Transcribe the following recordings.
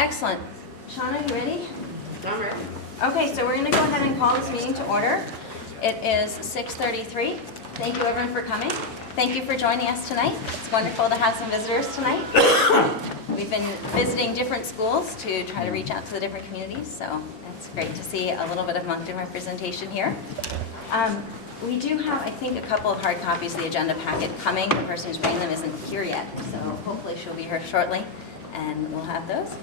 Excellent. Shauna, you ready? I'm ready. Okay, so we're going to go ahead and call this meeting to order. It is 6:33. Thank you everyone for coming. Thank you for joining us tonight. It's wonderful to have some visitors tonight. We've been visiting different schools to try to reach out to the different communities, so it's great to see a little bit of Moncton representation here. We do have, I think, a couple of hard copies of the agenda packet coming. The person who's bringing them isn't here yet, so hopefully she'll be here shortly, and we'll have those.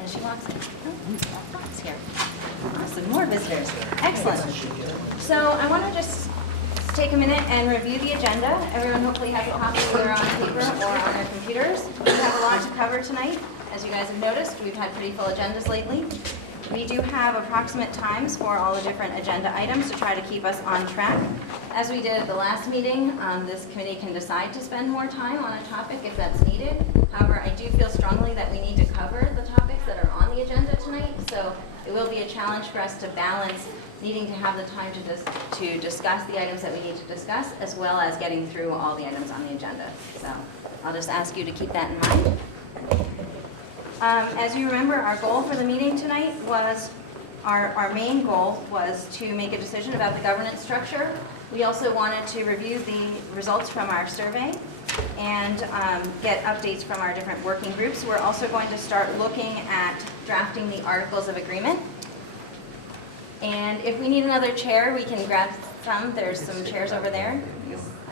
And she walks in. Oh, it's here. Awesome, more visitors. Excellent. So I want to just take a minute and review the agenda. Everyone hopefully has a copy either on paper or on their computers. We have a lot to cover tonight. As you guys have noticed, we've had pretty full agendas lately. We do have approximate times for all the different agenda items to try to keep us on track. As we did at the last meeting, this committee can decide to spend more time on a topic if that's needed. However, I do feel strongly that we need to cover the topics that are on the agenda tonight, so it will be a challenge for us to balance needing to have the time to discuss the items that we need to discuss, as well as getting through all the items on the agenda. So I'll just ask you to keep that in mind. As you remember, our goal for the meeting tonight was, our main goal was to make a decision about the governance structure. We also wanted to review the results from our survey and get updates from our different working groups. We're also going to start looking at drafting the Articles of Agreement. And if we need another chair, we can grab some. There's some chairs over there,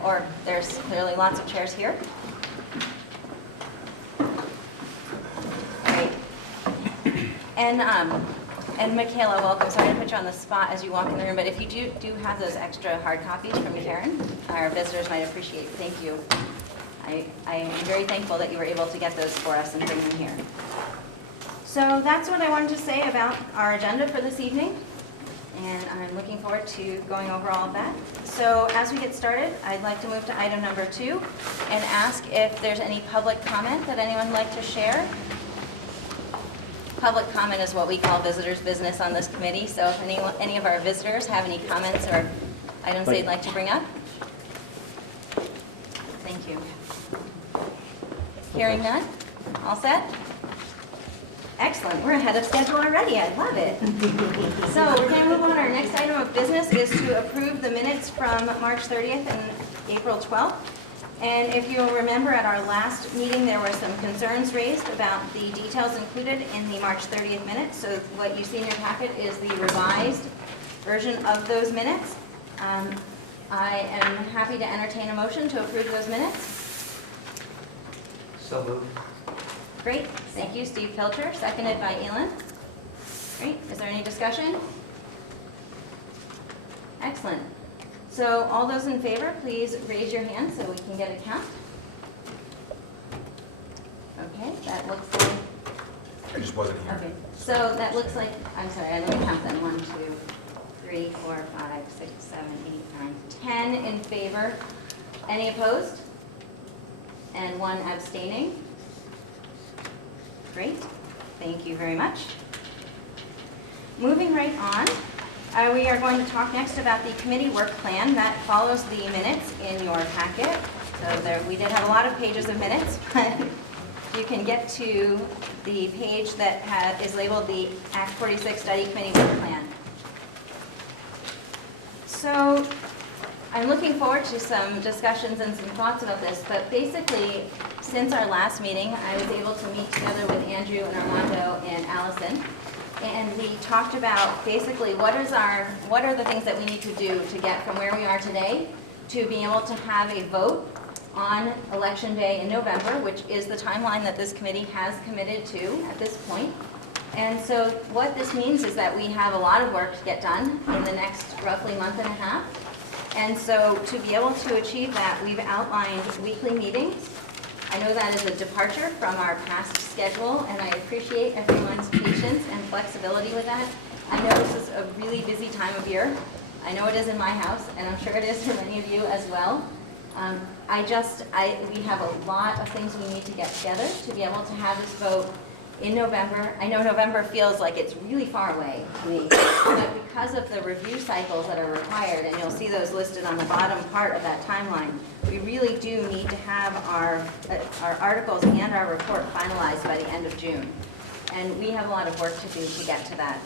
or there's clearly lots of chairs here. Great. And Michaela, welcome. Sorry to put you on the spot as you walk in the room, but if you do have those extra hard copies from Karen, our visitors might appreciate it. Thank you. I am very thankful that you were able to get those for us and bring them here. So that's what I wanted to say about our agenda for this evening, and I'm looking forward to going over all of that. So as we get started, I'd like to move to item number 2 and ask if there's any public comment that anyone would like to share. Public comment is what we call visitors' business on this committee, so if any of our visitors have any comments or items they'd like to bring up. Thank you. Hearing none? All set? Excellent. We're ahead of schedule already. I love it. So we're going to move on. Our next item of business is to approve the minutes from March 30th and April 12th. And if you'll remember, at our last meeting, there were some concerns raised about the details included in the March 30th minutes. So what you see in your packet is the revised version of those minutes. I am happy to entertain a motion to approve those minutes. So moved. Great. Thank you, Steve Pilcher, seconded by Elin. Great. Is there any discussion? Excellent. So all those in favor, please raise your hand so we can get a count. Okay, that looks like... I just wasn't here. Okay, so that looks like, I'm sorry, let me count them. 1, 2, 3, 4, 5, 6, 7, 8, 9, 10 in favor. Any opposed? And 1 abstaining. Great, thank you very much. Moving right on. We are going to talk next about the committee work plan that follows the minutes in your packet. So we did have a lot of pages of minutes, but you can get to the page that is labeled the ACT46 Study Committee Work Plan. So I'm looking forward to some discussions and some thoughts about this, but basically, since our last meeting, I was able to meet together with Andrew and Armando and Allison. And we talked about basically what are the things that we need to do to get from where we are today to being able to have a vote on Election Day in November, which is the timeline that this committee has committed to at this point. And so what this means is that we have a lot of work to get done in the next roughly month and a half. And so to be able to achieve that, we've outlined weekly meetings. I know that is a departure from our past schedule, and I appreciate everyone's patience and flexibility with that. I know this is a really busy time of year. I know it is in my house, and I'm sure it is for many of you as well. We have a lot of things we need to get together to be able to have this vote in November. I know November feels like it's really far away to me, but because of the review cycles that are required, and you'll see those listed on the bottom part of that timeline, we really do need to have our articles and our report finalized by the end of June. and we have a lot of work to do to get to that.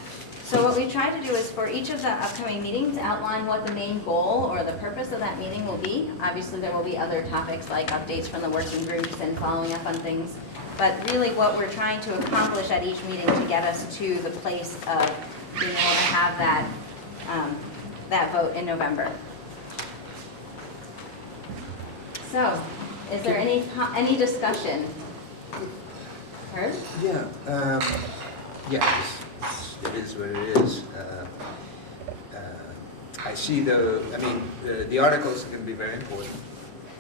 So what we try to do is for each of the upcoming meetings, outline what the main goal or the purpose of that meeting will be. Obviously, there will be other topics like updates from the working groups and following up on things. But really what we're trying to accomplish at each meeting to get us to the place of being able to have that, that vote in November. So, is there any discussion? Herb? Yeah, yeah, it is what it is. I see the articles are going to be very important.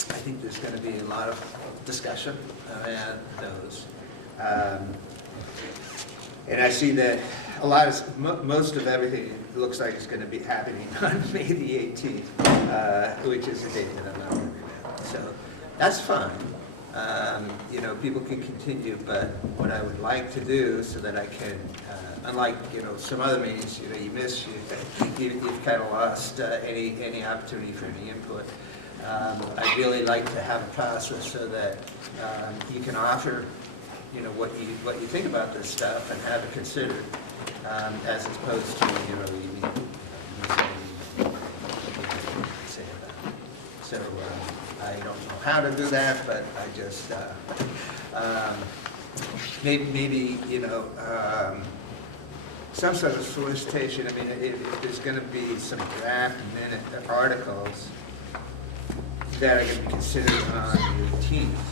I think there's going to be a lot of discussion around those. And I see that most of everything looks like it's going to be happening on May the 18th, which is a date that I'm not worried about. So that's fine. People can continue, but what I would like to do so that I can, unlike, some other meetings, you miss, you've kind of lost any opportunity for any input. I'd really like to have a process so that you can offer, what you think about this stuff and have it considered, as opposed to, you say about it. So I don't know how to do that, but I just maybe some sort of solicitation. I mean, if there's going to be some draft minute articles that are going to be considered on the 18th,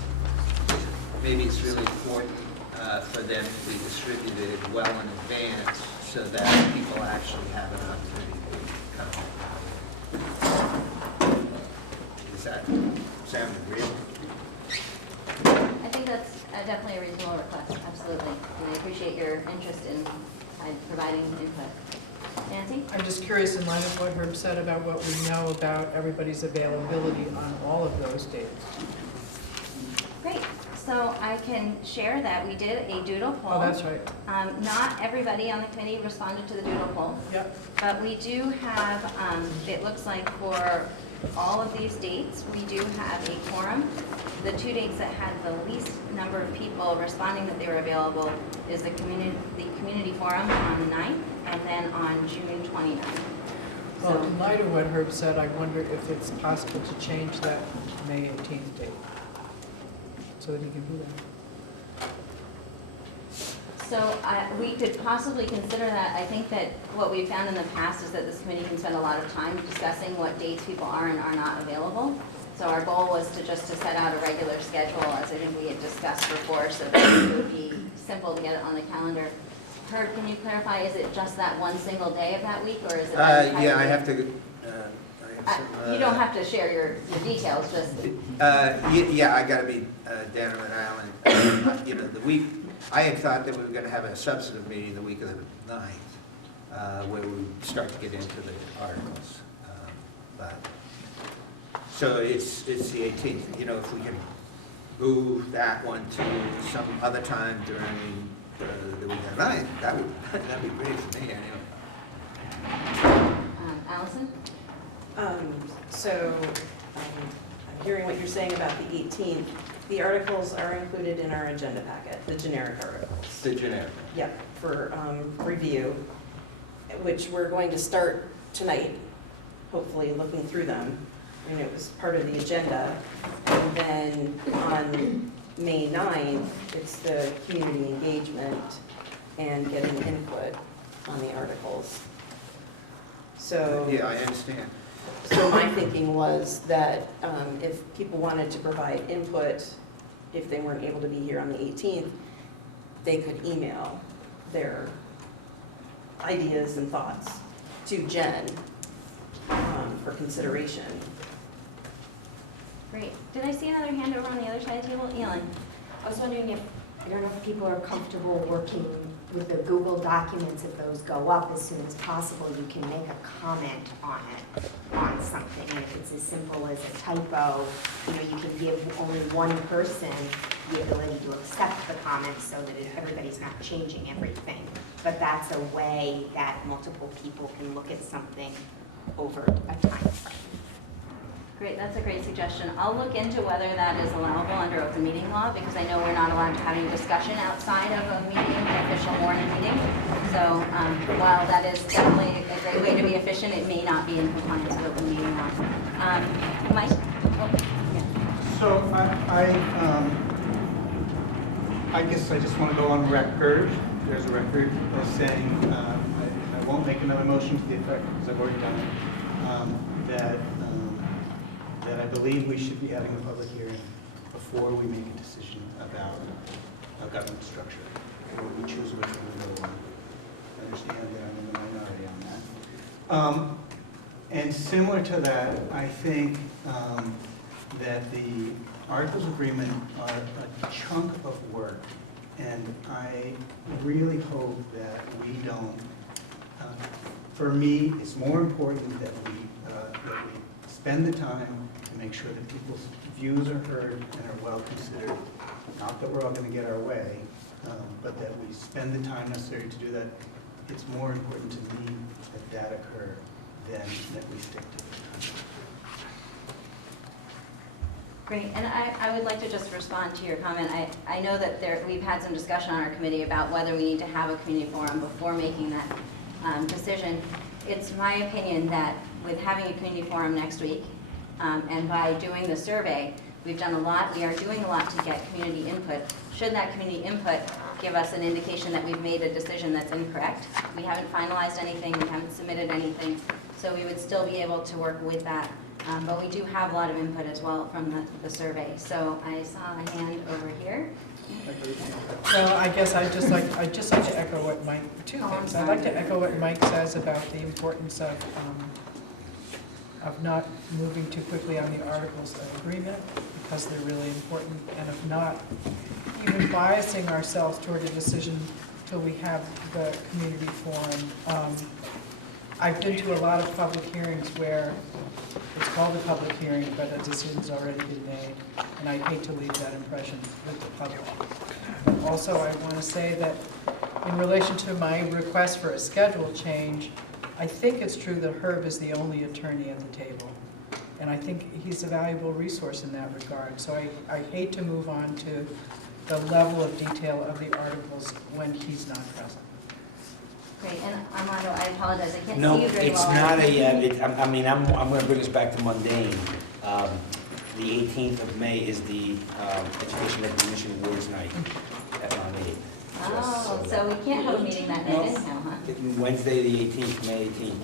maybe it's really important for them to be distributed well in advance so that people actually have an opportunity to comment. Does that sound agreeable? I think that's definitely a reasonable request, absolutely. And I appreciate your interest in providing input. Nancy? I'm just curious, in line with what Herb said about what we know about everybody's availability on all of those dates. Great. So I can share that we did a doodle poll. Oh, that's right. Not everybody on the committee responded to the doodle poll. Yep. But we do have, it looks like for all of these dates, we do have a quorum. The 2 dates that had the least number of people responding that they were available is the community forum on the 9th and then on June 29th. Well, So, in light of what Herb said, I wonder if it's possible to change that May 18th date so that he can do that. So we could possibly consider that. I think that what we've found in the past is that this committee can spend a lot of time discussing what dates people are and are not available. So our goal was to set out a regular schedule, as I think we had discussed before, so that it would be simple to get it on the calendar. Herb, can you clarify, is it just that one single day of that week, or is it? Yeah, I have to. You don't have to share your details, just. Yeah, I got to be down on Rhode Island. The week. I had thought that we were going to have a substantive meeting the week of the 9th, where we would start to get into the articles. So it's the 18th. If we can move that one to some other time during the week of the 9th, that'd be great for me anyway. Allison? I'm hearing what you're saying about the 18th. The articles are included in our agenda packet, the generic articles. The generic. Yep, for review, which we're going to start tonight, hopefully looking through them. I mean, it was part of the agenda. And then on May 9th, it's the community engagement and getting input on the articles. So Yeah, I understand. So my thinking was that if people wanted to provide input, if they weren't able to be here on the 18th, they could email their ideas and thoughts to Jen for consideration. Great. Did I see another hand over on the other side of the table? Elin? I was wondering if, I don't know if people are comfortable working with the Google documents. If those go up as soon as possible, you can make a comment on it, on something. And if it's as simple as a typo, you can give only one person the ability to accept the comment so that everybody's not changing everything. But that's a way that multiple people can look at something over a time frame. Great, that's a great suggestion. I'll look into whether that is allowable under open meeting law, because I know we're not allowed to have any discussion outside of a meeting, an official morning meeting. So while that is definitely a great way to be efficient, it may not be in compliance with open meeting law. Mike? Oh, yeah. So I guess I just want to go on record. There's a record of saying, I won't make another motion to the effect, because I've already done it, that I believe we should be having a public hearing before we make a decision about a government structure, or we choose which one to go on. I understand that I'm in the minority on that. And similar to that, I think that the Articles of Agreement are a chunk of work, and I really hope that we don't, for me, it's more important that we spend the time to make sure that people's views are heard and are well considered. Not that we're all going to get our way, but that we spend the time necessary to do that. It's more important to me that occur than that we stick to the time. Great, and I would like to just respond to your comment. I know that we've had some discussion on our committee about whether we need to have a community forum before making that decision. It's my opinion that with having a community forum next week, and by doing the survey, we've done a lot, we are doing a lot to get community input. Should that community input give us an indication that we've made a decision that's incorrect? We haven't finalized anything, we haven't submitted anything, so we would still be able to work with that. But we do have a lot of input as well from the survey. So I saw a hand over here. Well, I guess I'd just like to echo what Mike, two things. I'd like to echo what Mike says about the importance of not moving too quickly on the Articles of Agreement, because they're really important, and of not even biasing ourselves toward a decision till we have the community forum. I've been to a lot of public hearings where it's called a public hearing, but a decision's already been made, and I hate to leave that impression with the public. But also, I want to say that in relation to my request for a schedule change, I think it's true that Herb is the only attorney at the table, and I think he's a valuable resource in that regard. So I hate to move on to the level of detail of the articles when he's not present. Great, and Armando, I apologize, I can't No, see you very it's well. not I'm going to bring us back to mundane. The 18th of May is the Education Recognition Awards Night at Mount 8. Oh, so we can't have a meeting that night anyhow, huh? Wednesday, the 18th, May 18th.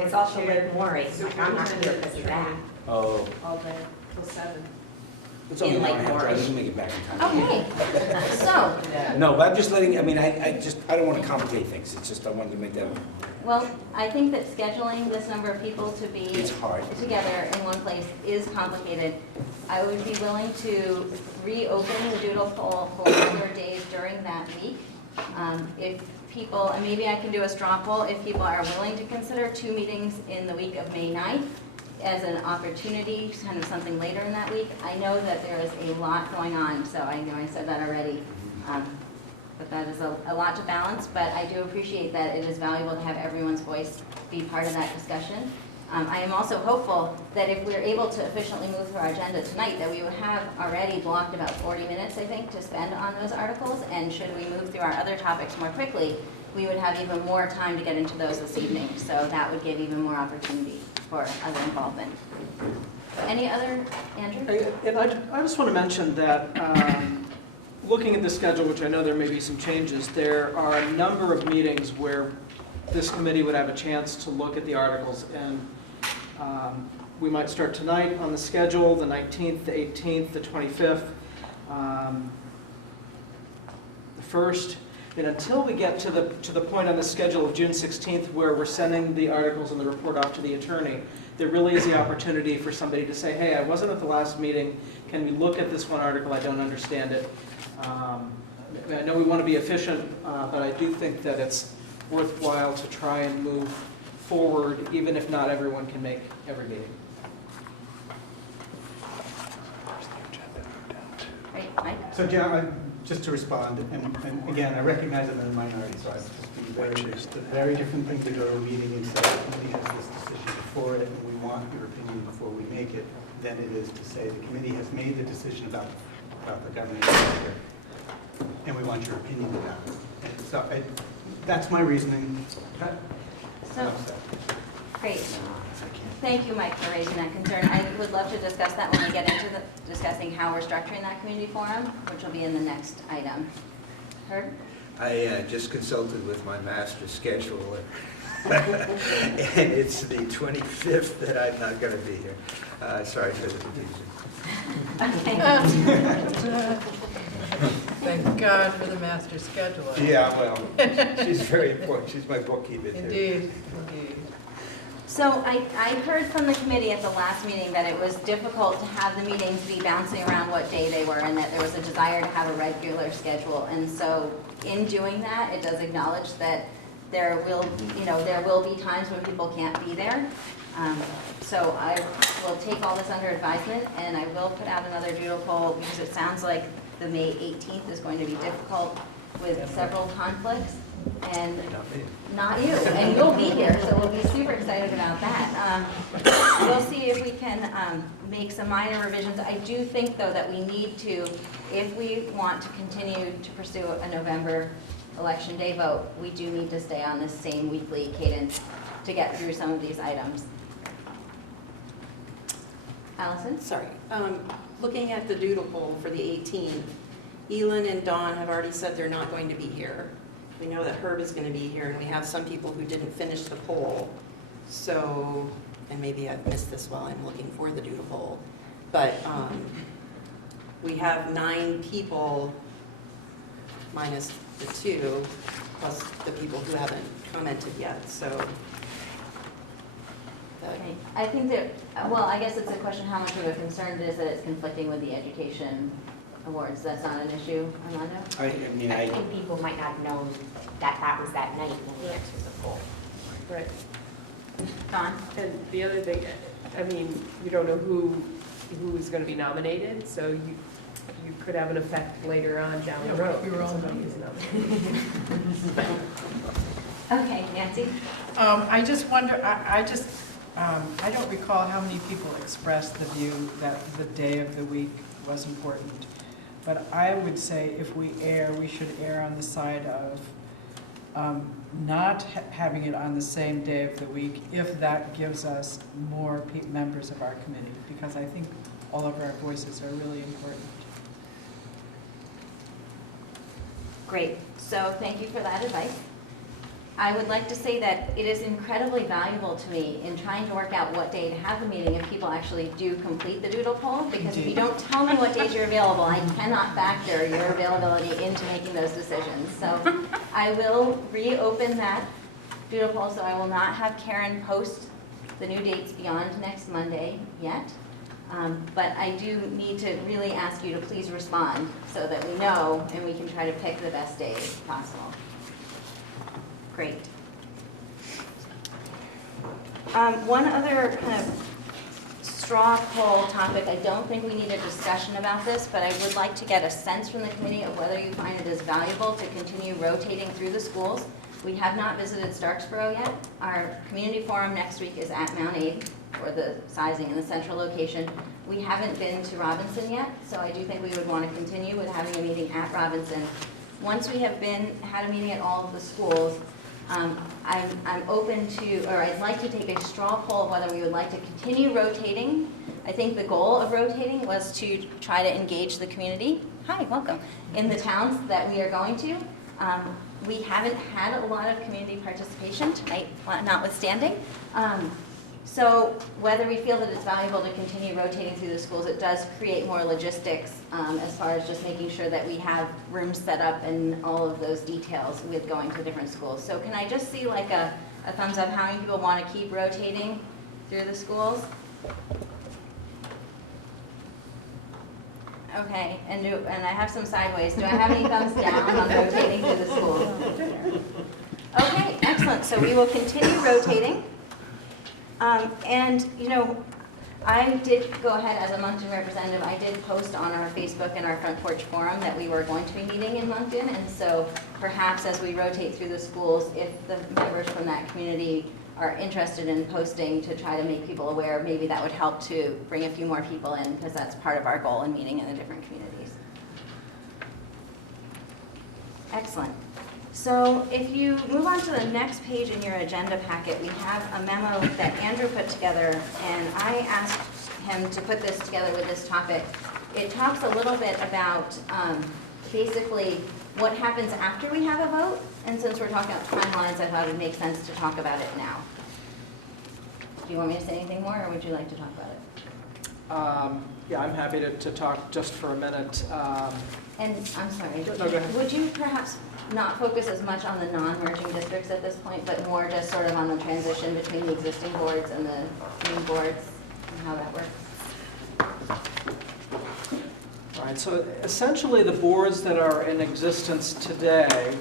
It's also Lake Maury. I'm not here because of that. Oh. All day, till 7. It's only In an hour and a Lake half drive. Maury. We can make it back in time. Okay, so, No, but I'm just letting, I don't want to complicate things. It's just, I wanted to make that, well, I think that scheduling this number of people to be it's hard. together in one place is complicated. I would be willing to reopen the doodle poll for other days during that week. If people, and maybe I can do a straw poll, if people are willing to consider 2 meetings in the week of May 9th as an opportunity, kind of something later in that week. I know that there is a lot going on, so I know I said that already. But that is a lot to balance, but I do appreciate that it is valuable to have everyone's voice be part of that discussion. I am also hopeful that if we're able to efficiently move through our agenda tonight, that we would have already blocked about 40 minutes, I think, to spend on those articles, and should we move through our other topics more quickly, we would have even more time to get into those this evening, so that would give even more opportunity for other involvement. Any other, Andrew? And I just want to mention that looking at the schedule, which I know there may be some changes, there are a number of meetings where this committee would have a chance to look at the articles, and we might start tonight on the schedule, the 19th, the 18th, the 25th, the 1st, and until we get to the point on the schedule of June 16th where we're sending the articles and the report off to the attorney, there really is the opportunity for somebody to say, hey, I wasn't at the last meeting, can we look at this one article, I don't understand it. I know we want to be efficient, but I do think that it's worthwhile to try and move forward, even if not everyone can make every meeting. Great, Mike? So, John, just to respond, and again, I recognize I'm in the minority, so I have to just be very, it's a very different thing to go to a meeting and say, somebody has this decision for it and we want your opinion before we make it than it is to say the committee has made the decision about the governance structure and we want your opinion about it. And so that's my reasoning. So, great. Thank you, Mike, for raising that concern. I would love to discuss that when we get into discussing how we're structuring that community forum, which will be in the next item. Herb? I just consulted with my master scheduler, and it's the 25th that I'm not going to be here. Sorry for the confusion. Okay. Thank God for the master scheduler. Yeah, well, she's very important. She's my bookkeeper, too. Indeed, indeed. So I heard from the committee at the last meeting that it was difficult to have the meetings be bouncing around what day they were, and that there was a desire to have a regular schedule. And so in doing that, it does acknowledge that there will be times when people can't be there. So I will take all this under advisement, and I will put out another doodle poll, because it sounds like the May 18th is going to be difficult with several conflicts. And not you, and you'll be here, so we'll be super excited about that. We'll see if we can make some minor revisions. I do think, though, that we need to, if we want to continue to pursue a November Election Day vote, we do need to stay on this same weekly cadence to get through some of these items. Allison? Sorry. Looking at the doodle poll for the 18th, Elin and Dawn have already said they're not going to be here. We know that Herb is going to be here, and we have some people who didn't finish the poll. So, and maybe I've missed this while I'm looking for the doodle poll, but we have 9 people minus the 2, plus the people who haven't commented yet, so. Okay. I think that, well, I guess it's a question how much of a concern it is that it's conflicting with the education awards. That's not an issue, Armando? I mean, I think people might not know that that was that night when the answers were full. Right. Don? And the other thing, I mean, you don't know who is going to be nominated, so you could have an effect later on down the road. we were all Somebody is nominated. Okay, Nancy? I just wonder, I don't recall how many people expressed the view that the day of the week was important. But I would say if we should err on the side of not having it on the same day of the week, if that gives us more members of our committee, because I think all of our voices are really important. Great. So thank you for that advice. I would like to say that it is incredibly valuable to me in trying to work out what day to have the meeting if people actually do complete the doodle poll, because if you don't tell me what days you're available, I cannot factor your availability into making those decisions. So I will reopen that doodle poll, so I will not have Karen post the new dates beyond next Monday yet. But I do need to really ask you to please respond so that we know and we can try to pick the best days possible. Great. One other kind of straw poll topic, I don't think we need a discussion about this, but I would like to get a sense from the committee of whether you find it is valuable to continue rotating through the schools. We have not visited Starksboro yet. Our community forum next week is at Mount Aid for the sizing in the central location. We haven't been to Robinson yet, so I do think we would want to continue with having a meeting at Robinson. Once we have had a meeting at all of the schools, I'm open to, or I'd like to take a straw poll of whether we would like to continue rotating. I think the goal of rotating was to try to engage the community, hi, welcome, in the towns that we are going to. We haven't had a lot of community participation tonight, notwithstanding. So whether we feel that it's valuable to continue rotating through the schools, it does create more logistics as far as just making sure that we have rooms set up and all of those details with going to different schools. So can I just see like a thumbs up, how many people want to keep rotating through the schools? Okay, and I have some sideways. Do I have any thumbs down on rotating through the schools? Okay, excellent. So we will continue rotating. And, you know, I did go ahead as a Moncton representative, I did post on our Facebook and our Front Porch Forum that we were going to be meeting in Moncton, and so perhaps as we rotate through the schools, if the members from that community are interested in posting to try to make people aware, maybe that would help to bring a few more people in, because that's part of our goal in meeting in the different communities. Excellent. So if you move on to the next page in your agenda packet, we have a memo that Andrew put together, and I asked him to put this together with this topic. It talks a little bit about basically what happens after we have a vote, and since we're talking about timelines, I thought it would make sense to talk about it now. Do you want me to say anything more, or would you like to talk about it? Yeah, I'm happy to talk just for a minute. And I'm sorry, No, go ahead. would you perhaps not focus as much on the non-merging districts at this point, but more just sort of on the transition between the existing boards and the new boards, and how that works? All right, so essentially the boards that are in existence today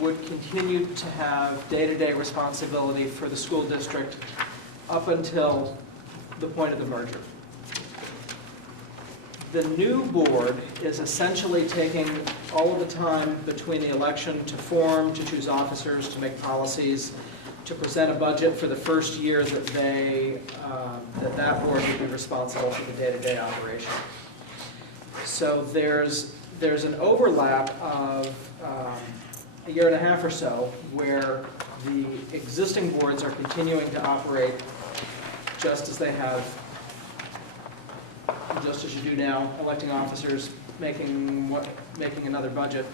would continue to have day-to-day responsibility for the school district up until the point of the merger. The new board is essentially taking all of the time between the election to form, to choose officers, to make policies, to present a budget for the first year that that board would be responsible for the day-to-day operation. So there's an overlap of a year and a half or so where the existing boards are continuing to operate just as they have, just as you do now, electing officers, making another budget.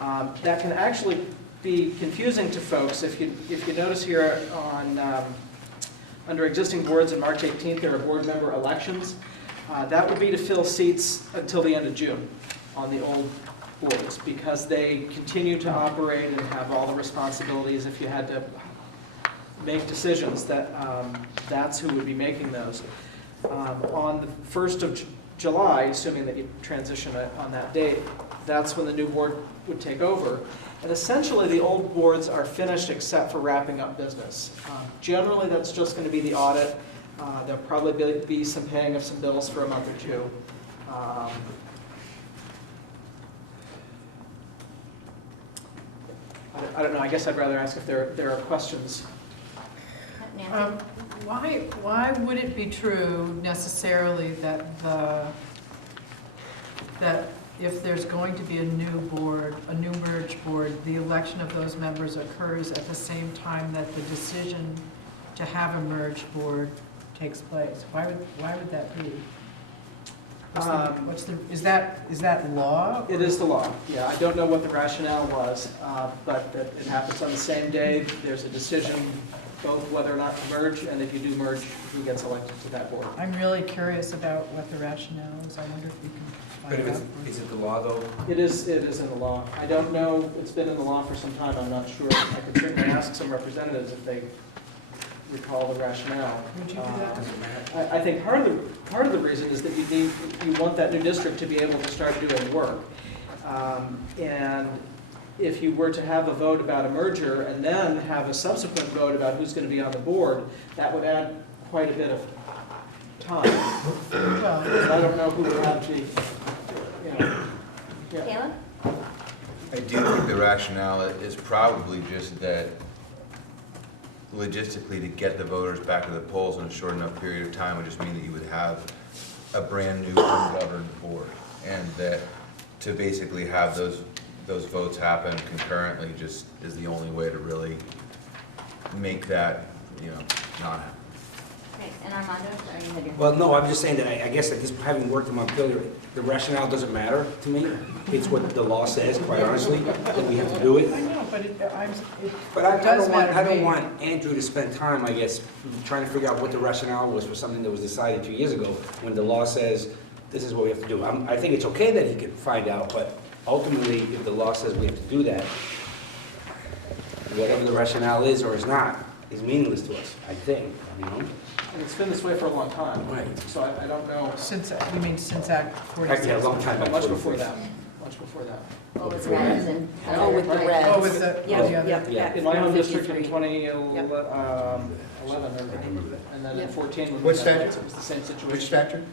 That can actually be confusing to folks. If you notice here on under existing boards on March 18th, there are board member elections. That would be to fill seats until the end of June on the old boards, because they continue to operate and have all the responsibilities. If you had to make decisions, that's who would be making those. On the 1st of July, assuming that you transition it on that date, that's when the new board would take over. And essentially, the old boards are finished except for wrapping up business. Generally, that's just going to be the audit. There'll probably be some paying of some bills for a month or two. I don't know, I guess I'd rather ask if there are questions. Nancy? Why would it be true necessarily that if there's going to be a new board, a new merged board, the election of those members occurs at the same time that the decision to have a merged board takes place? Why would that be? Is that law? It is the law, yeah. I don't know what the rationale was, but that it happens on the same day. There's a decision both whether or not to merge, and if you do merge, who gets elected to that board. I'm really curious about what the rationale is. I wonder if we can But find if out. is it the law, though? It is in the law. I don't know, it's been in the law for some time, I'm not sure. I could certainly ask some representatives if they recall the rationale. Would you do that? I think part of the reason is that you want that new district to be able to start doing work. And if you were to have a vote about a merger and then have a subsequent vote about who's going to be on the board, that would add quite a bit of time. Well, And I don't know who would have to, yeah. Caleb? I do think the rationale is probably just that logistically to get the voters back to the polls in a short enough period of time would just mean that you would have a brand new ungoverned board, and that to basically have those votes happen concurrently just is the only way to really make that, not happen. Great, and Armando, sorry, you had your... Well, no, I'm just saying that I guess that this, having worked in Montpelier, the rationale doesn't matter to me. It's what the law says, quite honestly, that we have to do it. I know, but But I does don't matter to me. want Andrew to spend time, I guess, trying to figure out what the rationale was for something that was decided 2 years ago, when the law says, this is what we have to do. I think it's okay that he can find out, but ultimately, if the law says we have to do that, whatever the rationale is or is not, is meaningless to us, I think, And it's been this way for a long time. Right. So I don't know, you mean since Act 46? Actually, a long time. but much before that, much before that. What was reds and... Oh, with the reds. Oh, with the, Yep, the other. yep, Yeah. In my home district in 53. 2011, and then in 14, when we Which had statute? rights, it was the same Which situation. statute?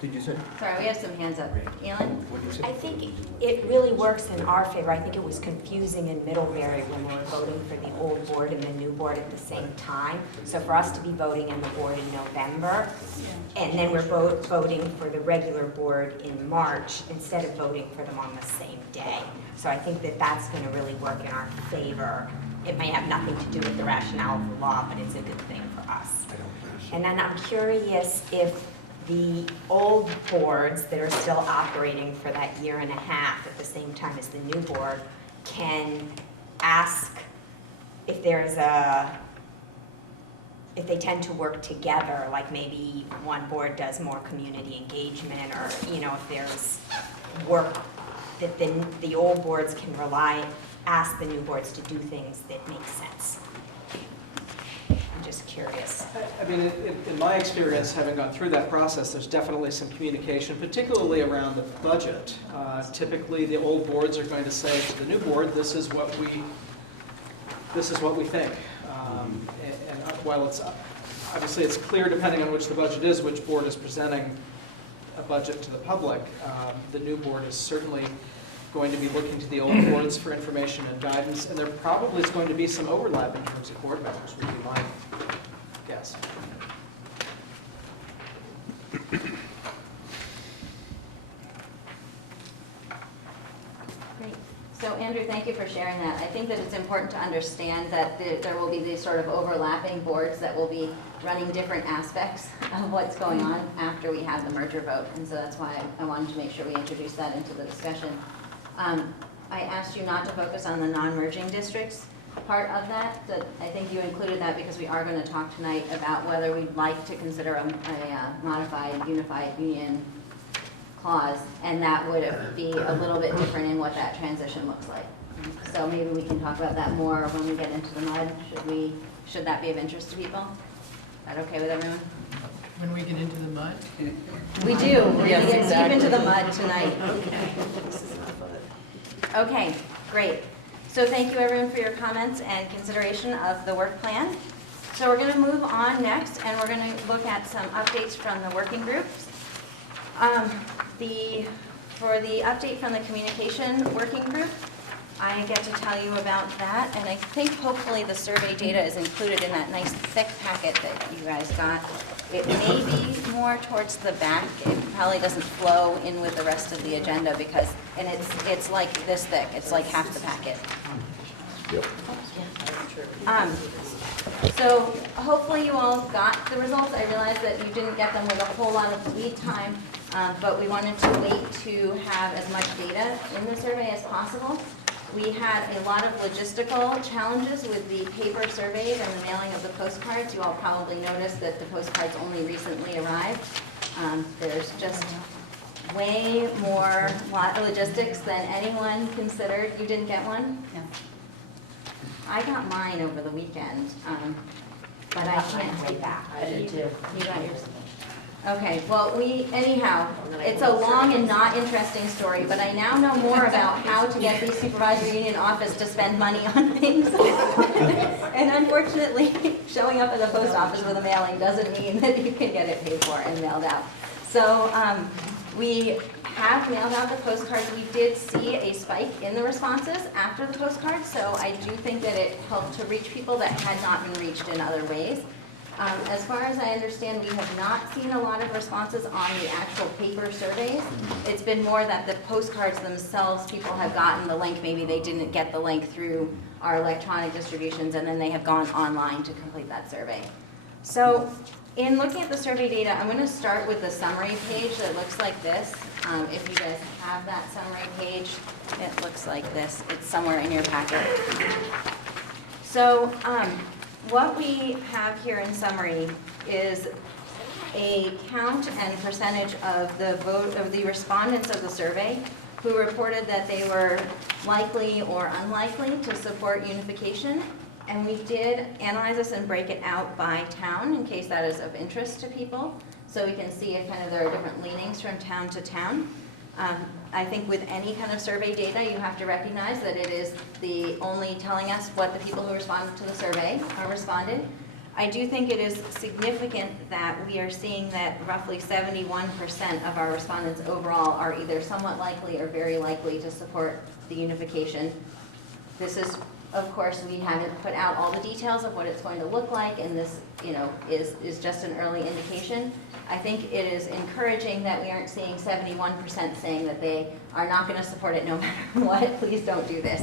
Did you say? Sorry, we have some hands up. Elin? What did you I think it really works in our favor. I think it was confusing in Middlebury when we were voting for the old board and the new board at the same time. So for us to be voting in the board in November, and then we're voting for the regular board in March instead of voting for them on the same day. So I think that that's going to really work in our favor. It may have nothing to do with the rationale of the law, but it's a good thing for us. And then I'm curious if the old boards that are still operating for that year and a half at the same time as the new board can ask if there's if they tend to work together, like maybe one board does more community engagement, or, you know, if there's work that the old boards can ask the new boards to do things that make sense. I'm just curious. I mean, in my experience, having gone through that process, there's definitely some communication, particularly around the budget. Typically, the old boards are going to say to the new board, this is what we think. And while it's, obviously it's clear, depending on which the budget is, which board is presenting a budget to the public, the new board is certainly going to be looking to the old boards for information and guidance, and there probably is going to be some overlap in terms of board members, would be my guess. Great. So Andrew, thank you for sharing that. I think that it's important to understand that there will be these sort of overlapping boards that will be running different aspects of what's going on after we have the merger vote. And so that's why I wanted to make sure we introduce that into the discussion. I asked you not to focus on the non-merging districts part of that. I think you included that because we are going to talk tonight about whether we'd like to consider a modified unified union clause, and that would be a little bit different in what that transition looks like. So maybe we can talk about that more when we get into the mud. Should that be of interest to people? Is that okay with everyone? When we get into the mud? We do. We're going to get deep into the mud tonight. Okay, great. So thank you everyone for your comments and consideration of the work plan. So we're going to move on next, and we're going to look at some updates from the working groups. For the update from the communication working group, I get to tell you about that, and I think hopefully the survey data is included in that nice thick packet that you guys got. It may be more towards the back. It probably doesn't flow in with the rest of the agenda because, and it's like this thick. It's like half the packet. So hopefully you all got the results. I realize that you didn't get them with a whole lot of lead time, but we wanted to wait to have as much data in the survey as possible. We had a lot of logistical challenges with the paper surveys and the mailing of the postcards. You all probably noticed that the postcards only recently arrived. There's just way more logistics than anyone considered. You didn't get one? No. I got mine over the weekend, but I can't take back. I did too. You got yours? Okay, well, anyhow, it's a long and not interesting story, but I now know more about how to get the supervisory union office to spend money on things. And unfortunately, showing up at the post office with a mailing doesn't mean that you can get it paid for and mailed out. So we have mailed out the postcards. We did see a spike in the responses after the postcards, so I do think that it helped to reach people that had not been reached in other ways. As far as I understand, we have not seen a lot of responses on the actual paper surveys. It's been more that the postcards themselves, people have gotten the link, maybe they didn't get the link through our electronic distributions, and then they have gone online to complete that survey. So in looking at the survey data, I'm going to start with the summary page that looks like this. If you guys have that summary page, it looks like this. It's somewhere in your packet. So what we have here in summary is a count and percentage of the vote of the respondents of the survey who reported that they were likely or unlikely to support unification. And we did analyze this and break it out by town in case that is of interest to people. So we can see if kind of there are different leanings from town to town. I think with any kind of survey data, you have to recognize that it is the only telling us what the people who responded to the survey are responded. I do think it is significant that we are seeing that roughly 71% of our respondents overall are either somewhat likely or very likely to support the unification. This is, of course, we haven't put out all the details of what it's going to look like, and this, is just an early indication. I think it is encouraging that we aren't seeing 71% saying that they are not going to support it no matter what. Please don't do this.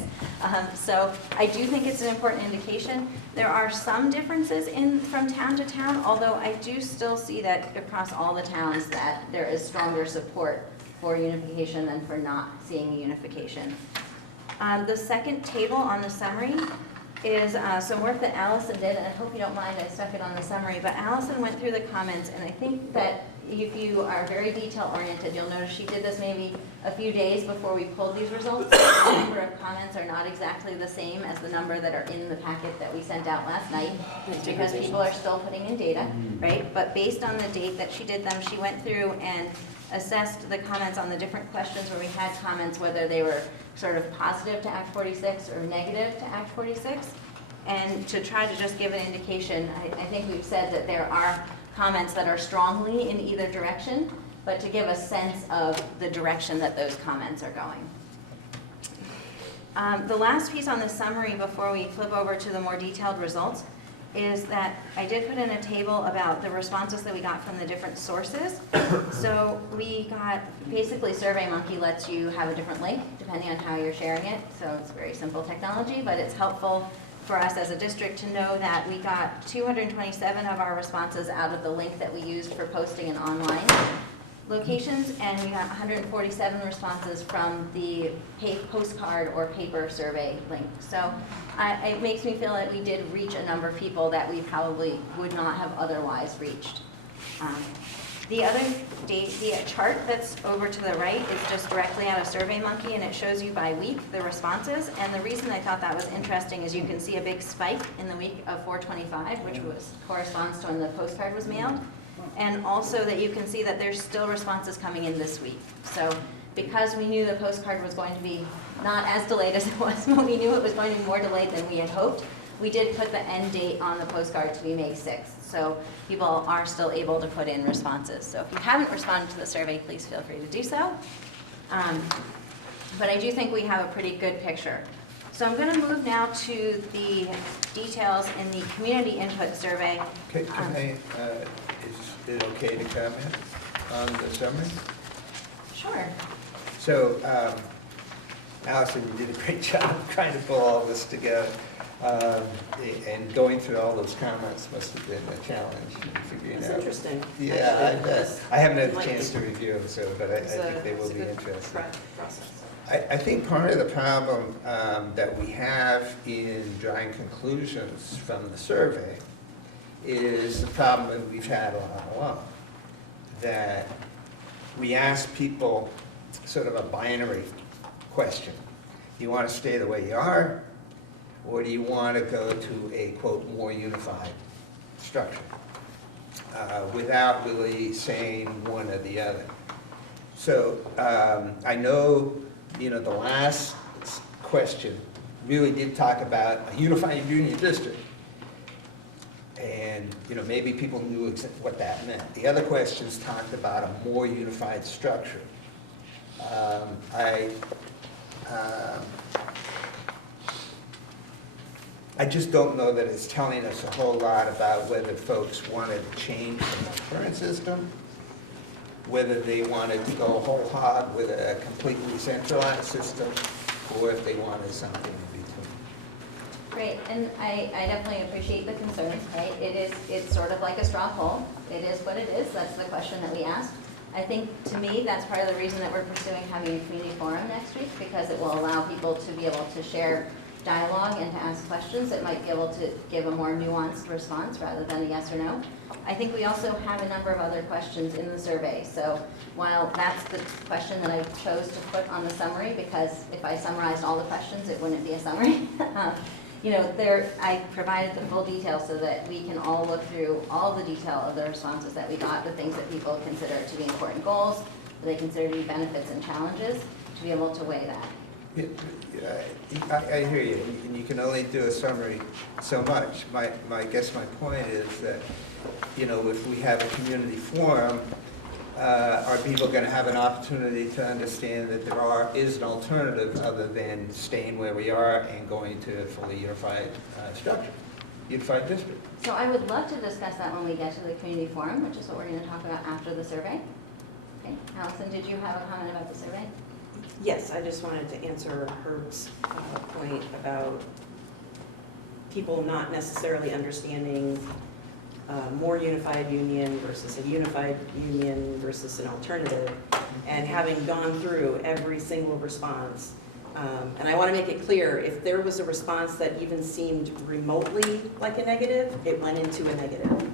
So I do think it's an important indication. There are some differences from town to town, although I do still see that across all the towns that there is stronger support for unification than for not seeing unification. The second table on the summary is some work that Allison did, and I hope you don't mind, I stuck it on the summary, but Allison went through the comments, and I think that if you are very detail-oriented, you'll notice she did this maybe a few days before we pulled these results. The number of comments are not exactly the same as the number that are in the packet that we sent out last night, because people are still putting in data, right? But based on the date that she did them, she went through and assessed the comments on the different questions where we had comments, whether they were sort of positive to Act 46 or negative to Act 46. And to try to just give an indication, I think we've said that there are comments that are strongly in either direction, but to give a sense of the direction that those comments are going. The last piece on the summary before we flip over to the more detailed results is that I did put in a table about the responses that we got from the different sources. So we got, basically SurveyMonkey lets you have a different link depending on how you're sharing it. So it's very simple technology, but it's helpful for us as a district to know that we got 227 of our responses out of the link that we used for posting in online locations, and we got 147 responses from the postcard or paper survey link. So it makes me feel that we did reach a number of people that we probably would not have otherwise reached. The chart that's over to the right is just directly out of SurveyMonkey, and it shows you by week the responses. And the reason I thought that was interesting is you can see a big spike in the week of 4/25, which corresponds to when the postcard was mailed. And also that you can see that there's still responses coming in this week. So because we knew the postcard was going to be not as delayed as it was, but we knew it was going to be more delayed than we had hoped, we did put the end date on the postcard to be May 6th. So people are still able to put in responses. So if you haven't responded to the survey, please feel free to do so. But I do think we have a pretty good picture. So I'm going to move now to the details in the community input survey. Can I, is it okay to comment on the summary? Sure. So, Allison, you did a great job trying to pull all this together. And going through all those comments must have been a challenge in figuring out. It's interesting. Yeah, actually. I haven't had a Like chance to review them, so, but I think they will be interesting. Process. I think part of the problem that we have in drawing conclusions from the survey is the problem that we've had all along. That we ask people sort of a binary question. Do you want to stay the way you are, or do you want to go to a, quote, more unified structure? Without really saying one or the other. So I know, the last question really did talk about a unified union district. And, maybe people knew what that meant. The other questions talked about a more unified structure. I just don't know that it's telling us a whole lot about whether folks wanted to change from the current system, whether they wanted to go whole hog with a completely centralized system, or if they wanted something in between. Great, and I definitely appreciate the concerns, right? It's sort of like a straw poll. It is what it is. That's the question that we asked. I think, to me, that's part of the reason that we're pursuing having a community forum next week, because it will allow people to be able to share dialogue and to ask questions that might be able to give a more nuanced response rather than a yes or no. I think we also have a number of other questions in the survey. So while that's the question that I chose to put on the summary, because if I summarized all the questions, it wouldn't be a summary. I provided the full detail so that we can all look through all the detail of the responses that we got, the things that people consider to be important goals, that they consider to be benefits and challenges, to be able to weigh that. I hear you, and you can only do a summary so much. My guess my point is that, you know, if we have a community forum, are people going to have an opportunity to understand that there is an alternative other than staying where we are and going to a fully unified structure, unified district? So I would love to discuss that when we get to the community forum, which is what we're going to talk about after the survey. Okay, Allison, did you have a comment about the survey? Yes, I just wanted to answer Herb's point about people not necessarily understanding more unified union versus a unified union versus an alternative, and having gone through every single response. And I want to make it clear, if there was a response that even seemed remotely like a negative, it went into a negative.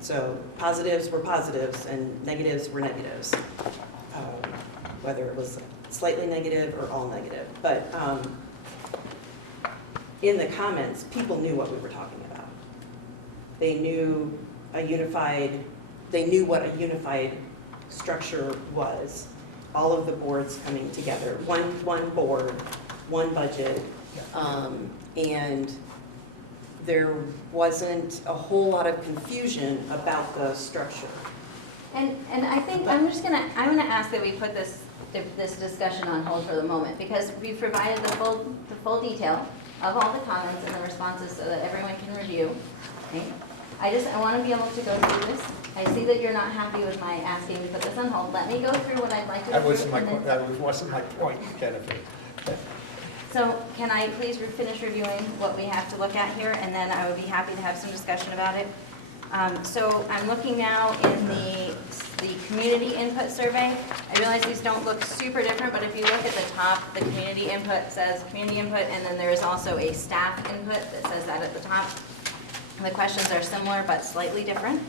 So positives were positives and negatives were negatives, whether it was slightly negative or all negative. But in the comments, people knew what we were talking about. They knew what a unified structure was. All of the boards coming together, one board, one budget, and there wasn't a whole lot of confusion about the structure. And I think I'm gonna ask that we put this discussion on hold for the moment, because we've provided the full detail of all the comments and the responses so that everyone can review. Okay? I want to be able to go through this. I see that you're not happy with my asking to put this on hold. Let me go through what I'd like to That do. wasn't my point, Jennifer. So can I please finish reviewing what we have to look at here, and then I would be happy to have some discussion about it. So I'm looking now in the community input survey. I realize these don't look super different, but if you look at the top, the community input says community input, and then there is also a staff input that says that at the top. And the questions are similar but slightly different.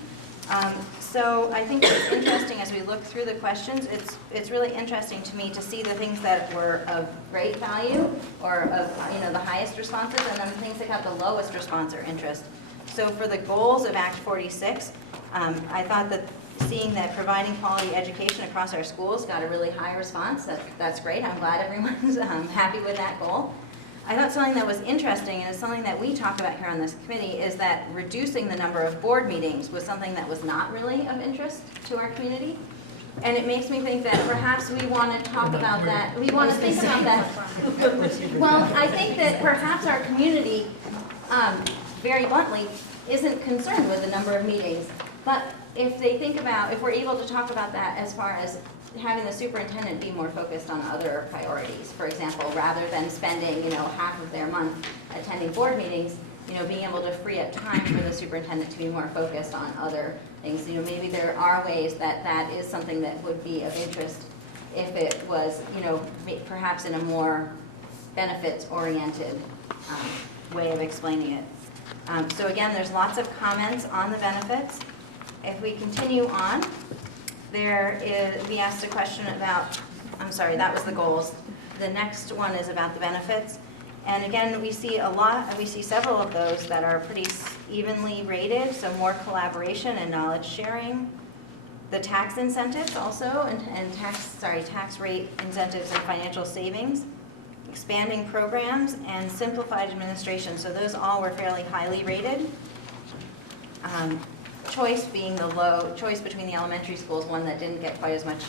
So I think it's interesting as we look through the questions, it's really interesting to me to see the things that were of great value or of the highest responses, and then the things that got the lowest response or interest. So for the goals of Act 46, I thought that seeing that providing quality education across our schools got a really high response. That's great. I'm glad everyone's happy with that goal. I thought something that was interesting, and it's something that we talk about here on this committee, is that reducing the number of board meetings was something that was not really of interest to our community. And it makes me think that perhaps we want to talk about that. We want to think about that. Well, I think that perhaps our community, very bluntly, isn't concerned with the number of meetings. But if we're able to talk about that as far as having the superintendent be more focused on other priorities, for example, rather than spending, half of their month attending board meetings, being able to free up time for the superintendent to be more focused on other things. Maybe there are ways that is something that would be of interest if it was, perhaps in a more benefits-oriented way of explaining it. So again, there's lots of comments on the benefits. If we continue on, we asked a question about, that was the goals. The next one is about the benefits. And again, we see several of those that are pretty evenly rated, so more collaboration and knowledge sharing. The tax incentives also, and tax rate incentives and financial savings. Expanding programs and simplified administration. So those all were fairly highly rated. Choice being the low, choice between the elementary schools, one that didn't get quite as much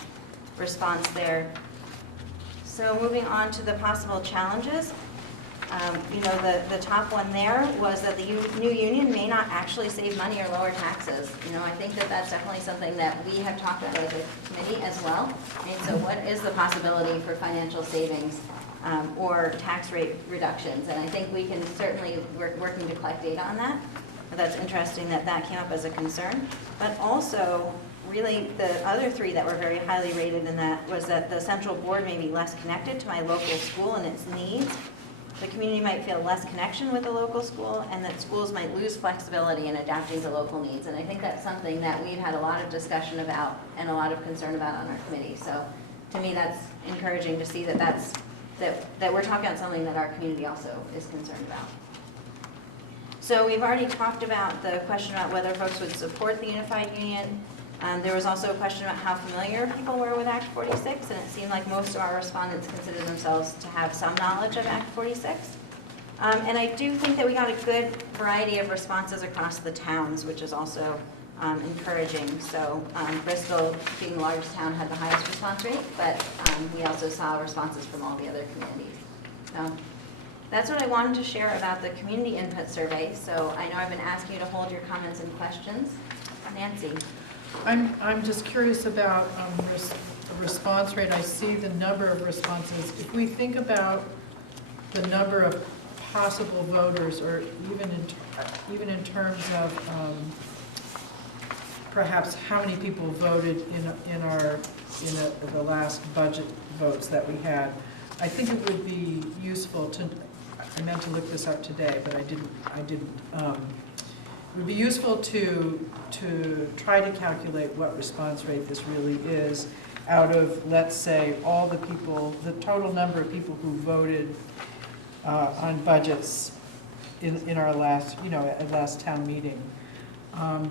response there. So moving on to the possible challenges. The top one there was that the new union may not actually save money or lower taxes. I think that that's definitely something that we have talked about as a committee as well. And so what is the possibility for financial savings or tax rate reductions? And I think we can certainly, we're working to collect data on that. But that's interesting that came up as a concern. But also, really, the other three that were very highly rated in that was that the central board may be less connected to my local school and its needs. The community might feel less connection with the local school, and that schools might lose flexibility in adapting to local needs. And I think that's something that we've had a lot of discussion about and a lot of concern about on our committee. So to me, that's encouraging to see that we're talking about something that our community also is concerned about. So we've already talked about the question about whether folks would support the unified union. There was also a question about how familiar people were with Act 46, and it seemed like most of our respondents considered themselves to have some knowledge of Act 46. And I do think that we got a good variety of responses across the towns, which is also encouraging. So Bristol, being the largest town, had the highest response rate, but we also saw responses from all the other communities. So that's what I wanted to share about the community input survey. So I know I've been asking you to hold your comments and questions. Nancy? I'm just curious about the response rate. I see the number of responses. If we think about the number of possible voters, or even in terms of perhaps how many people voted in the last budget votes that we had, I think it would be useful to, I meant to look this up today, but I didn't. It would be useful to try to calculate what response rate this really is out of, let's say, all the people, the total number of people who voted on budgets in our last, at last town meeting.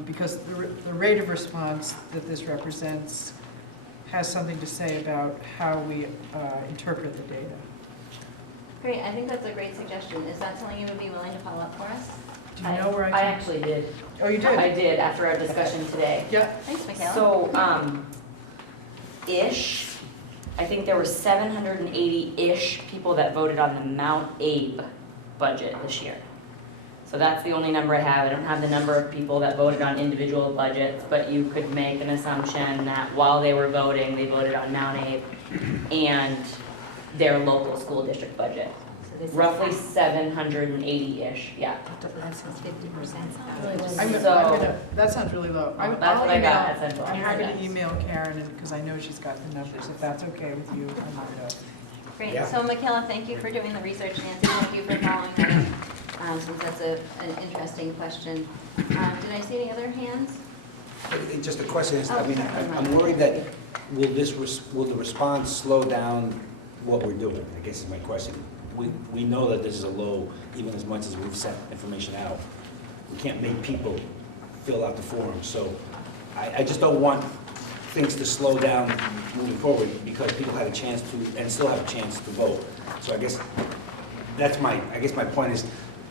Because the rate of response that this represents has something to say about how we interpret the data. Great, I think that's a great suggestion. Is that something you would be willing to follow up for us? Do you know where I I can? actually did. Oh, you did? I did after our discussion today. Yeah. Thanks, Michaela. So, I think there were 780-ish people that voted on the Mount Abe budget this year. So that's the only number I have. I don't have the number of people that voted on individual budgets, but you could make an assumption that while they were voting, they voted on Mount Abe and their local school district budget. So this is Roughly 780-ish, yeah. That sounds 50%. That sounds really low. That's what I got at Central. I'm happy to email Karen, because I know she's got the numbers. If that's okay with you, I'm happy to. Great, Yeah. so Michaela, thank you for doing the research. Nancy, thank you for following that up, since that's an interesting question. Did I see any other hands? Just a question is, Oh, I mean, sorry. I'm worried that will the response slow down what we're doing, I guess is my question. We know that this is a low, even as much as we've sent information out. We can't make people fill out the form, so I just don't want things to slow down moving forward because people had a chance to, and still have a chance to vote. So I guess my point is,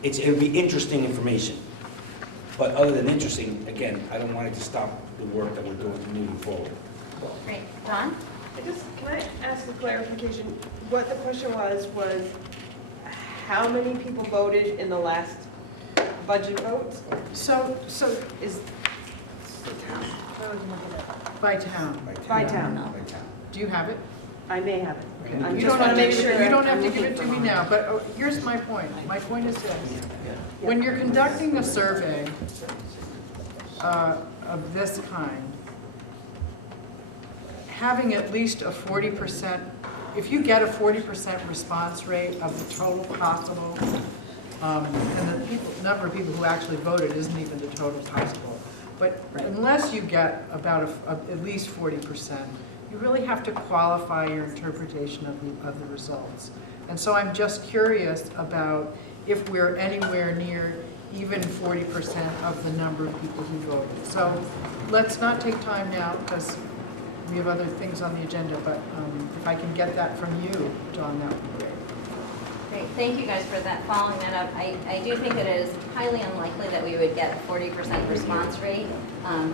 it would be interesting information. But other than interesting, again, I don't want it to stop the work that we're doing moving forward. Great, Dawn? Can I ask a clarification? What the question was how many people voted in the last budget vote? So Is, by town, by town. do you have it? I may have it. Okay. I You just don't want have to to make give sure. it, you don't have I'm to give looking it to for me mine. now, but here's my point. My point is this. When you're conducting a survey of this kind, having at least a 40%, if you get a 40% response rate of the total possible, and the number of people who actually voted isn't even the total possible, but unless you get about at least 40%, you really have to qualify your interpretation of the results. And so I'm just curious about if we're anywhere near even 40% of the number of people who voted. So let's not take time now, because we have other things on the agenda, but if I can get that from you, John, that would be great. Great, thank you guys for that, following that up. I do think that it is highly unlikely that we would get a 40% response rate. I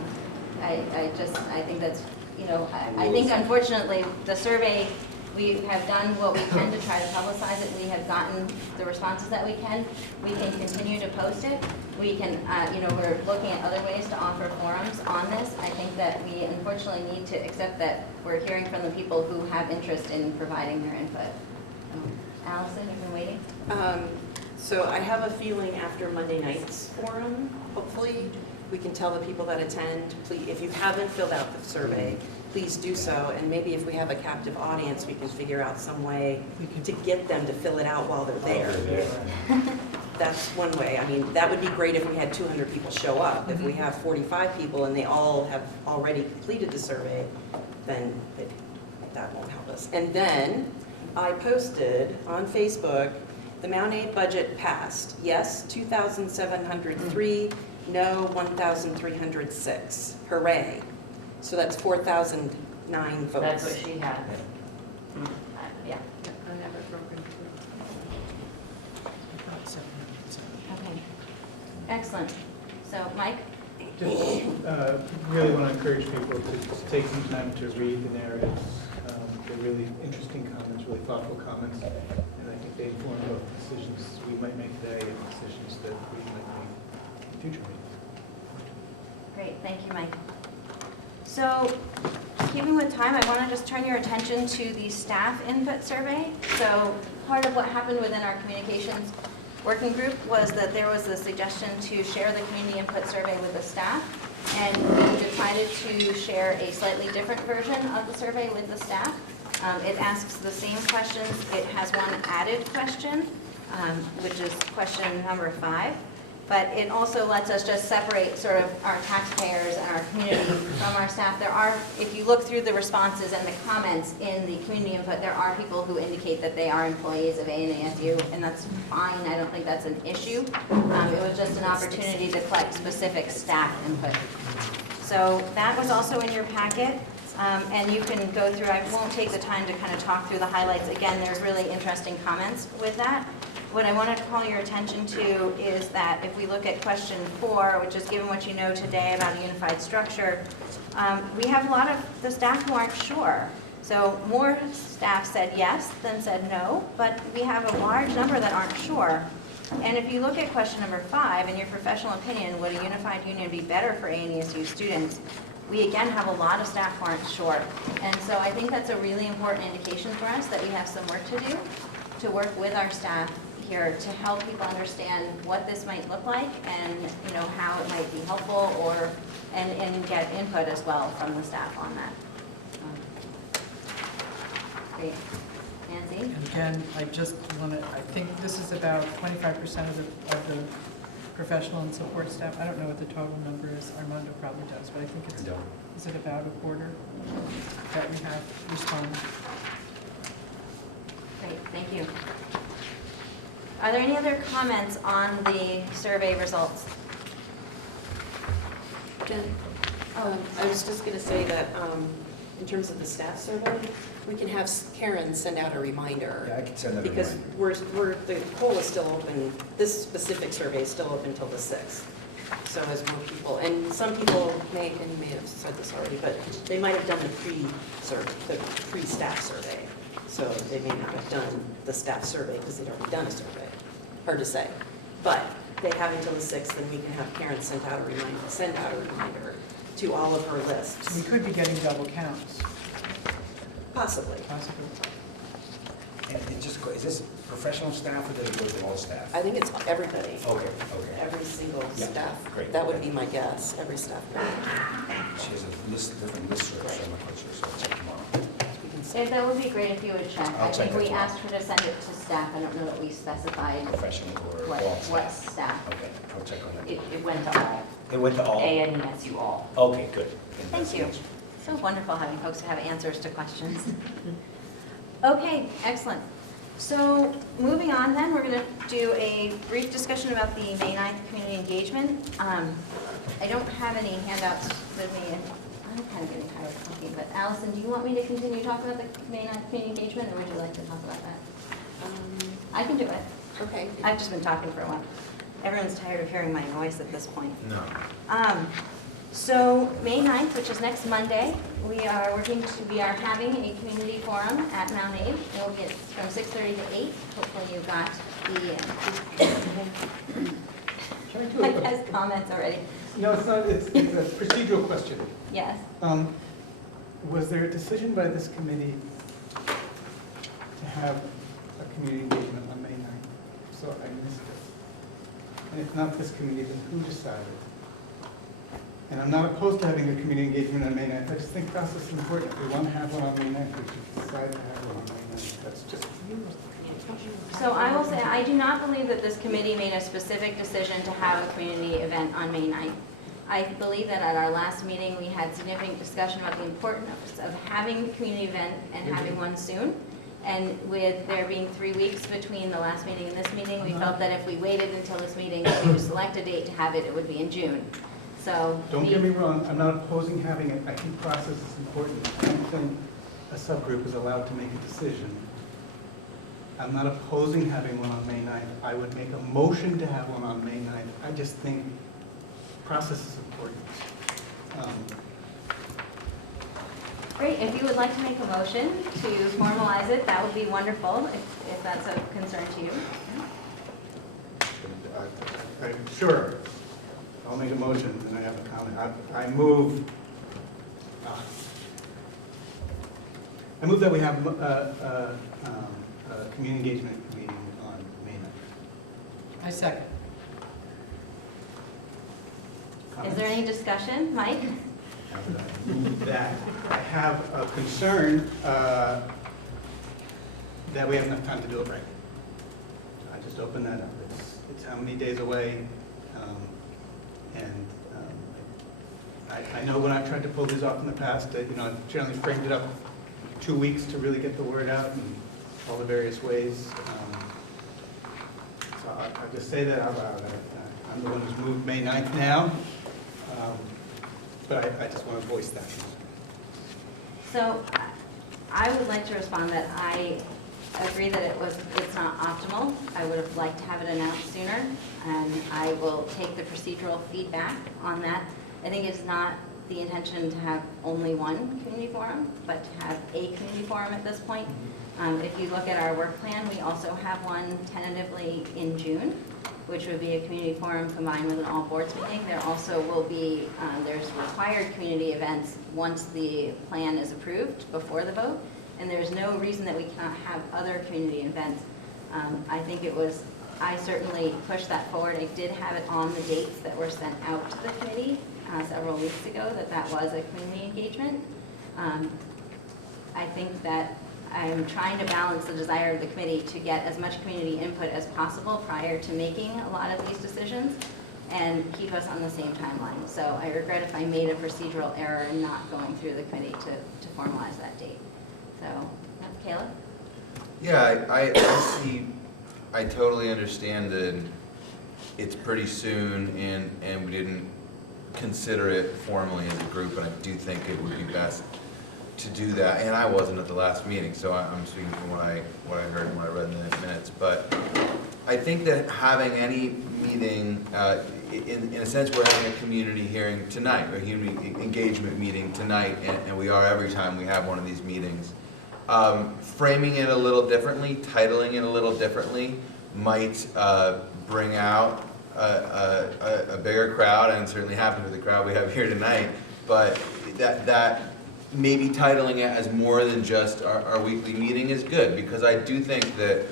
think that's, I think unfortunately, the survey, we have done what we can to try to publicize it. We have gotten the responses that we can. We can continue to post it. We can, we're looking at other ways to offer forums on this. I think that we unfortunately need to accept that we're hearing from the people who have interest in providing their input. Allison, you've been waiting? So I have a feeling after Monday night's forum, hopefully, we can tell the people that attend, please, if you haven't filled out the survey, please do so. And maybe if we have a captive audience, we can figure out some way to get them to fill it out while they're there. That's one way. I mean, that would be great if we had 200 people show up. If we have 45 people and they all have already completed the survey, then that won't help us. And then I posted on Facebook, the Mount Abe budget passed. Yes, 2,703, no, 1,306. Hooray. So that's 4,009 votes. That's what she had. Yeah, Yeah, I have it broken too. Okay. Excellent. So, Mike? Just really want to encourage people to take some time to read the narratives. They're really interesting comments, really thoughtful comments, and I think they inform both decisions we might make today and decisions that we might make in future meetings. Great, thank you, Mike. So, keeping with time, I want to just turn your attention to the staff input survey. So, part of what happened within our communications working group was that there was a suggestion to share the community input survey with the staff, and we decided to share a slightly different version of the survey with the staff. It asks the same questions. It has one added question, which is question number 5. But it also lets us just separate sort of our taxpayers and our community from our staff. There are, if you look through the responses and the comments in the community input, there are people who indicate that they are employees of ANASU, and that's fine. I don't think that's an issue. It was just an opportunity to collect specific staff input. So that was also in your packet. And you can go through, I won't take the time to kind of talk through the highlights. Again, there's really interesting comments with that. What I want to call your attention to is that if we look at question 4, which is given what you know today about a unified structure, we have a lot of the staff who aren't sure. So more staff said yes than said no, but we have a large number that aren't sure. And if you look at question number 5, in your professional opinion, would a unified union be better for ANESU students? We again have a lot of staff who aren't sure. And so I think that's a really important indication for us that we have some work to do to work with our staff here to help people understand what this might look like and how it might be helpful and get input as well from the staff on that. Great. Nancy? And again, I just want to, I think this is about 25% of the professional and support staff. I don't know what the total number is. Armando probably does, but I think it's, is it about a quarter that we have responded? Great, thank you. Are there any other comments on the survey results? Jen, I was just going to say that in terms of the staff survey, we can have Karen send out a reminder. Yeah, I can send that a Because the poll is still open, this specific survey is still open until the 6th. So as more people, and some people may, and you may have said this already, but they might have done the pre-staff survey. So they may not have done the staff survey because they'd already done a survey. Hard to say. But they have until the 6th, and we can have Karen send out a reminder to all of her lists. We could be getting double counts, Possibly. possibly. And just, is this professional staff or does it go to all staff? I think it's everybody. Okay. Every single Yeah, staff. great. That would be my guess, every staff. She has a list, different list, so I'm not quite sure, so I'll check tomorrow. We can see. That would be great if you would check. I'll I check think that we tomorrow. asked her to send it to staff. I don't know that we specified Professional or what, all what staff? staff. Okay, I'll check on that. It went to all. It went to all? ANESU all. Okay, good. Thank you. So wonderful having folks who have answers to questions. Okay, excellent. So moving on then, we're going to do a brief discussion about the May 9th community engagement. I don't have any handouts with me. I'm kind of getting tired of talking, but Allison, do you want me to continue talking about the May 9th community engagement, or would you like to talk about that? I can do it. Okay. I've just been talking for a while. Everyone's tired of hearing my voice at this point. No. So May 9th, which is next Monday, we are having a community forum at Mount Abe. It will be from 6:30 to 8. Hopefully you got the, Mike has comments already. No, it's not, it's a procedural question. Yes. Was there a decision by this committee to have a community engagement on May 9th? So I missed it. And if not this committee, then who decided? And I'm not opposed to having a community engagement on May 9th. I just think process is important. If we want to have one on May 9th, we should decide to have one on May 9th. That's just. So I will say, I do not believe that this committee made a specific decision to have a community event on May 9th. I believe that at our last meeting, we had significant discussion about the importance of having a community event and having one soon. And with there being 3 weeks between the last meeting and this meeting, we felt that if we waited until this meeting to select a date to have it, it would be in June. So. Don't get me wrong, I'm not opposing having it, I think process is important. I don't think a subgroup is allowed to make a decision. I'm not opposing having one on May 9th. I would make a motion to have one on May 9th. I just think process is important. Great, if you would like to make a motion to formalize it, that would be wonderful, if that's a concern to you. Sure, I'll make a motion, and I have a comment. I move that we have a community engagement meeting on May 9th. I second. Is there any discussion, Mike? That I have a concern that we have enough time to do it right. I just opened that up. It's how many days away, and I know when I've tried to pull these off in the past, that, I've generally framed it up 2 weeks to really get the word out in all the various ways. So I'll just say that out loud. I'm the one who's moved May 9th now. But I just want to voice that. So I would like to respond that I agree that it's not optimal. I would have liked to have it announced sooner, and I will take the procedural feedback on that. I think it's not the intention to have only one community forum, but to have a community forum at this point. If you look at our work plan, we also have one tentatively in June, which would be a community forum combined with an all boards meeting. There also will be, there's required community events once the plan is approved before the vote, and there's no reason that we cannot have other community events. I certainly pushed that forward. I did have it on the dates that were sent out to the committee several weeks ago, that was a community engagement. I think that I'm trying to balance the desire of the committee to get as much community input as possible prior to making a lot of these decisions and keep us on the same timeline. So I regret if I made a procedural error in not going through the committee to formalize that date. So, Caleb? Yeah, I totally understand that it's pretty soon and we didn't consider it formally as a group, and I do think it would be best to do that. And I wasn't at the last meeting, so I'm speaking from what I heard and what I read in the minutes. But I think that having any meeting, in a sense, we're having a community hearing tonight, or a community engagement meeting tonight, and we are every time we have one of these meetings. Framing it a little differently, titling it a little differently, might bring out a bigger crowd, and certainly happy with the crowd we have here tonight. But that maybe titling it as more than just our weekly meeting is good, because I do think that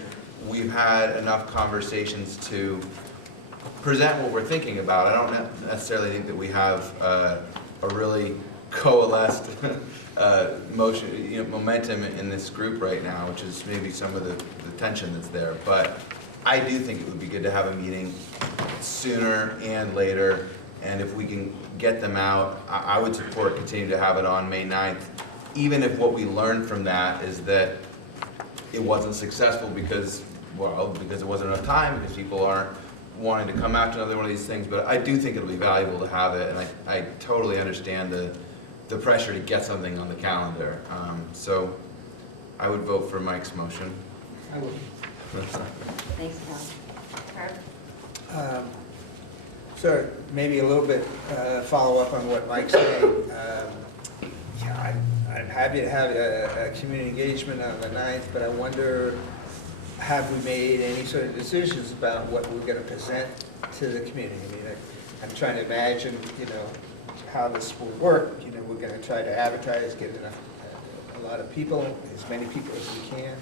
we've had enough conversations to present what we're thinking about. I don't necessarily think that we have a really coalesced momentum in this group right now, which is maybe some of the tension that's there. But I do think it would be good to have a meeting sooner and later, and if we can get them out, I would support continuing to have it on May 9th, even if what we learned from that is that it wasn't successful because there wasn't enough time, because people aren't wanting to come out to another one of these things. But I do think it'll be valuable to have it, and I totally understand the pressure to get something on the calendar. So I would vote for Mike's motion. I would. Thanks, Caleb. Herb? So maybe a little bit follow up on what Mike's saying. Yeah, I'm happy to have a community engagement on the 9th, but I wonder, have we made any sort of decisions about what we're going to present to the community? I mean, I'm trying to imagine, how this will work. We're going to try to advertise, get a lot of people, as many people as we can.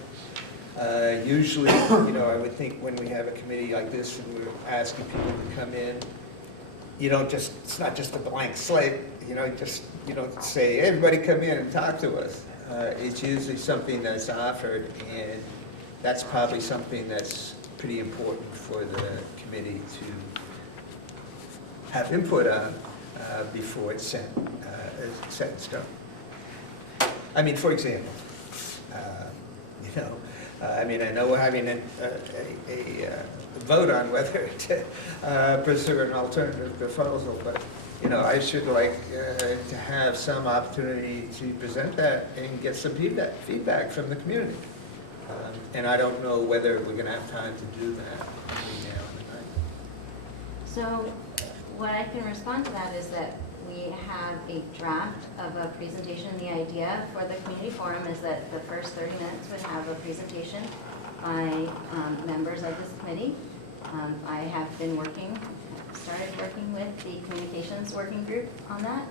Usually, I would think when we have a committee like this and we're asking people to come in, it's not just a blank slate, you don't say, everybody come in and talk to us. It's usually something that's offered, and that's probably something that's pretty important for the committee to have input on before it's set in stone. I mean, for example, I know we're having a vote on whether to pursue an alternative proposal, but I should like to have some opportunity to present that and get some feedback from the community. And I don't know whether we're going to have time to do that between now and tonight. So what I can respond to that is that we have a draft of a presentation. The idea for the community forum is that the first 30 minutes would have a presentation by members of this committee. I have been started working with the communications working group on that.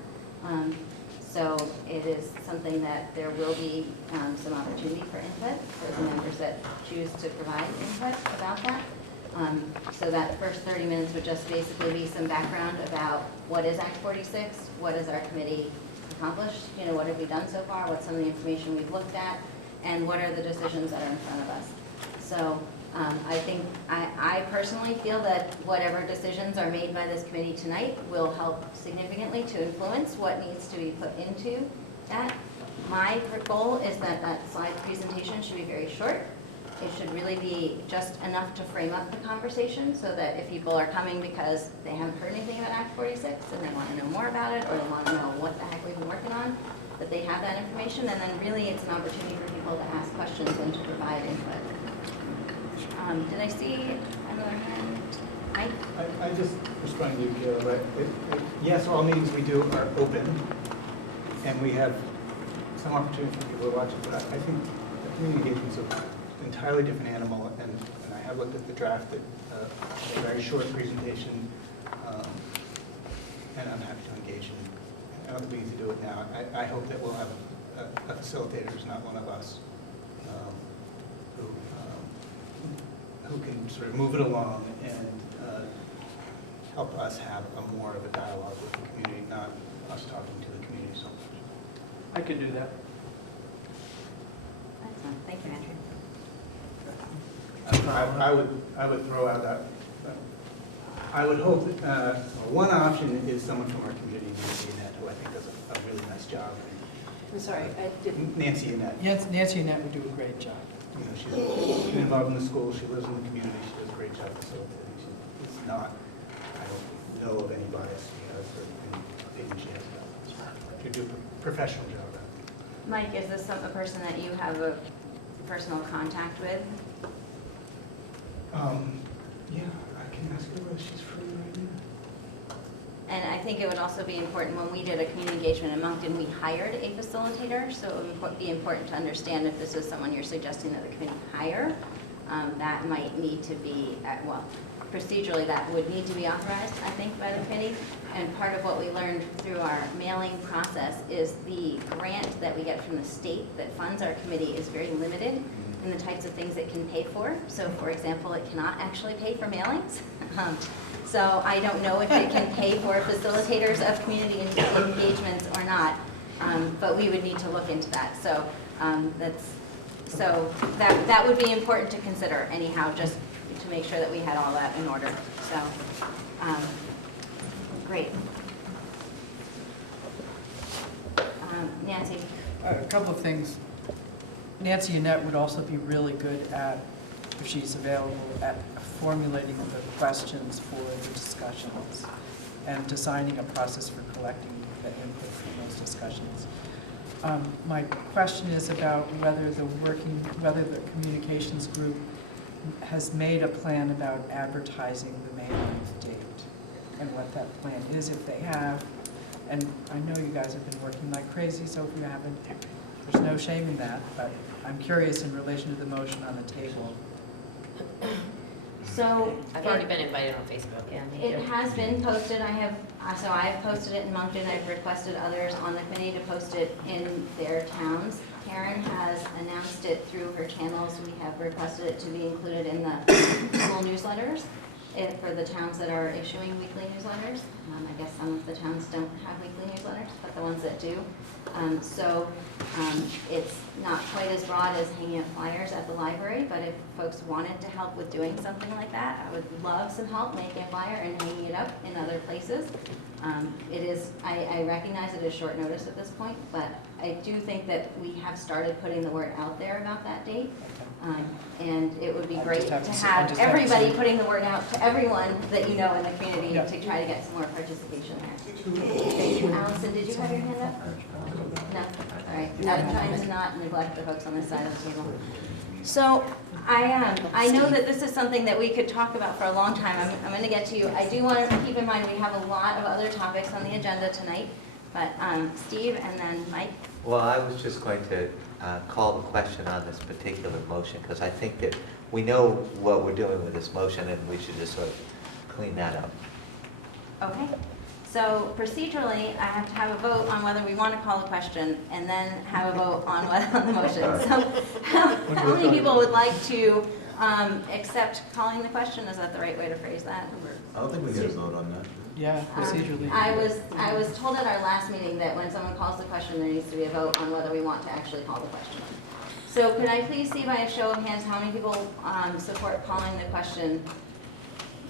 So it is something that there will be some opportunity for input for the members that choose to provide input about that. So that first 30 minutes would just basically be some background about what is Act 46, what has our committee accomplished, what have we done so far, what's some of the information we've looked at, and what are the decisions that are in front of us. So I think, I personally feel that whatever decisions are made by this committee tonight will help significantly to influence what needs to be put into that. My goal is that that slide presentation should be very short. It should really be just enough to frame up the conversation so that if people are coming because they haven't heard anything about Act 46 and they want to know more about it, or they want to know what the heck we've been working on, that they have that information, and then really it's an opportunity for people to ask questions and to provide input. Did I see another hand? Mike? I just respond to you, Kayla, yes, all meetings we do are open, and we have some opportunity for people to watch it, but I think the community engagement's an entirely different animal, and I have looked at the draft, a very short presentation, and I'm happy to engage in it. I don't think we need to do it now. I hope that we'll have a facilitator who's not one of us, who can sort of move it along and help us have more of a dialogue with the community, not us talking to the community so much. I can do that. Excellent. Thank you, Andrew. I would throw out that, I would hope that one option is someone from our community, Nancy Annette, who I think does a really nice job. I'm sorry, I didn't. Nancy Annette. Yes, Nancy Annette would do a great job. She's involved in the school, she lives in the community, she does a great job facilitating. She's not, I don't know of any bias she has or anything she has about this. She do a professional job at it. Mike, is this a person that you have a personal contact with? Yeah, I can ask her whether she's free right now. And I think it would also be important, when we did a community engagement in Moncton, we hired a facilitator, so it would be important to understand if this is someone you're suggesting that the committee hire. That might need to be, procedurally that would need to be authorized, I think, by the committee. And part of what we learned through our mailing process is the grant that we get from the state that funds our committee is very limited in the types of things it can pay for. So for example, it cannot actually pay for mailings. So I don't know if it can pay for facilitators of community engagements or not, but we would need to look into that. So that would be important to consider anyhow, just to make sure that we had all that in order. So great. Nancy. A couple of things. Nancy Annette would also be really good at, if she's available, at formulating the questions for the discussions and designing a process for collecting the input from those discussions. My question is about whether the communications group has made a plan about advertising the May 9th date and what that plan is, if they have. And I know you guys have been working like crazy, so if you haven't, there's no shame in that, but I'm curious in relation to the motion on the table. So I've already been invited on Facebook, yeah. it has been posted. I've posted it in Moncton. I've requested others on the committee to post it in their towns. Karen has announced it through her channels. We have requested it to be included in the school newsletters for the towns that are issuing weekly newsletters. I guess some of the towns don't have weekly newsletters, but the ones that do. It's not quite as broad as hanging up flyers at the library, but if folks wanted to help with doing something like that, I would love some help making a flyer and hanging it up in other places. I recognize it is short notice at this point, but I do think that we have started putting the word out there about that date. And it would be great just have to to see- have I just have to everybody see. putting the word out to everyone that you know in the community Yeah. to try to get some more participation there. Thank you. Allison, did you have your hand up? No? All right. I'm trying to not neglect the folks on this side of the table. So I know that this is something that we could talk about for a long time. I'm going to get to you. I do want to keep in mind we have a lot of other topics on the agenda tonight, but Steve and then Mike. Well, I was just going to call the question on this particular motion, because I think that we know what we're doing with this motion, and we should just sort of clean that up. Okay. So procedurally, I have to have a vote on whether we want to call the question and then have a vote on the motion. So how many people would like to accept calling the question? Is that the right way to phrase that? I don't think we need a vote on that. Yeah, procedurally. I was told at our last meeting that when someone calls the question, there needs to be a vote on whether we want to actually call the question. So could I please see by a show of hands how many people support calling the question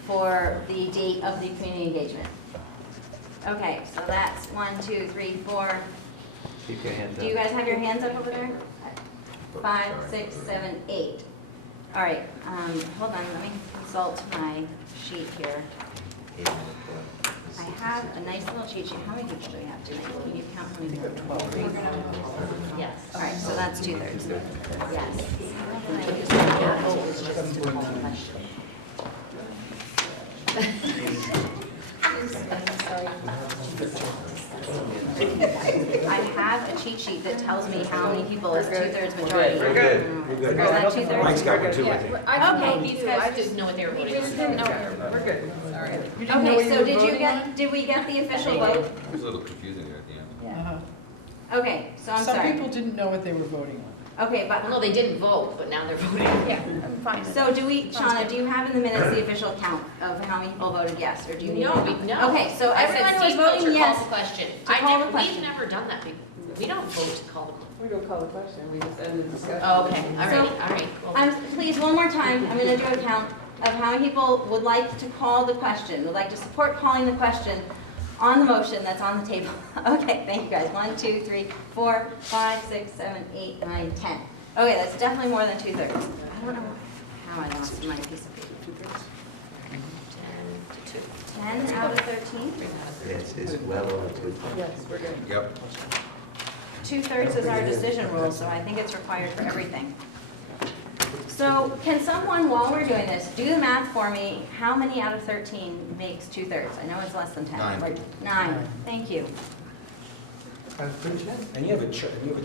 for the date of the community engagement? Okay, so that's 1, 2, 3, 4. Keep your hands up. Do you guys have your hands up over there? 5, 6, 7, 8. All right, hold on, let me consult my sheet here. 8 minutes left. I have a nice little cheat sheet. How many people do we have tonight? Can you count how many people? Yes. All right, so that's 2/3. Yes. I have a cheat sheet that tells me how many people is 2/3 majority. We're good. We're good. Is that 2/3? Mike's got one too, I think. Okay, These guys didn't know what they were voting on. We're good, sorry. Okay, so did we get the official vote? It was a little confusing there at the end. Uh-huh. Okay, so I'm Some sorry. people didn't know what they were voting on. Okay, Well, no, they didn't vote, but now they're voting. Yeah, I'm fine. so do we, Shauna, do you have in the minutes the official count of how many people voted yes, or do you need? No, no. Okay, so I said everyone who was Steve voting Pilcher yes. calls the question. to call the We've question. never done that. We don't vote to call the question. We don't call the question, we just end the discussion. Oh, okay, all So, right, all right. Well, Please, one more time, I'm gonna do a count of how many people would like to call the question, would like to support calling the question on the motion that's on the table. Okay, thank you guys. 1, 2, 3, 4, 5, 6, 7, 8, 9, 10. Okay, that's definitely more than 2/3. I don't know how I lost my piece of paper. 10 to 2. 10 out of 13? Yes, it's well over 2. Yes, we're good. Yep. 2/3 is our decision rule, so I think it's required for everything. So can someone, while we're doing this, do the math for me? How many out of 13 makes 2/3? I know it's less than 10. 9. 9, thank you. And you have a chart, don't you,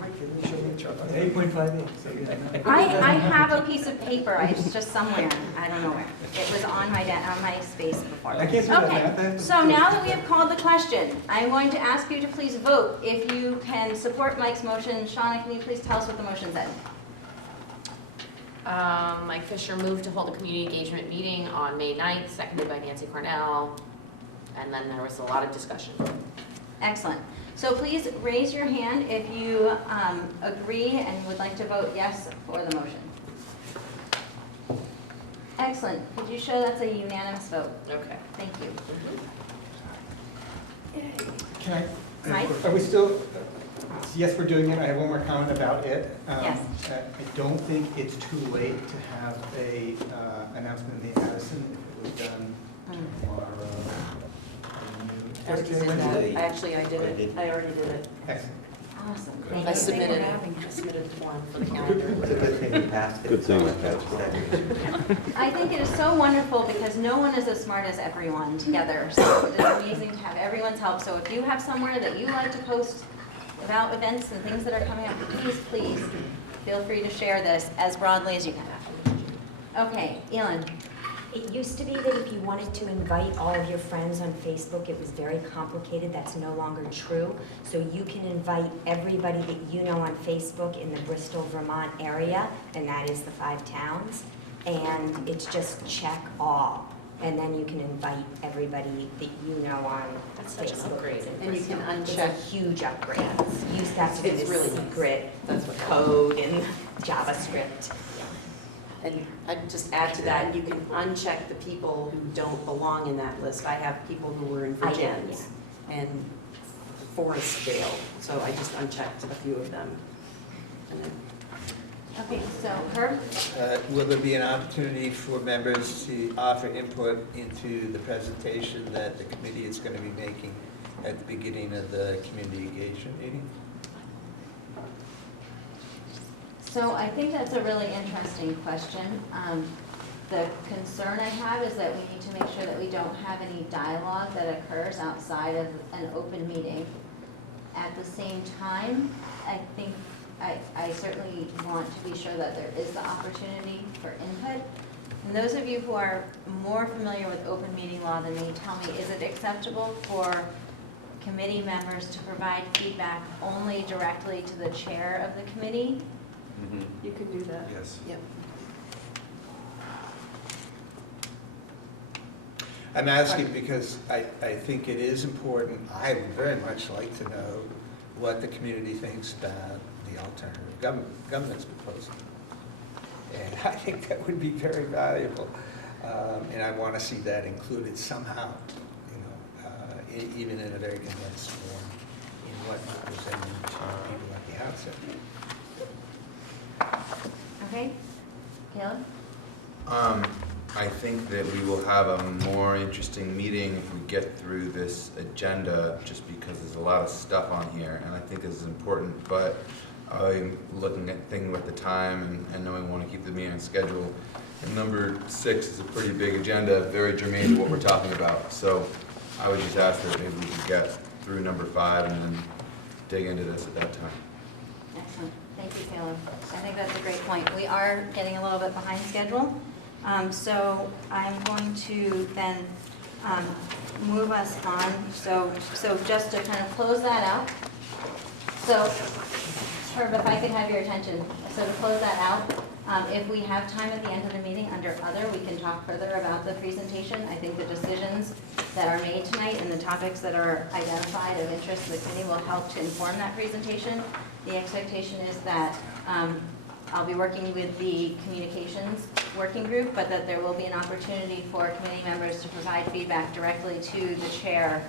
Mike? Can you show me a chart? 8.58. I have a piece of paper, it's just somewhere, I don't know where. It was on my space before. I can't do that math. I Okay, have to- so now that we have called the question, I'm going to ask you to please vote. If you can support Mike's motion, Shauna, can you please tell us what the motion said? Mike Fisher moved to hold a community engagement meeting on May 9th, seconded by Nancy Cornell, and then there was a lot of discussion. Excellent. So please raise your hand if you agree and would like to vote yes for the motion. Excellent. Could you show that's a unanimous vote? Okay. Thank you. Can Mike? Are we still, yes, we're doing it. I have one more comment about it. Yes. I don't think it's too late to have a announcement in the Addison if it was done tomorrow. I already did that. Actually, I did it. I already did it. Excellent. Awesome. I submitted one for the calendar. It's a good thing you passed it. Good thing you So I passed said- I think it is so wonderful because no one is as smart as everyone together. So it is amazing to have everyone's help. So if you have somewhere that you like to post about events and things that are coming up, please feel free to share this as broadly as you can. Okay, Elin. It used to be that if you wanted to invite all of your friends on Facebook, it was very complicated. That's no longer true. So you can invite everybody that you know on Facebook in the Bristol, Vermont area, and that is the 5 towns. And it's just check all. And then you can invite everybody that you know on That's such an Facebook. upgrade. And you can It's a uncheck. huge upgrade. Used to have to do It's this really nice. secret That's what code and JavaScript. And I'd just add to that, you can uncheck the people who don't belong in that list. I have people who were in I did, Virgins and Forestdale, so I just unchecked a few of them. And then Okay, so Herb? Will there be an opportunity for members to offer input into the presentation that the committee is going to be making at the beginning of the community engagement meeting? So I think that's a really interesting question. The concern I have is that we need to make sure that we don't have any dialogue that occurs outside of an open meeting. At the same time, I think I certainly want to be sure that there is the opportunity for input. And those of you who are more familiar with open meeting law than me, tell me, is it acceptable for committee members to provide feedback only directly to the chair of the committee? You can do that. Yes. Yep. I'm asking because I think it is important. I would very much like to know what the community thinks about the alternative government's proposal. And I think that would be very valuable. And I want to see that included somehow, even in a very condensed form, in what we're presenting to people at the outset. Okay, Caleb? I think that we will have a more interesting meeting if we get through this agenda, just because there's a lot of stuff on here, and I think this is important, but I'm looking at thinking about the time and knowing we want to keep the meeting on schedule. And number 6 is a pretty big agenda, very germane to what we're talking about, so I would just ask that maybe we could get through number 5 and then dig into this at that time. Excellent. Thank you, Caleb. I think that's a great point. We are getting a little bit behind schedule. So I'm going to then move us on. So just to kind of close that out. So, Herb, if I could have your attention. So to close that out, if we have time at the end of the meeting under other, we can talk further about the presentation. I think the decisions that are made tonight and the topics that are identified of interest to the committee will help to inform that presentation. The expectation is that I'll be working with the communications working group, but that there will be an opportunity for committee members to provide feedback directly to the chair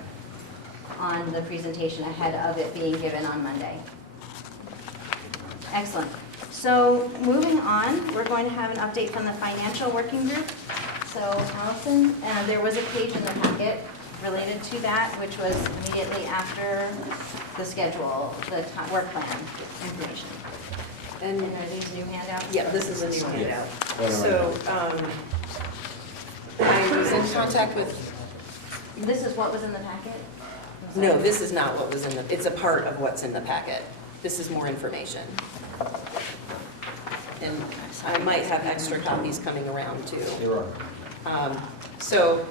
on the presentation ahead of it being given on Monday. Excellent. So moving on, we're going to have an update from the financial working group. So Allison, there was a page in the packet related to that, which was immediately after the schedule, the work plan information. And are these new handouts? Yeah, this is a new handout. So, I was in contact with, This is what was in the packet? no, this is not what was in the, it's a part of what's in the packet. This is more information. And I might have extra copies coming around too. There are. So,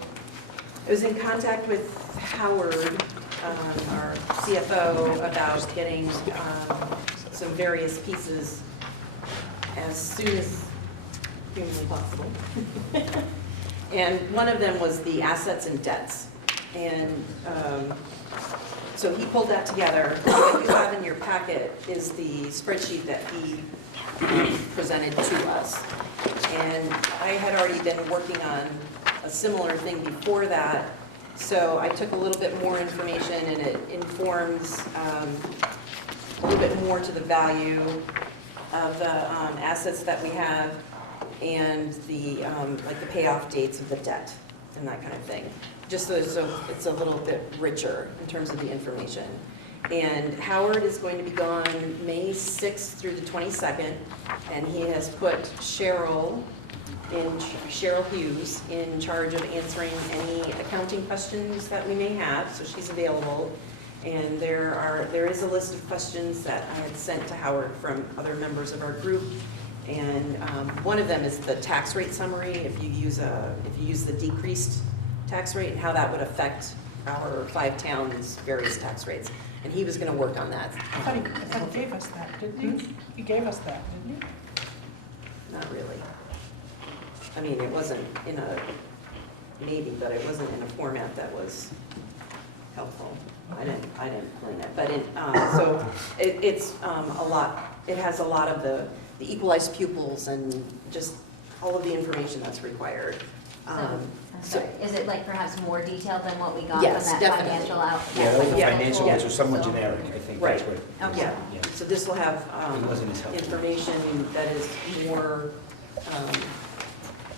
I was in contact with Howard, our CFO, about getting some various pieces as soon as humanly possible. And one of them was the assets and debts. And so he pulled that together. What you have in your packet is the spreadsheet that he presented to us. And I had already been working on a similar thing before that. So I took a little bit more information, and it informs a little bit more to the value of the assets that we have, and the like the payoff dates of the debt and that kind of thing. Just so it's a little bit richer in terms of the information. And Howard is going to be gone May 6th through the 22nd, and he has put Cheryl Hughes in charge of answering any accounting questions that we may have, so she's available. And there is a list of questions that I had sent to Howard from other members of our group. And one of them is the tax rate summary, if you use the decreased tax rate, and how that would affect our 5 towns' various tax rates. And he was going to work on that. I thought he gave us that, didn't he? He gave us that, didn't Not really. I mean, it wasn't in a, maybe, but it wasn't in a format that was helpful. I didn't plan it, but so it's a lot. It has a lot of the equalized pupils and just all of the information that's required So, Um, I'm sorry, is it like perhaps more detailed than what we got from Yes, that definitely. financial out? Yeah, those Yeah. financial ones are somewhat So- generic, I think, Right. that's what. Okay. Yeah, Yeah. so this will have It wasn't as helpful. information that is more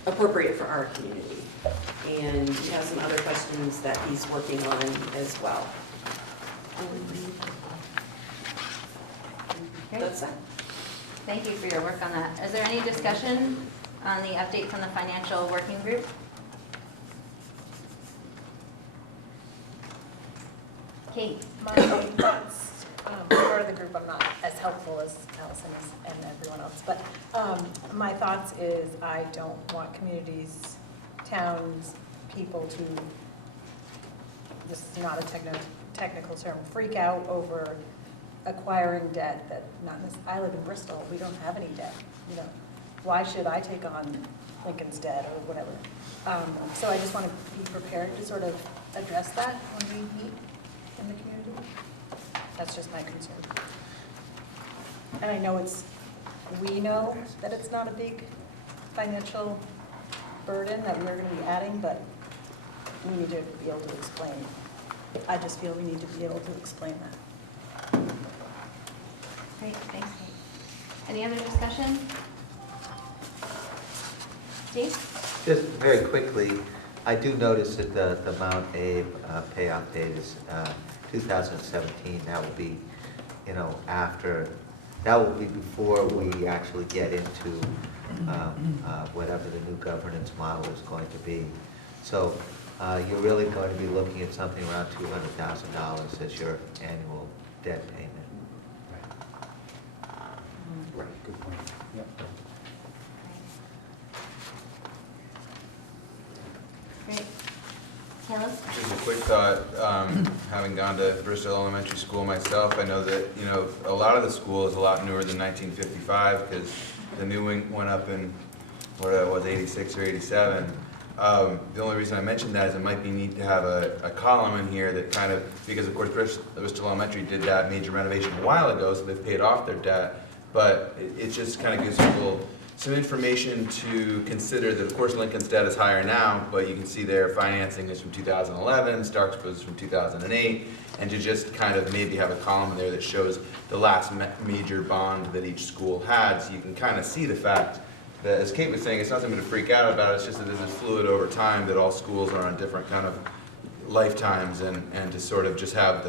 appropriate for our community. And he has some other questions that he's working on as well. Great. That's it. Thank you for your work on that. Is there any discussion on the update from the financial working group? Kate? My thoughts, part of the group, I'm not as helpful as Allison is and everyone else, but my thoughts is I don't want communities, towns, people to, this is not a technical term, freak out over acquiring debt that not necessarily, I live in Bristol, we don't have any debt, you know. Why should I take on Lincoln's debt or whatever? So I just want to be prepared to sort of address that when we meet in the community. That's just my concern. And I know we know that it's not a big financial burden that we're going to be adding, but we need to be able to explain. I just feel we need to be able to explain that. Great, thanks, Kate. Any other discussion? Steve? Just very quickly, I do notice that the Mount Abe payoff date is 2017. That will be, after, that will be before we actually get into whatever the new governance model is going to be. So you're really going to be looking at something around $200,000 as your annual debt payment. Right, good point. Yep. Great. Caleb? Just a quick thought, having gone to Bristol Elementary School myself, I know that, a lot of the school is a lot newer than 1955, because the new wing went up in, what it was, 86 or 87. The only reason I mentioned that is it might be neat to have a column in here that kind of, because of course Bristol Elementary did that major renovation a while ago, so they've paid off their debt, but it just kind of gives people some information to consider that, of course, Lincoln's debt is higher now, but you can see their financing is from 2011, Stark's was from 2008, and to just kind of maybe have a column in there that shows the last major bond that each school had, so you can kind of see the fact that, as Kate was saying, it's not something to freak out about, it's just that this is fluid over time, that all schools are on different kind of lifetimes, and to sort of just have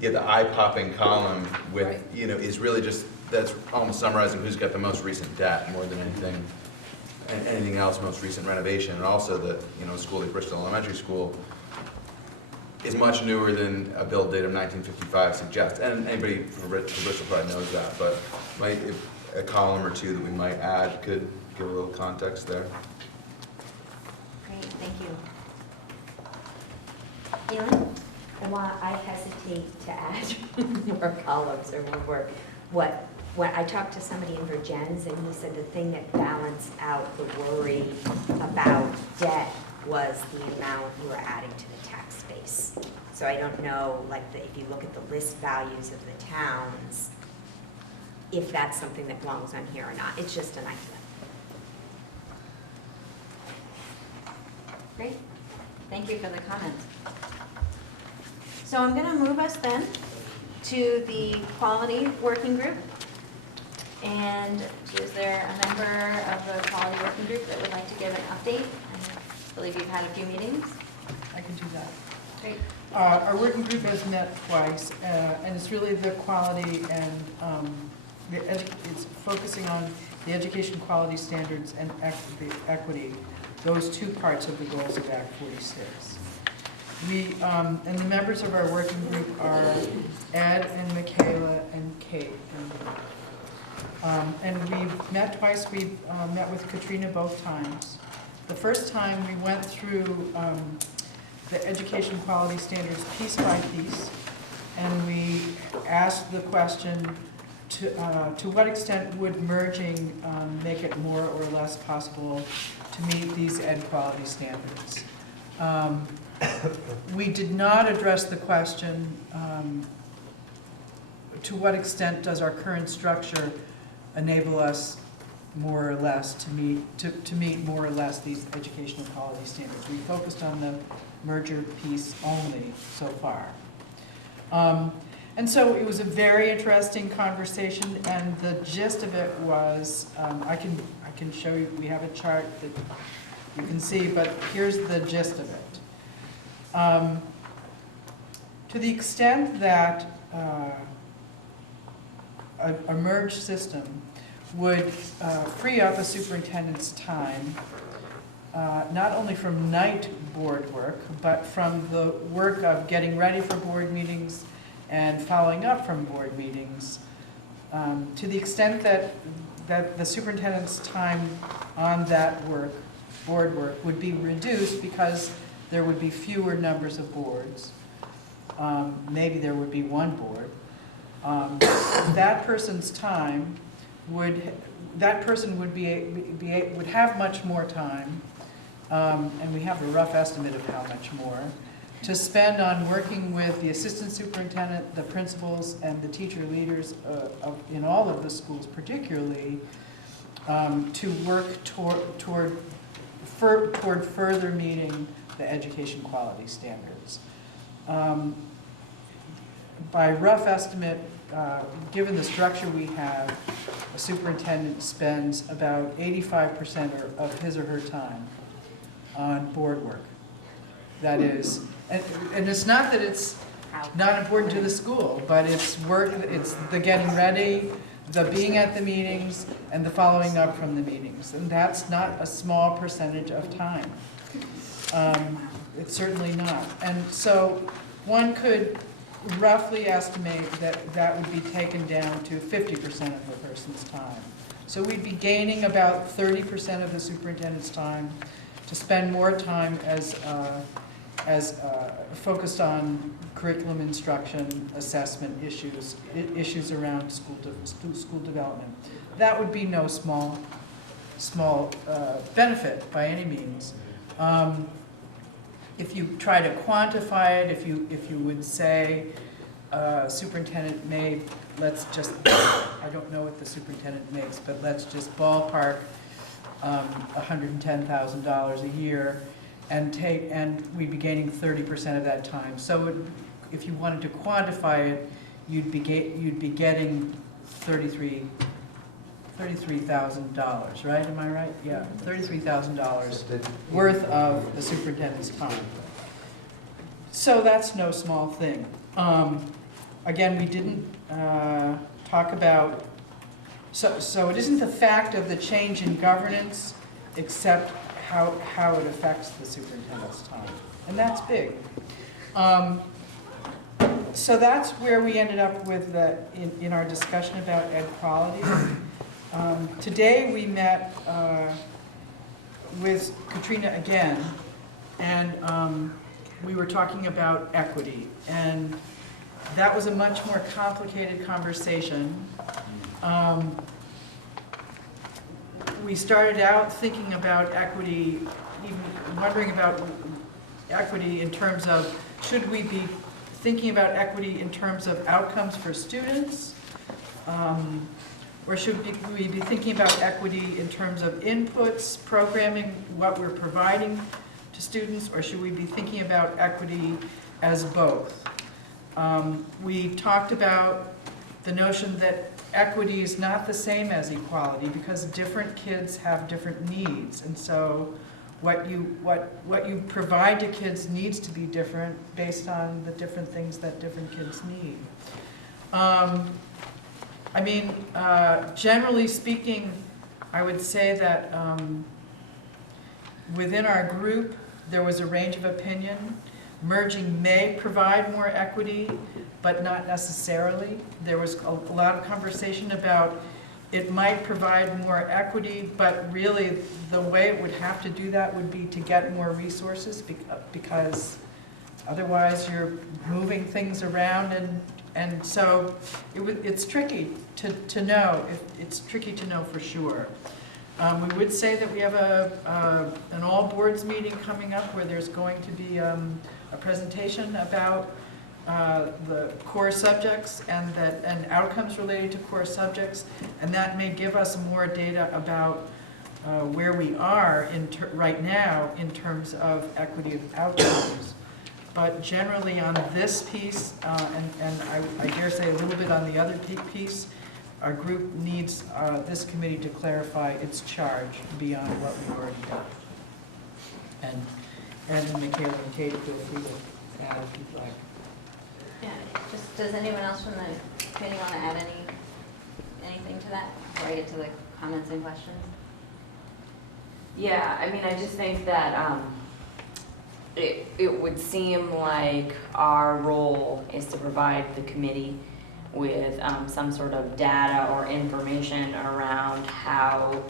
the eye-popping column with, Right. Is really just, that's almost summarizing who's got the most recent debt more than anything else, most recent renovation. And also that, a school like Bristol Elementary School is much newer than a build date of 1955 suggests. And anybody from Bristol probably knows that, but a column or two that we might add could give a little context there. Great, thank you. Elin? While I hesitate to add more columns or more work, when I talked to somebody in Virgins, and he said the thing that balanced out the worry about debt was the amount you were adding to the tax base. So I don't know, if you look at the list values of the towns, if that's something that belongs on here or not. It's just an idea. Great, thank you for the comment. So I'm going to move us then to the quality working group. And is there a member of the quality working group that would like to give an update? I believe you've had a few meetings. I can do that. Great. Our working group has met twice, and it's really the quality and it's focusing on the education quality standards and equity, those two parts of the goals of Act 46. And the members of our working group are Ed and Michaela and Kate. And we've met twice. We've met with Katrina both times. The first time we went through the education quality standards piece by piece, and we asked the question, to what extent would merging make it more or less possible to meet these ed quality standards? We did not address the question, to what extent does our current structure enable us more or less to meet more or less these educational quality standards. We focused on the merger piece only so far. And so it was a very interesting conversation, and the gist of it was, I can show you, we have a chart that you can see, but here's the gist of it. To the extent that a merged system would free up a superintendent's time, not only from night board work, but from the work of getting ready for board meetings and following up from board meetings, to the extent that the superintendent's time on that work, board work, would be reduced because there would be fewer numbers of boards. Maybe there would be one board. That person's time that person would have much more time, and we have a rough estimate of how much more, to spend on working with the assistant superintendent, the principals, and the teacher leaders in all of the schools particularly, to work toward further meeting the education quality standards. By rough estimate, given the structure we have, a superintendent spends about 85% of his or her time on board work. That is, and it's not that it's not important to the school, but it's work, it's the getting ready, the being at the meetings, and the following up from the meetings. And that's not a small percentage of time. It's certainly not. And so one could roughly estimate that that would be taken down to 50% of the person's time. So we'd be gaining about 30% of the superintendent's time to spend more time as focused on curriculum instruction, assessment issues around school development. That would be no small benefit by any means. If you try to quantify it, if you would say superintendent made, let's just, I don't know what the superintendent makes, but let's just ballpark $110,000 a year, and we'd be gaining 30% of that time. So if you wanted to quantify it, you'd be getting $33,000, right? Am I right? Yeah, $33,000 worth of the superintendent's time. So that's no small thing. Again, we didn't talk about, so it isn't the fact of the change in governance, except how it affects the superintendent's time. And that's big. So that's where we ended up with in our discussion about ed quality. Today we met with Katrina again, and we were talking about equity. And that was a much more complicated conversation. We started out thinking about equity, even wondering about equity in terms of, should we be thinking about equity in terms of outcomes for students? Or should we be thinking about equity in terms of inputs, programming, what we're providing to students? Or should we be thinking about equity as both? We talked about the notion that equity is not the same as equality because different kids have different needs. And so what you provide to kids needs to be different based on the different things that different kids need. I mean, generally speaking, I would say that within our group, there was a range of opinion. Merging may provide more equity, but not necessarily. There was a lot of conversation about it might provide more equity, but really the way it would have to do that would be to get more resources, because otherwise you're moving things around, and so it's tricky to know. It's tricky to know for sure. We would say that we have an all boards meeting coming up where there's going to be a presentation about the core subjects and outcomes related to core subjects, and that may give us more data about where we are right now in terms of equity of outcomes. But generally on this piece, and I dare say a little bit on the other piece, our group needs this committee to clarify its charge beyond what we've already done. And Michaela and Kate, feel free to add if you'd like. Yeah, just, does anyone else from the committee want to add anything to that before I get to the comments and questions? Yeah, I mean, I just think that it would seem like our role is to provide the committee with some sort of data or information around how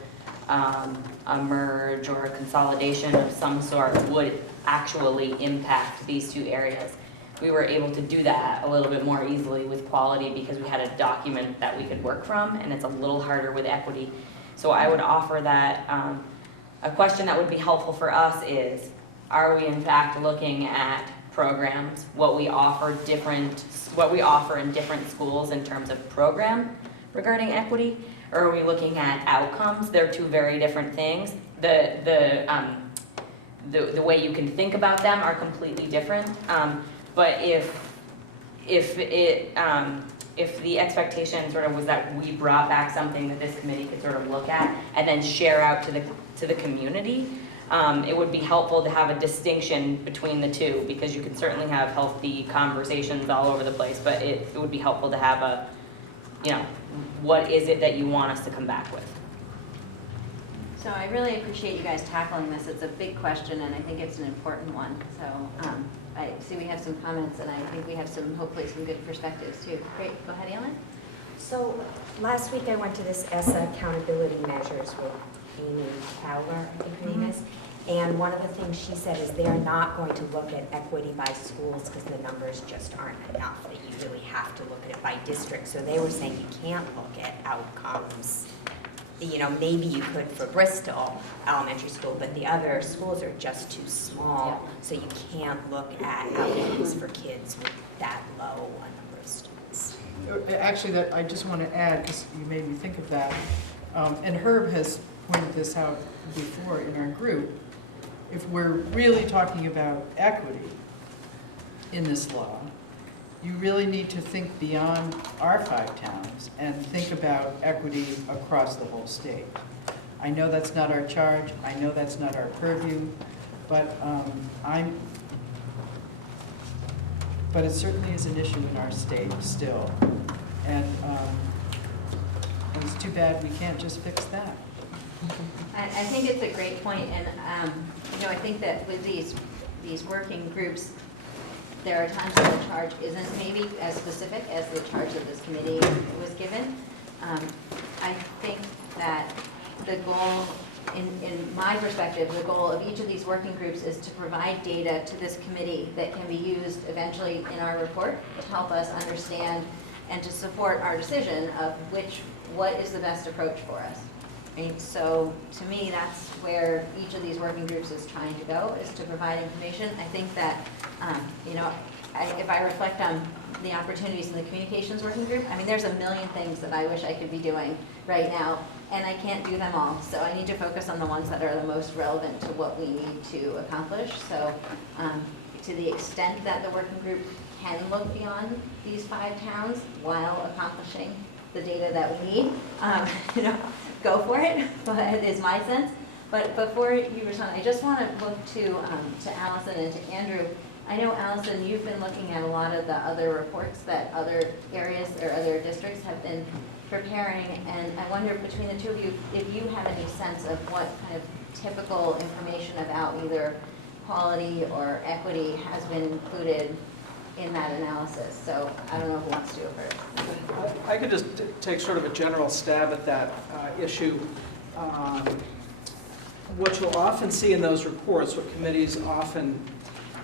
a merge or a consolidation of some sort would actually impact these two areas. We were able to do that a little bit more easily with quality because we had a document that we could work from, and it's a little harder with equity. So I would offer that a question that would be helpful for us is, are we in fact looking at programs, what we offer in different schools in terms of program regarding equity, or are we looking at outcomes? They're two very different things. The way you can think about them are completely different. But if the expectation sort of was that we brought back something that this committee could sort of look at and then share out to the community, it would be helpful to have a distinction between the two, because you can certainly have healthy conversations all over the place, but it would be helpful to have a, what is it that you want us to come back with? So I really appreciate you guys tackling this. It's a big question, and I think it's an important one. So I see we have some comments, and I think we have hopefully some good perspectives too. Great, go ahead, Ellen. So last week I went to this ESSA accountability measures with Amy Fowler, I think her name is. And one of the things she said is they're not going to look at equity by schools because the numbers just aren't enough, that you really have to look at it by district. So they were saying you can't look at outcomes. Maybe you could for Bristol Elementary School, but the other schools are just too small. So you can't look at outcomes for kids with that low a number of students. Actually, that I just want to add, because you made me think of that, and Herb has pointed this out before in our group. If we're really talking about equity in this law, you really need to think beyond our 5 towns and think about equity across the whole state. I know that's not our charge, I know that's not our purview, but but it certainly is an issue in our state still. And it's too bad we can't just fix that. I think it's a great point, and I think that with these working groups, there are times when the charge isn't maybe as specific as the charge that this committee was given. I think that the goal, in my perspective, the goal of each of these working groups is to provide data to this committee that can be used eventually in our report to help us understand and to support our decision of what is the best approach for us. Right? So to me, that's where each of these working groups is trying to go, is to provide information. I think that, if I reflect on the opportunities in the communications working group, there's a million things that I wish I could be doing right now, and I can't do them all. So I need to focus on the ones that are the most relevant to what we need to accomplish. So to the extent that the working group can look beyond these 5 towns while accomplishing the data that we need, go for it, but is my sense. But before you respond, I just want to look to Allison and to Andrew. I know, Allison, you've been looking at a lot of the other reports that other areas or other districts have been preparing, and I wonder between the two of you if you have any sense of what kind of typical information about either quality or equity has been included in that analysis. So I don't know who wants to go first. I could just take sort of a general stab at that issue. What you'll often see in those reports, what committees often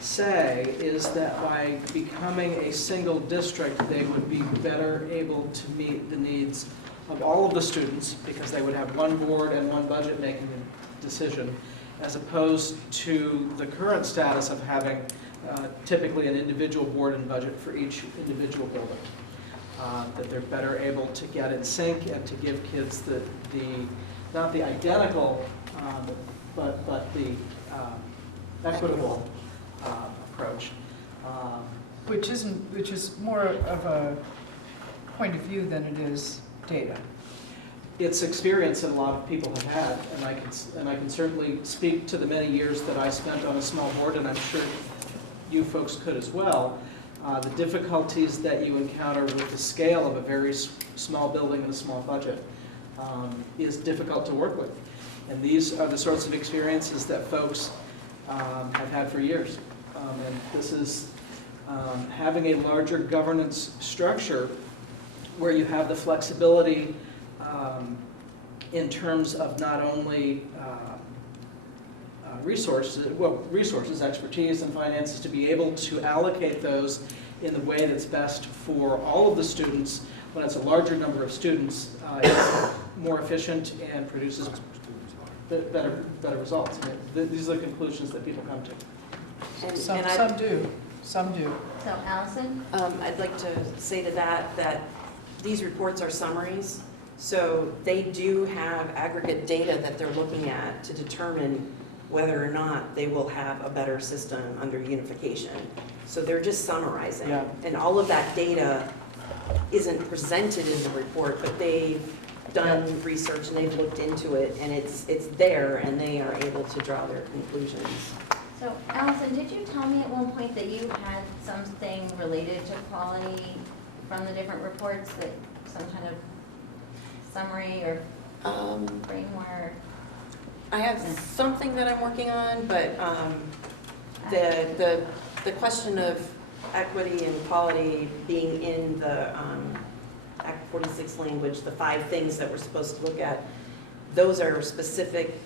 say, is that by becoming a single district, they would be better able to meet the needs of all of the students, because they would have one board and one budget making decision, as opposed to the current status of having typically an individual board and budget for each individual building. That they're better able to get in sync and to give kids the not the identical, but the equitable approach. Which is more of a point of view than it is data. It's experience that a lot of people have had, and I can certainly speak to the many years that I spent on a small board, and I'm sure you folks could as well. The difficulties that you encounter with the scale of a very small building and a small budget is difficult to work with. And these are the sorts of experiences that folks have had for years. And this is having a larger governance structure where you have the flexibility in terms of not only resources, expertise, and finances to be able to allocate those in the way that's best for all of the students. When it's a larger number of students, it's more efficient and produces better results. These are the conclusions that people come to. Some do. So Allison? I'd like to say to that these reports are summaries, so they do have aggregate data that they're looking at to determine whether or not they will have a better system under unification. So they're just summarizing. Yeah. And all of that data isn't presented in the report, but they've done research and they've looked into it, and it's there, and they are able to draw their conclusions. So Allison, did you tell me at one point that you had something related to quality from the different reports, that some kind of summary or framework? I have something that I'm working on, but the question of equity and quality being in the Act 46 language, the 5 things that we're supposed to look at, those are specific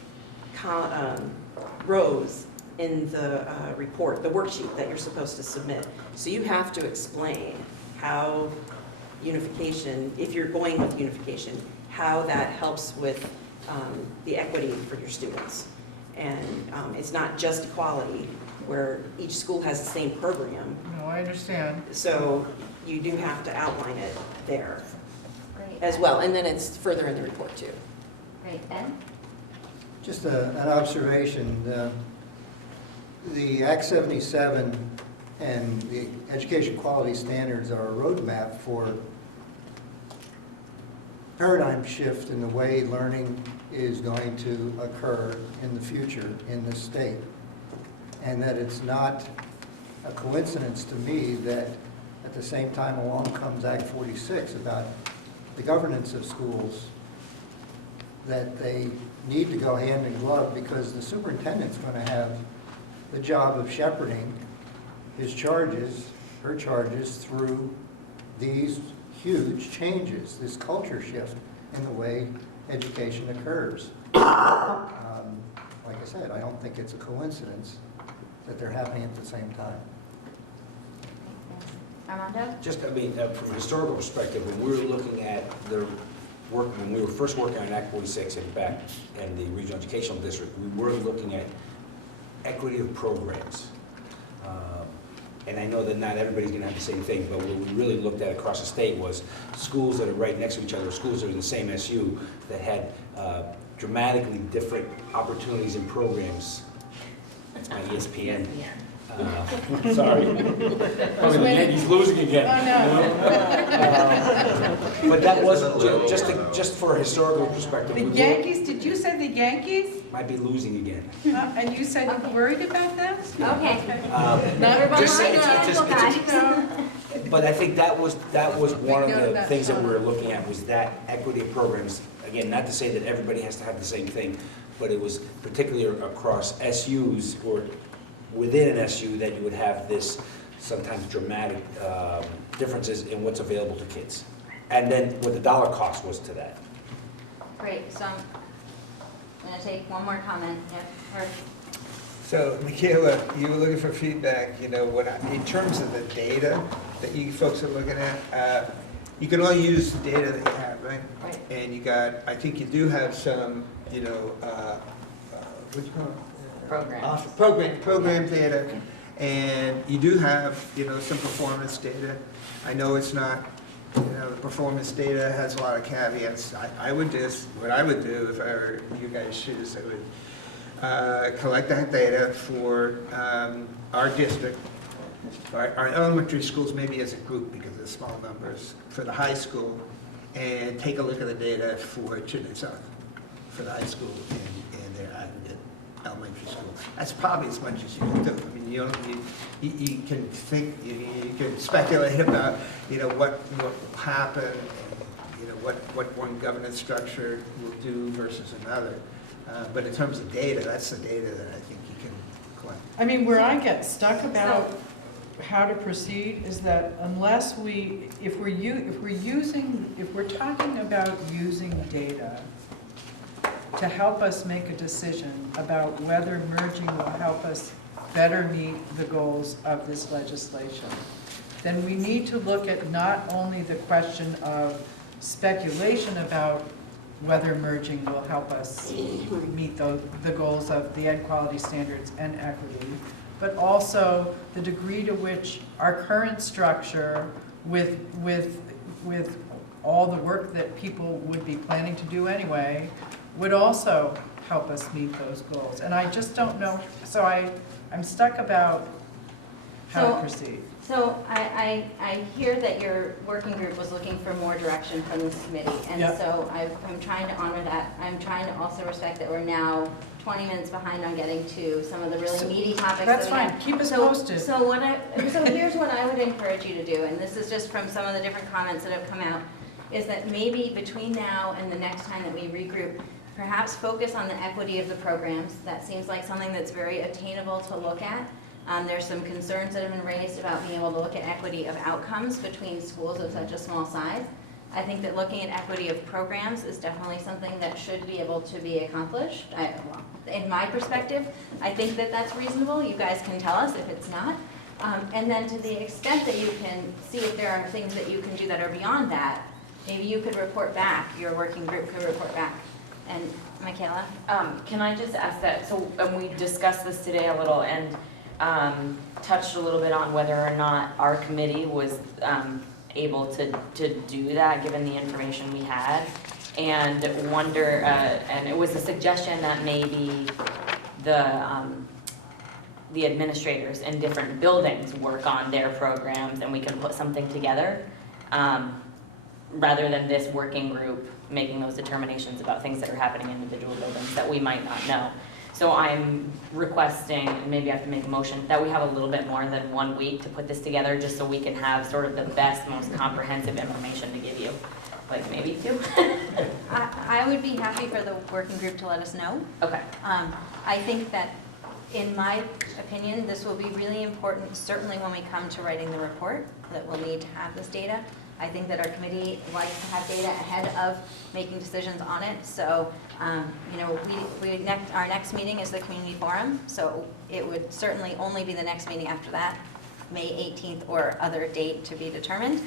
rows in the report, the worksheet that you're supposed to submit. So you have to explain how unification, if you're going with unification, how that helps with the equity for your students. And it's not just equality, where each school has the same program. No, I understand. So you do have to outline it there Great. as well. And then it's further in the report too. Great. Ed? Just an observation. The Act 77 and the education quality standards are a roadmap for paradigm shift in the way learning is going to occur in the future in this state. And that it's not a coincidence to me that at the same time along comes Act 46 about the governance of schools, that they need to go hand in glove, because the superintendent's going to have the job of shepherding his charges, her charges, through these huge changes, this culture shift in the way education occurs. Like I said, I don't think it's a coincidence that they're happening at the same time. Armando? Just, I mean, from a historical perspective, when we were looking at the work, when we were first working on Act 46 and back in the regional educational district, we were looking at equity of programs. And I know that not everybody's going to have the same thing, but what we really looked at across the state was schools that are right next to each other, schools that are in the same SU, that had dramatically different opportunities and programs. That's my ESPN. Sorry. He's losing again. But that wasn't, just for a historical perspective. The Yankees, did you say the Yankees? Might be losing again. And you said you're worried about that? Okay. Just saying, but I think that was one of the things that we were looking at, was that equity of programs. Again, not to say that everybody has to have the same thing, but it was particularly across SUs or within an SU that you would have this sometimes dramatic differences in what's available to kids. And then what the dollar cost was to that. Great. So I'm going to take one more comment. Yeah. So, Michaela, you were looking for feedback, in terms of the data that you folks are looking at, you can only use the data that you have, right? Right. And I think you do have some, what do you call it? Program Program data. And you do have, some performance data. I know it's not, the performance data has a lot of caveats. What I would do if I were you guys' shoes, I would collect that data for our district, our elementary schools maybe as a group because of the small numbers, for the high school, and take a look at the data for Chittenden South, for the high school and their aggregate elementary school. That's probably as much as you can do. I mean, you can think, you can speculate about, what will happen, and, what one governance structure will do versus another. But in terms of data, that's the data that I think you can collect. I mean, where I get stuck about how to proceed is that unless if we're talking about using data to help us make a decision about whether merging will help us better meet the goals of this legislation, then we need to look at not only the question of speculation about whether merging will help us meet the goals of the ed quality standards and equity, but also the degree to which our current structure with all the work that people would be planning to do anyway would also help us meet those goals. And I just don't know, so I'm stuck about how to proceed. So I hear that your working group was looking for more direction from this committee, and Yep. so I'm trying to honor that. I'm trying to also respect that we're now 20 minutes behind on getting to some of the really meaty topics. That's that we fine. have. Keep us posted. So here's what I would encourage you to do, and this is just from some of the different comments that have come out, is that maybe between now and the next time that we regroup, perhaps focus on the equity of the programs. That seems like something that's very attainable to look at. There's some concerns that have been raised about being able to look at equity of outcomes between schools of such a small size. I think that looking at equity of programs is definitely something that should be able to be accomplished. In my perspective, I think that that's reasonable. You guys can tell us if it's not. And then to the extent that you can see if there are things that you can do that are beyond that, maybe you could report back, your working group could report back. And Michaela? Can I just ask that, so we discussed this today a little and touched a little bit on whether or not our committee was able to do that, given the information we had, and wonder, and it was a suggestion that maybe the administrators in different buildings work on their programs and we can put something together, rather than this working group making those determinations about things that are happening in individual buildings that we might not know. So I'm requesting, and maybe I have to make a motion, that we have a little bit more than 1 week to put this together, just so we can have sort of the best, most comprehensive information to give you. Like maybe 2? I would be happy for the working group to let us know. Okay. I think that, in my opinion, this will be really important, certainly when we come to writing the report, that we'll need to have this data. I think that our committee likes to have data ahead of making decisions on it. So, our next meeting is the community forum, so it would certainly only be the next meeting after that, May 18th or other date to be determined,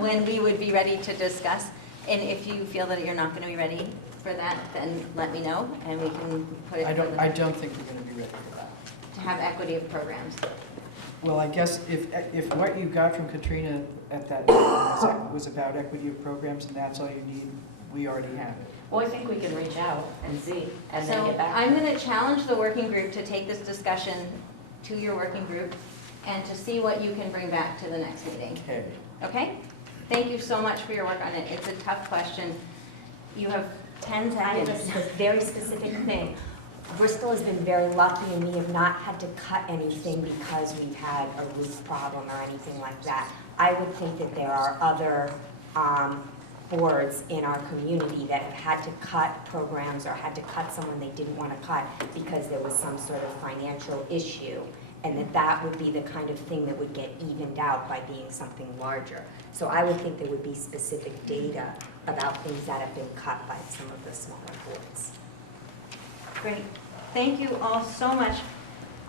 when we would be ready to discuss. And if you feel that you're not going to be ready for that, then let me know, and we can put it. I don't think we're going to be ready for that. To have equity of programs. Well, I guess if what you got from Katrina at that was about equity of programs and that's all you need, we already have it. Well, I think we can reach out and see, and then get back. So I'm going to challenge the working group to take this discussion to your working group and to see what you can bring back to the next meeting. Okay. Okay? Thank you so much for your work on it. It's a tough question. You have 10 I have seconds. a very specific thing. Bristol has been very lucky and we have not had to cut anything because we've had a roof problem or anything like that. I would think that there are other boards in our community that have had to cut programs or had to cut someone they didn't want to cut because there was some sort of financial issue, and that would be the kind of thing that would get evened out by being something larger. So I would think there would be specific data about things that have been cut by some of the smaller boards. Great. Thank you all so much.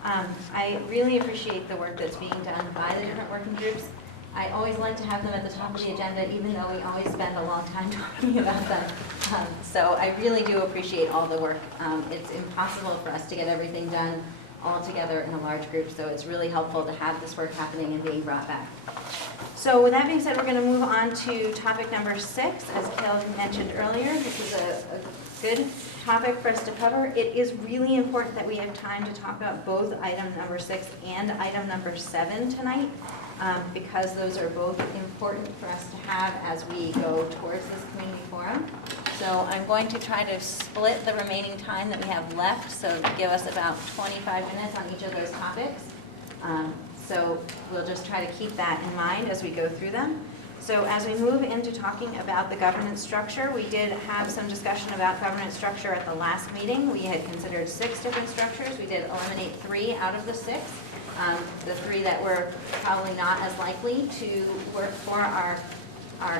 I really appreciate the work that's being done by the different working groups. I always like to have them at the top of the agenda, even though we always spend a long time talking about them. So I really do appreciate all the work. It's impossible for us to get everything done all together in a large group. So it's really helpful to have this work happening and being brought back. So with that being said, we're going to move on to topic number 6. As Caleb mentioned earlier, this is a good topic for us to cover. It is really important that we have time to talk about both item number 6 and item number 7 tonight, because those are both important for us to have as we go towards this community forum. So I'm going to try to split the remaining time that we have left, so give us about 25 minutes on each of those topics. So we'll just try to keep that in mind as we go through them. So as we move into talking about the governance structure, we did have some discussion about governance structure at the last meeting. We had considered 6 different structures. We did eliminate 3 out of the 6. The 3 that were probably not as likely to work for our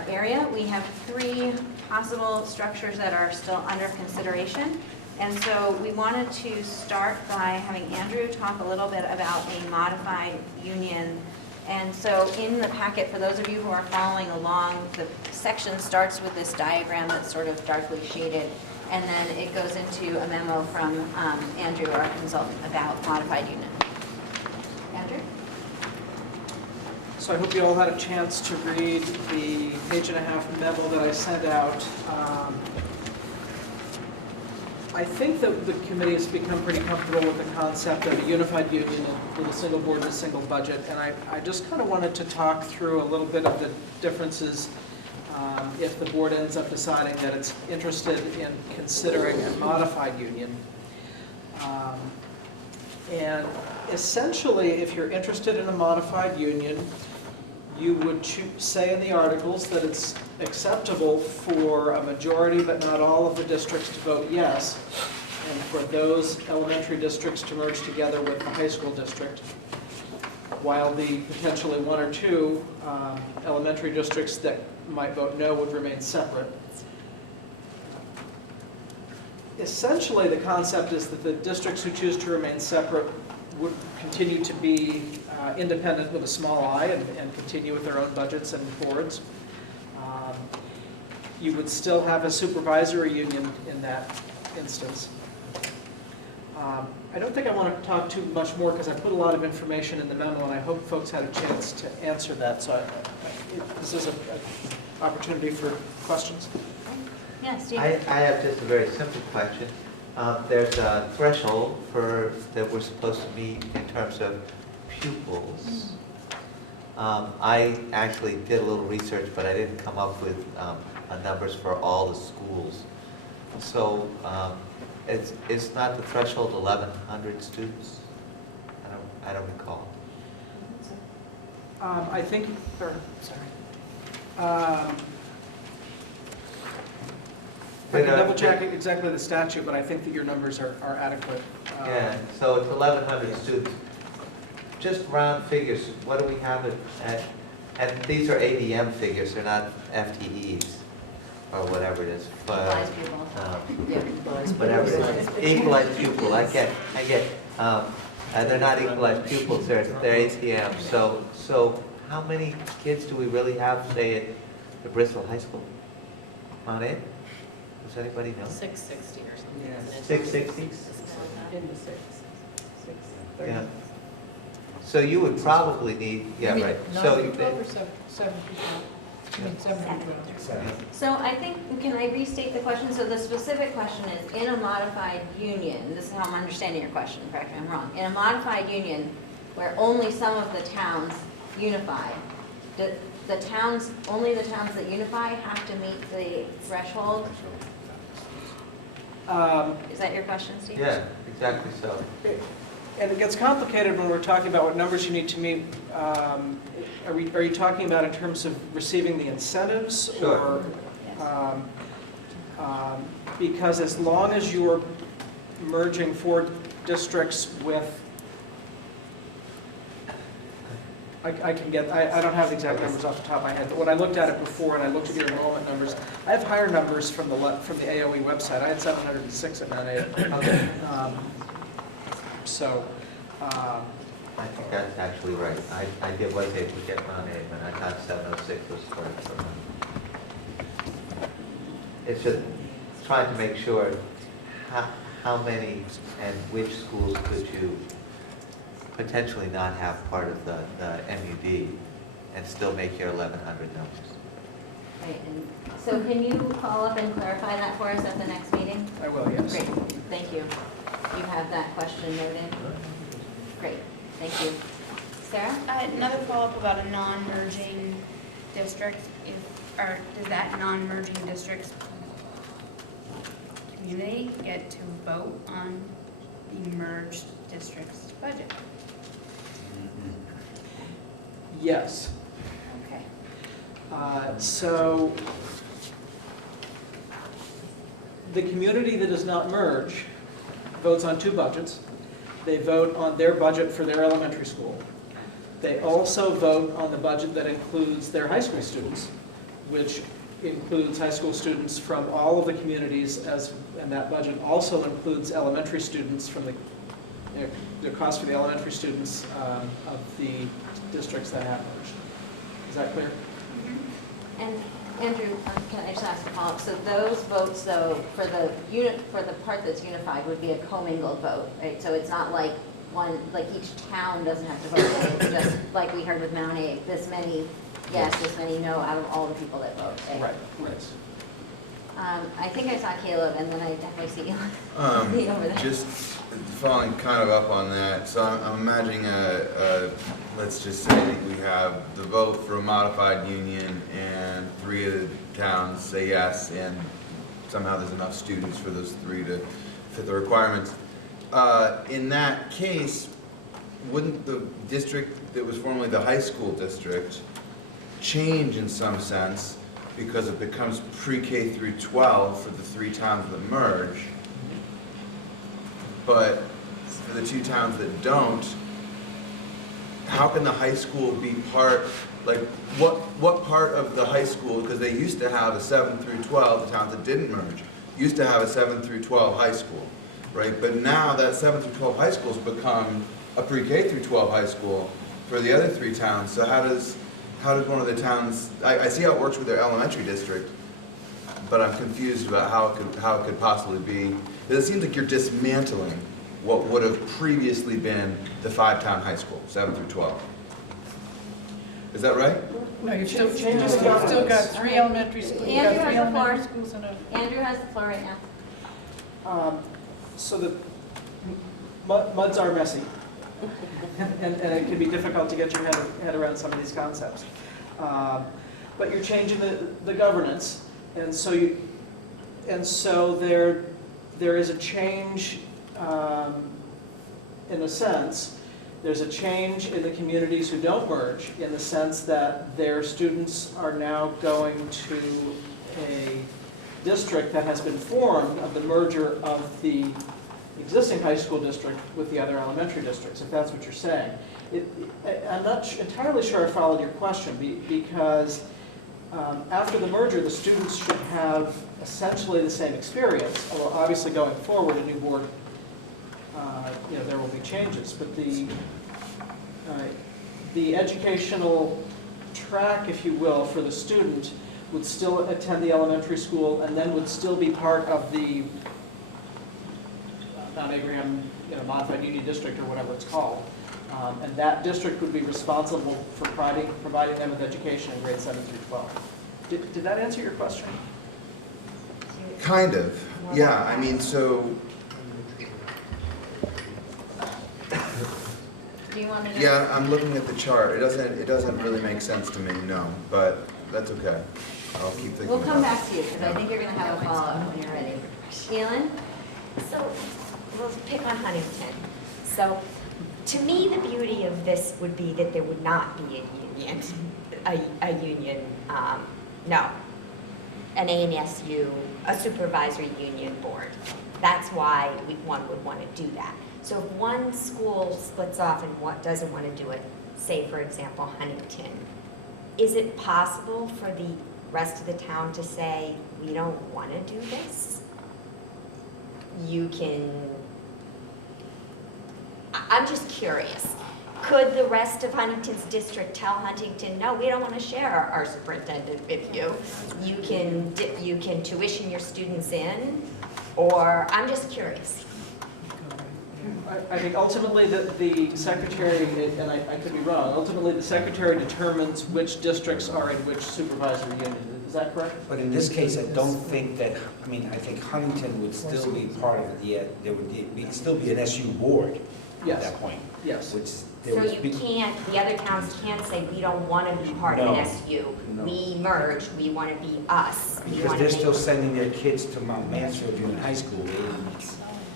area. We have 3 possible structures that are still under consideration. And so we wanted to start by having Andrew talk a little bit about a modified union. And so in the packet, for those of you who are following along, the section starts with this diagram that's sort of darkly shaded, and then it goes into a memo from Andrew, our consultant, about modified union. Andrew? So I hope you all had a chance to read the page-and-a-half memo that I sent out. I think that the committee has become pretty comfortable with the concept of a unified union with a single board and a single budget, and I just kind of wanted to talk through a little bit of the differences if the board ends up deciding that it's interested in considering a modified union. And essentially, if you're interested in a modified union, you would say in the articles that it's acceptable for a majority but not all of the districts to vote yes, and for those elementary districts to merge together with the high school district, while the potentially 1 or 2 elementary districts that might vote no would remain separate. Essentially, the concept is that the districts who choose to remain separate would continue to be independent with a small I and continue with their own budgets and boards. You would still have a supervisory union in that instance. I don't think I want to talk too much more because I put a lot of information in the memo, and I hope folks had a chance to answer that. So this is an opportunity for questions. Yes, Steve? I have just a very simple question. There's a threshold that we're supposed to meet in terms of pupils. I actually did a little research, but I didn't come up with numbers for all the schools. So it's not the threshold 1,100 students? I don't recall. I think, sorry. I can double check exactly the statute, but I think that your numbers are adequate. Yeah, so it's 1,100 students. Just round figures, what do we have at, and these are ADM figures, they're not FTEs or whatever it is. Equalized pupil. Whatever it is. Equalized pupil, I get. They're not equalized pupils, they're ATM. So how many kids do we really have, say, at the Bristol High School? Mount Abe? Does anybody know? 660 or something. Yeah. 660? In the 6. Yeah. So you would probably need, yeah, right. So 9 people or 7 people? I mean, 7 people. So I think, can I restate the question? So the specific question is, in a modified union, this is how I'm understanding your question, correct me if I'm wrong. In a modified union where only some of the towns unify, only the towns that unify have to meet the threshold? Is that your question, Steve? Yeah, exactly so. And it gets complicated when we're talking about what numbers you need to meet. Are you talking about in terms of receiving the incentives? Sure. Or, because as long as you're merging 4 districts with, I don't have the exact numbers off the top of my head, but when I looked at it before and I looked at your enrollment numbers, I have higher numbers from the AOE website. I had 706 at Mount Abe. Okay. So, I think that's actually right. I was able to get Mount Abe, and I thought 706 was correct for Mount. It's just trying to make sure how many and which schools could you potentially not have part of the MUD and still make your 1,100 numbers. Right, and so can you follow up and clarify that for us at the next meeting? I will, yes. Great, thank you. You have that question noted? Great, thank you. Sarah? Another follow-up about a non-merging district, or does that non-merging district's community get to vote on the merged district's budget? Yes. Okay. So the community that does not merge votes on two budgets. They vote on their budget for their elementary school. They also vote on the budget that includes their high school students, which includes high school students from all of the communities, and that budget also includes elementary students from the cost for the elementary students of the districts that have merged. Is that clear? And Andrew, can I just ask a follow-up? So those votes, though, for the part that's unified would be a commingled vote, right? So it's not like each town doesn't have to vote. It's just like we heard with Mount A, this many yes, this many no out of all the people that vote. Right? Right. I think I saw Caleb, and then I definitely see you over there. Just following kind of up on that, so I'm imagining let's just say we have the vote for a modified union and 3 of the towns say yes, and somehow there's enough students for those 3 to fit the requirements. In that case, wouldn't the district that was formerly the high school district change in some sense because it becomes pre-K through 12 for the 3 towns that merge, but for the 2 towns that don't, how can the high school be part, like what part of the high school, because they used to have a 7 through 12, the towns that didn't merge, used to have a 7 through 12 high school, right? But now that 7 through 12 high school has become a pre-K through 12 high school for the other 3 towns, so how does one of the towns, I see how it works with their elementary district, but I'm confused about how it could possibly be. Because it seems like you're dismantling what would have previously been the 5-town high school, 7 through 12. Is that right? No, you've still got 3 elementary schools. Andrew has the floor. Schools and a Andrew has the floor right now. So the MUDs are messy, and it can be difficult to get your head around some of these concepts. But you're changing the governance, and so there is a change in a sense. There's a change in the communities who don't merge in the sense that their students are now going to a district that has been formed of the merger of the existing high school district with the other elementary districts, if that's what you're saying. I'm not entirely sure I followed your question, because after the merger, the students should have essentially the same experience, although obviously going forward, a new board, there will be changes. But the educational track, if you will, for the student would still attend the elementary school and then would still be part of the Mount Abraham, modified union district or whatever it's called. And that district would be responsible for providing them with education in grades 7 through 12. Did that answer your question? Kind of, yeah. I mean, so. Do you want me to? Yeah, I'm looking at the chart. It doesn't really make sense to me, no. But that's okay. I'll keep thinking. We'll come about back to you, because I think you're going to have a follow-up when you're ready. Sheila? So we'll pick on Huntington. So to me, the beauty of this would be that there would not be a union, an ANSU, a supervisory union board. That's why one would want to do that. So if one school splits off and doesn't want to do it, say for example Huntington, is it possible for the rest of the town to say, we don't want to do this? I'm just curious. Could the rest of Huntington's district tell Huntington, no, we don't want to share our superintendent with you. You can tuition your students in, or I'm just curious. I think ultimately the secretary, and I could be wrong, ultimately the secretary determines which districts are in which supervisory unit. Is that correct? But in this case, I don't think that, I mean, I think Huntington would still be part of it, yet there would still be an SU board at Yes. that point. Yes. Which So there would you be. can't, the other towns can't say, we don't want to be part of No. an SU. No. We merged, we want to be us. We Because want they're to still make. sending their kids to Mount Mansfield Union High School.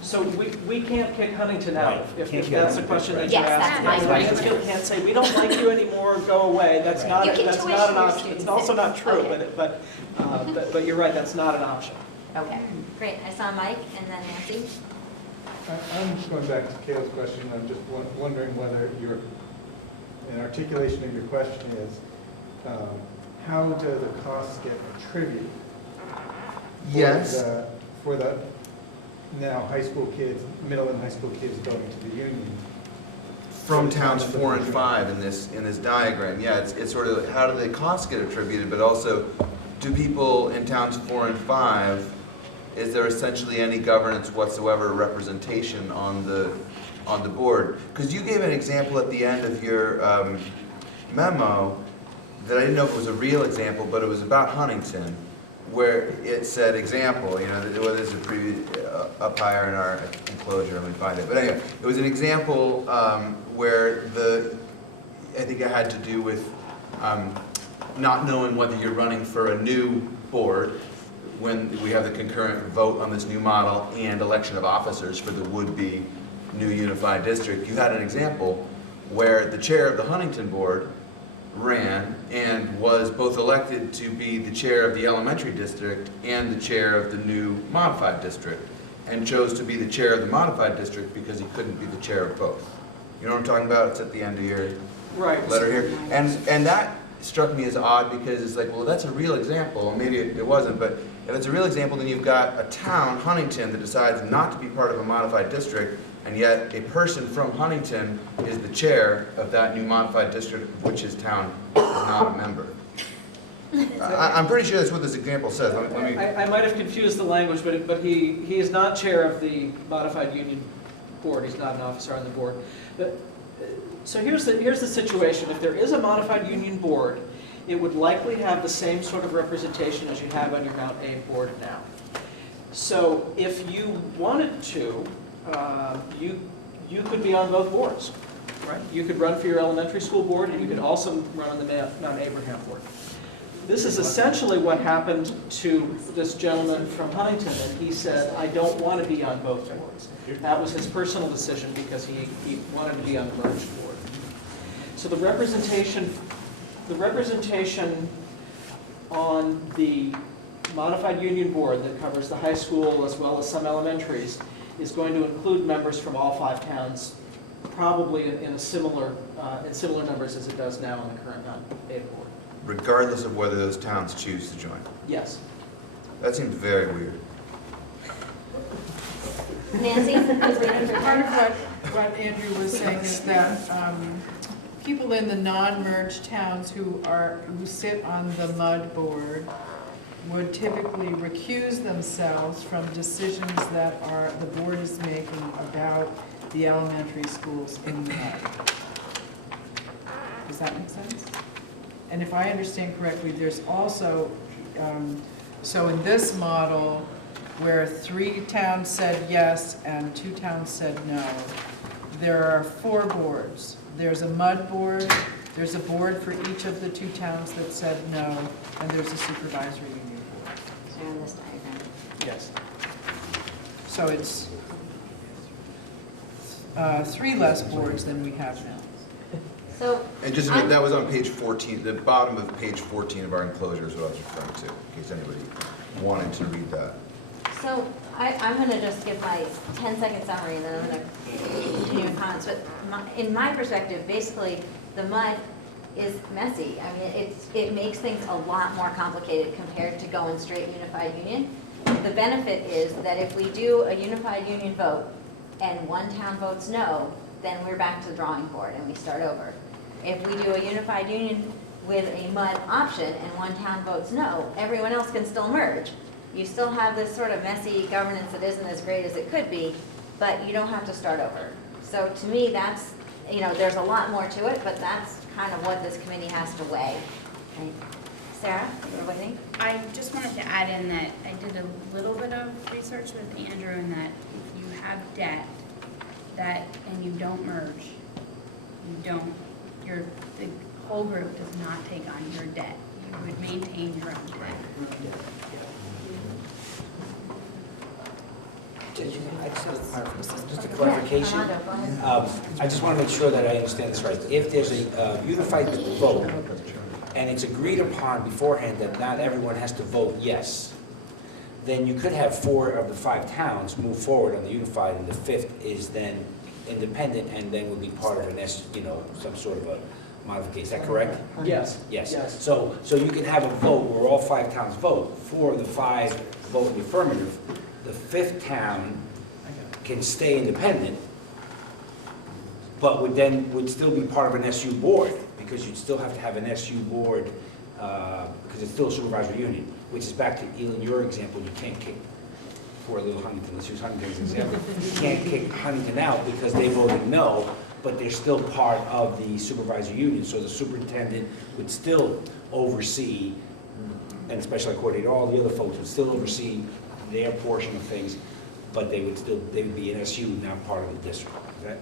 So we can't kick Huntington out, Right. if Can't kick that's the Huntington, question that right. you're Yes, asking. that's my Right. question. You can't say, we don't like you anymore, go away. That's Right. not, You can that's tuition not an your option. students It's also in. not true, Okay. but you're right, that's not an option. Okay, great. I saw Mike and then Nancy. I'm just going back to Kayla's question. I'm just wondering whether an articulation of your question is, how do the costs get attributed? Yes. For the now high school kids, middle and high school kids going to the union? From towns 4 and 5 in this diagram, yeah, it's sort of how do the costs get attributed, but also do people in towns 4 and 5, is there essentially any governance whatsoever, representation on the board? Because you gave an example at the end of your memo that I didn't know if it was a real example, but it was about Huntington, where it said example, well, there's a preview up higher in our enclosure, let me find it. But anyway, it was an example where I think it had to do with not knowing whether you're running for a new board when we have the concurrent vote on this new model and election of officers for the would-be new unified district. You had an example where the chair of the Huntington board ran and was both elected to be the chair of the elementary district and the chair of the new modified district, and chose to be the chair of the modified district because he couldn't be the chair of both. You know what I'm talking about? It's at the end of your letter here. And that struck me as odd because it's like, well, that's a real example, and maybe it wasn't, but if it's a real example, then you've got a town, Huntington, that decides not to be part of a modified district, and yet a person from Huntington is the chair of that new modified district, of which his town is not a member. I'm pretty sure that's what this example says. Let me. I might have confused the language, but he is not chair of the modified union board. He's not an officer on the board. So here's the situation. If there is a modified union board, it would likely have the same sort of representation as you have on your Mount A board now. So if you wanted to, you could be on both boards, right? You could run for your elementary school board, and you could also run on the Mount Abraham board. This is essentially what happened to this gentleman from Huntington, and he said, I don't want to be on both boards. That was his personal decision because he wanted to be on the merged board. So the representation on the modified union board that covers the high school as well as some elementaries is going to include members from all 5 towns, probably in similar numbers as it does now on the current Mount A board. Regardless of whether those towns choose to join. Yes. That seems very weird. Nancy, who's waiting for Part turn? of what Andrew was saying is that people in the non-merged towns who sit on the MUD board would typically recuse themselves from decisions that the board is making about the elementary schools in the MUD. Does that make sense? And if I understand correctly, there's also, so in this model, where 3 towns said yes and 2 towns said no, there are 4 boards. There's a MUD board, there's a board for each of the 2 towns that said no, and there's a supervisory union board. So on this diagram. Yes. So it's 3 less boards than we have now. So, And just a minute, that was on page 14, the bottom of page 14 of our enclosure is what I was referring to, in case anybody wanted to read that. so I'm going to just give my 10-second summary, and then I'm going to continue in comments. But in my perspective, basically, the MUD is messy. I mean, it makes things a lot more complicated compared to going straight unified union. The benefit is that if we do a unified union vote and 1 town votes no, then we're back to the drawing board and we start over. If we do a unified union with a MUD option and 1 town votes no, everyone else can still merge. You still have this sort of messy governance that isn't as great as it could be, but you don't have to start over. So to me, that's, there's a lot more to it, but that's kind of what this committee has to weigh. Right? Sarah, you were waiting? I just wanted to add in that I did a little bit of research with Andrew, and that if you have debt and you don't merge, the whole group does not take on your debt. You would maintain your own debt. Just a clarification. I just want to make sure that I understand this right. If there's a unified vote, and it's agreed upon beforehand that not everyone has to vote yes, then you could have 4 of the 5 towns move forward on the unified, and the 5th is then independent, and then would be part of an some sort of a modification. Is that correct? Yes. Yes. Yes. So you can have a vote where all 5 towns vote. 4 of the 5 vote in the affirmative. The 5th town can stay independent, but would still be part of an SU board, because you'd still have to have an SU board, because it's still a supervisory union, which is back to Elin, your example. You can't kick poor little Huntington, let's use Huntington as an example. You can't kick Huntington out because they voted no, but they're still part of the supervisory union, so the superintendent would still oversee, and special ed coordinator, all the other folks would still oversee their portion of things, but they would be an SU, not part of the district. Is that?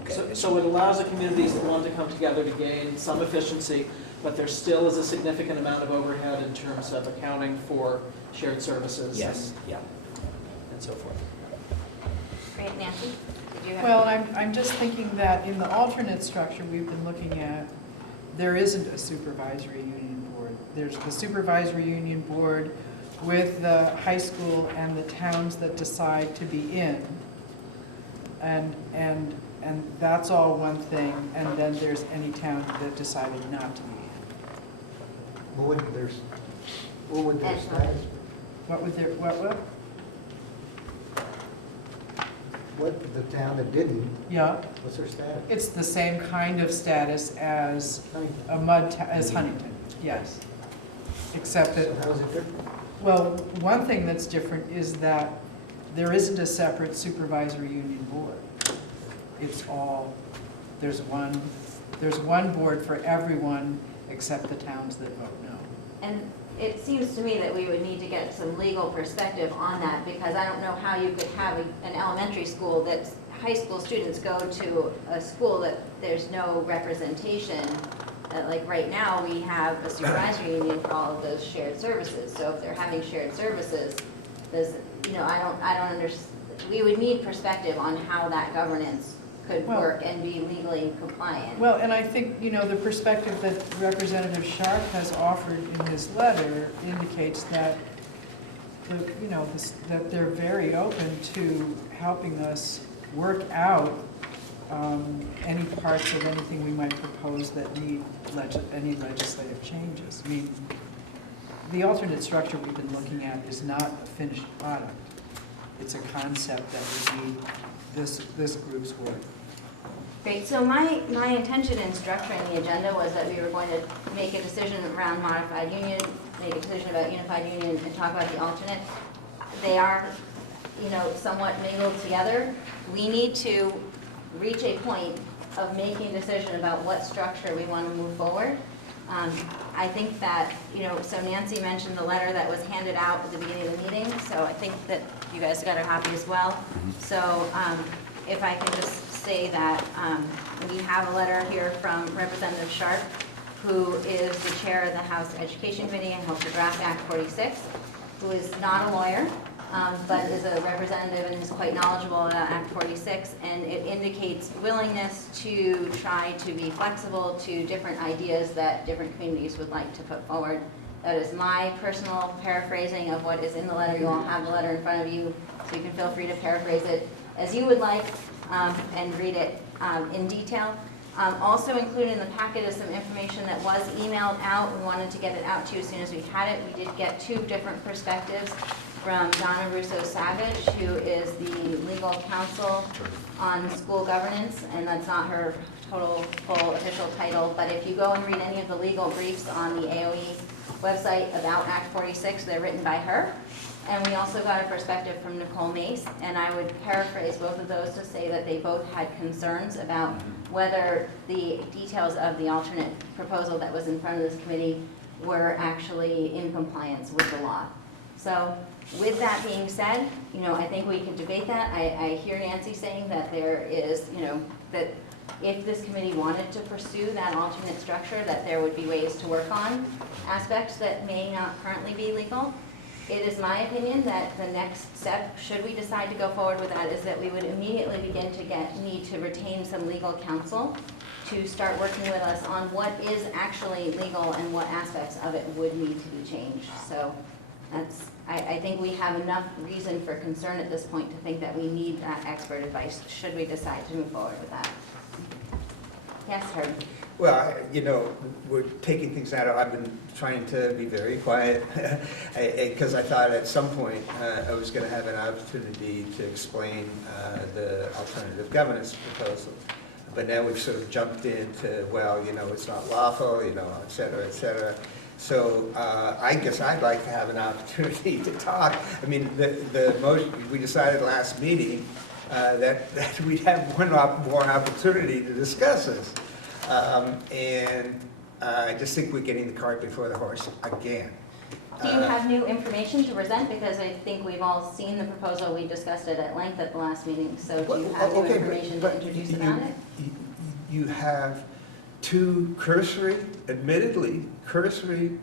Okay. So it allows the communities that want to come together to gain some efficiency, but there still is a significant amount of overhead in terms of accounting for shared services. Yes, yeah. And so forth. Great, Nancy? Did you have? Well, I'm just thinking that in the alternate structure we've been looking at, there isn't a supervisory union board. There's the supervisory union board with the high school and the towns that decide to be in. And that's all one thing, and then there's any town that decided not to be in. What would their status be? What would their, what? What, the town that didn't, Yeah, what's their status? it's the same kind of status as Huntington. as Huntington, yes. Except that, So how is it different? well, one thing that's different is that there isn't a separate supervisory union board. It's all, there's one board for everyone except the towns that vote no. And it seems to me that we would need to get some legal perspective on that, because I don't know how you could have an elementary school that high school students go to a school that there's no representation. Like right now, we have a supervisory union for all of those shared services. So if they're having shared services, there's, I don't understand. We would need perspective on how that governance could work and be legally compliant. Well, and I think, the perspective that Representative Sharp has offered in his letter indicates that, that they're very open to helping us work out any parts of anything we might propose that need any legislative changes. I mean, the alternate structure we've been looking at is not a finished product. It's a concept that would need this group's work. Great, so my intention in structuring the agenda was that we were going to make a decision around modified union, make a decision about unified union, and talk about the alternate. They are, somewhat mingled together. We need to reach a point of making a decision about what structure we want to move forward. I think that, so Nancy mentioned the letter that was handed out at the beginning of the meeting, so I think that you guys got a copy as well. So if I can just say that we have a letter here from Representative Sharp, who is the chair of the House Education Committee and helped to draft Act 46, who is not a lawyer, but is a representative and is quite knowledgeable about Act 46, and it indicates willingness to try to be flexible to different ideas that different communities would like to put forward. That is my personal paraphrasing of what is in the letter. You all have the letter in front of you, so you can feel free to paraphrase it as you would like and read it in detail. Also included in the packet is some information that was emailed out. We wanted to get it out to you as soon as we had it. We did get 2 different perspectives from Donna Russo-Savage, who is the legal counsel on school governance, and that's not her full official title, but if you go and read any of the legal briefs on the AOE website about Act 46, they're written by her. And we also got a perspective from Nicole Mace, and I would paraphrase both of those to say that they both had concerns about whether the details of the alternate proposal that was in front of this committee were actually in compliance with the law. So with that being said, I think we can debate that. I hear Nancy saying that there is, that if this committee wanted to pursue that alternate structure, that there would be ways to work on aspects that may not currently be legal. It is my opinion that the next step, should we decide to go forward with that, is that we would immediately begin to need to retain some legal counsel to start working with us on what is actually legal and what aspects of it would need to be changed. So I think we have enough reason for concern at this point to think that we need that expert advice, should we decide to move forward with that. Yes, Herb? Well, we're taking things out. I've been trying to be very quiet because I thought at some point I was going to have an opportunity to explain the alternative governance proposal. But now we've sort of jumped into, well, it's not lawful, et cetera, et cetera. So I guess I'd like to have an opportunity to talk. I mean, the motion, we decided last meeting that we'd have one more opportunity to discuss this. And I just think we're getting the cart before the horse again. Do you have new information to present? Because I think we've all seen the proposal. We discussed it at length at the last meeting. So do you have new information to introduce about it? You have two admittedly cursory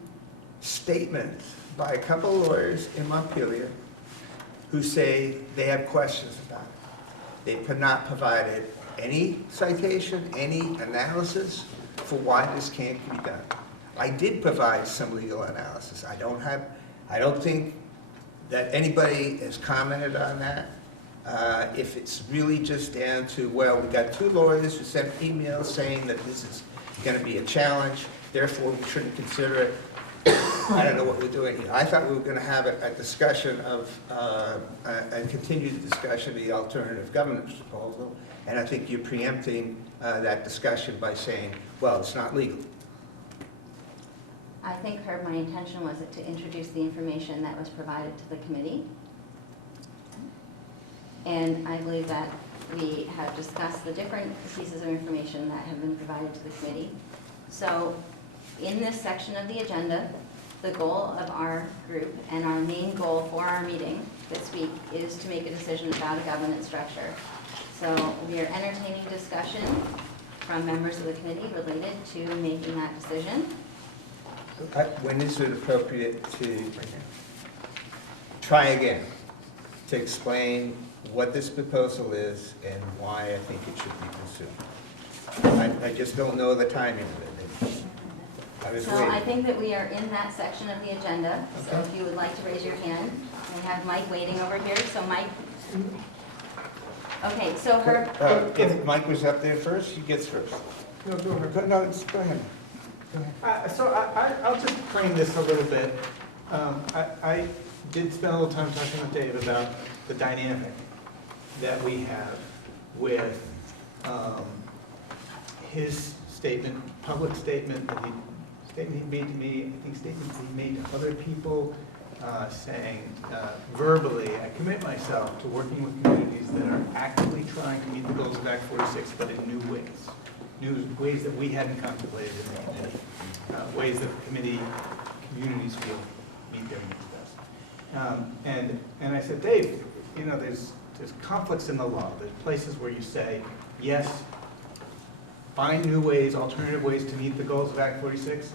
statements by a couple of lawyers in Montpelier who say they have questions about it. They could not provided any citation, any analysis for why this can't be done. I did provide some legal analysis. I don't think that anybody has commented on that. If it's really just down to, well, we got two lawyers who sent emails saying that this is going to be a challenge, therefore we shouldn't consider it. I don't know what we're doing here. I thought we were going to have a discussion of, a continued discussion of the alternative governance proposal, and I think you're preempting that discussion by saying, well, it's not legal. I think, Herb, my intention was to introduce the information that was provided to the committee. And I believe that we have discussed the different pieces of information that have been provided to the committee. So in this section of the agenda, the goal of our group and our main goal for our meeting this week is to make a decision about a governance structure. So we are entertaining discussion from members of the committee related to making that decision. When is it appropriate to try again to explain what this proposal is and why I think it should be pursued? I just don't know the timing of it. I was So waiting. I think that we are in that section of the agenda. So if you would like to raise your hand, we have Mike waiting over here. So Mike. Okay, so Herb. If Mike was up there first, he gets first. No, go ahead. Go ahead. So I'll just frame this a little bit. I did spend a little time talking with Dave about the dynamic that we have with his statement, public statement he made to me, I think statements he made to other people, saying verbally, I commit myself to working with communities that are actively trying to meet the goals of Act 46, but in new ways that we hadn't contemplated in the committee, ways that communities feel meet their needs best. And I said, Dave, there's conflicts in the law. There's places where you say, yes, find new ways, alternative ways to meet the goals of Act 46,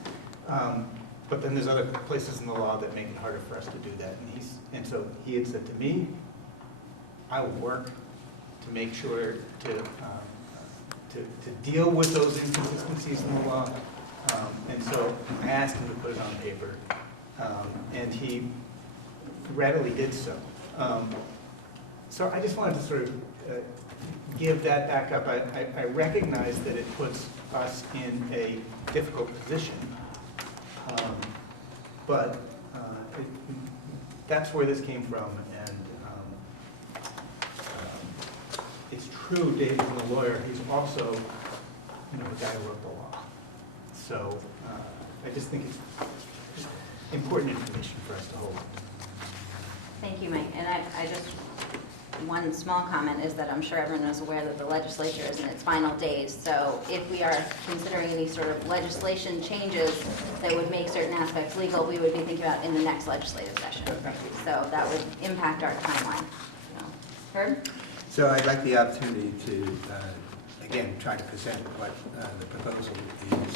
but then there's other places in the law that make it harder for us to do that. And so he had said to me, I will work to make sure to deal with those inconsistencies in the law. And so I asked him to put it on paper, and he readily did so. So I just wanted to sort of give that back up. I recognize that it puts us in a difficult position, but that's where this came from. And it's true, Dave is a lawyer. He's also a guy who wrote the law. So I just think it's important information for us to hold. Thank you, Mike. And I just, one small comment is that I'm sure everyone is aware that the legislature is in its final days. So if we are considering any sort of legislation changes that would make certain aspects legal, we would be thinking about in the next legislative session. So that would impact our timeline. So, Herb? So I'd like the opportunity to, again, try to present what the proposal is,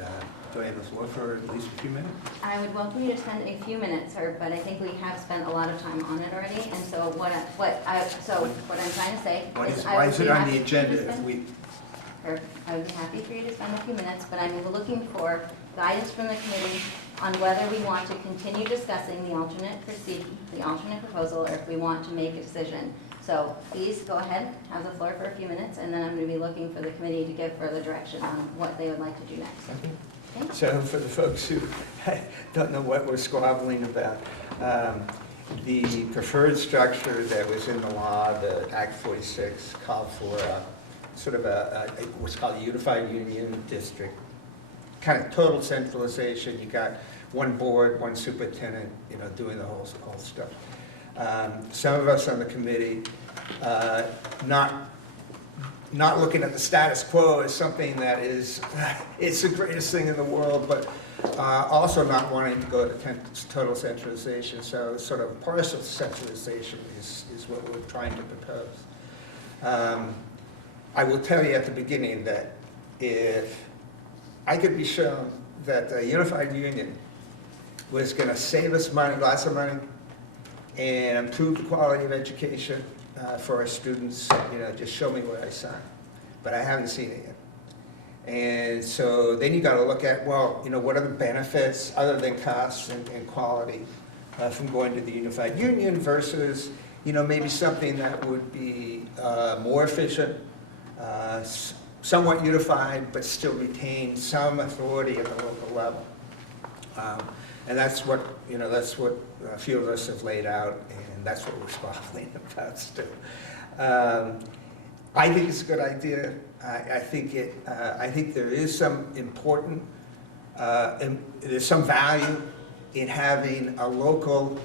and do I have the floor for at least a few minutes? I would welcome you to spend a few minutes, Herb, but I think we have spent a lot of time on it already. And so what I'm trying to say is I Why would is be it on happy the for you to agenda if spend- we, Herb, I would be happy for you to spend a few minutes, but I'm looking for guidance from the committee on whether we want to continue discussing the alternate proposal, or if we want to make a decision. So please go ahead, have the floor for a few minutes, and then I'm going to be looking for the committee to give further direction on what they would like to do next. Okay? so for the folks who don't know what we're squabbling about, the preferred structure that was in the law, the Act 46, called for sort of what's called a unified union district, kind of total centralization. You got one board, one superintendent, doing the whole stuff. Some of us on the committee, not looking at the status quo as something that is, it's the greatest thing in the world, but also not wanting to go to total centralization. So sort of partial centralization is what we're trying to propose. I will tell you at the beginning that if I could be shown that a unified union was going to save us money, lots of money, and improve the quality of education for our students, just show me where I sign. But I haven't seen it yet. And so then you got to look at, well, what are the benefits other than costs and quality from going to the unified union versus, maybe something that would be more efficient, somewhat unified, but still retain some authority at the local level. And that's what, a few of us have laid out, and that's what we're squabbling about still. I think it's a good idea. I think there is some important, there's some value in having a local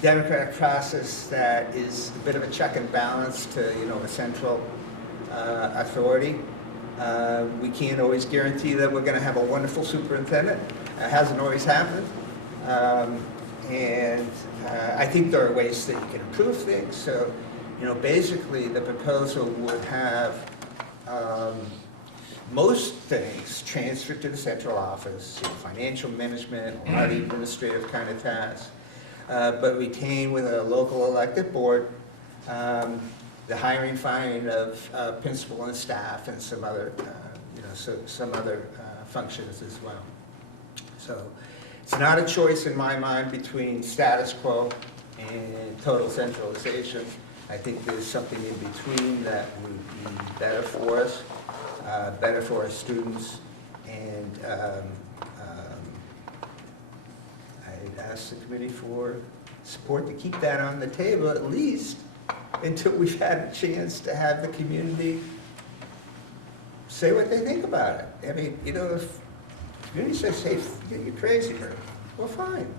democratic process that is a bit of a check and balance to, a central authority. We can't always guarantee that we're going to have a wonderful superintendent. It hasn't always happened. And I think there are ways that you can improve things. So, basically the proposal would have most things transferred to the central office, financial management, or the administrative kind of tasks, but retain with a local elected board the hiring, firing of principal and staff, and some other, some other functions as well. So it's not a choice in my mind between status quo and total centralization. I think there's something in between that would be better for us, better for our students, and I'd ask the committee for support to keep that on the table at least until we've had a chance to have the community say what they think about it. I mean, if the community says, hey, you're crazy, well, fine.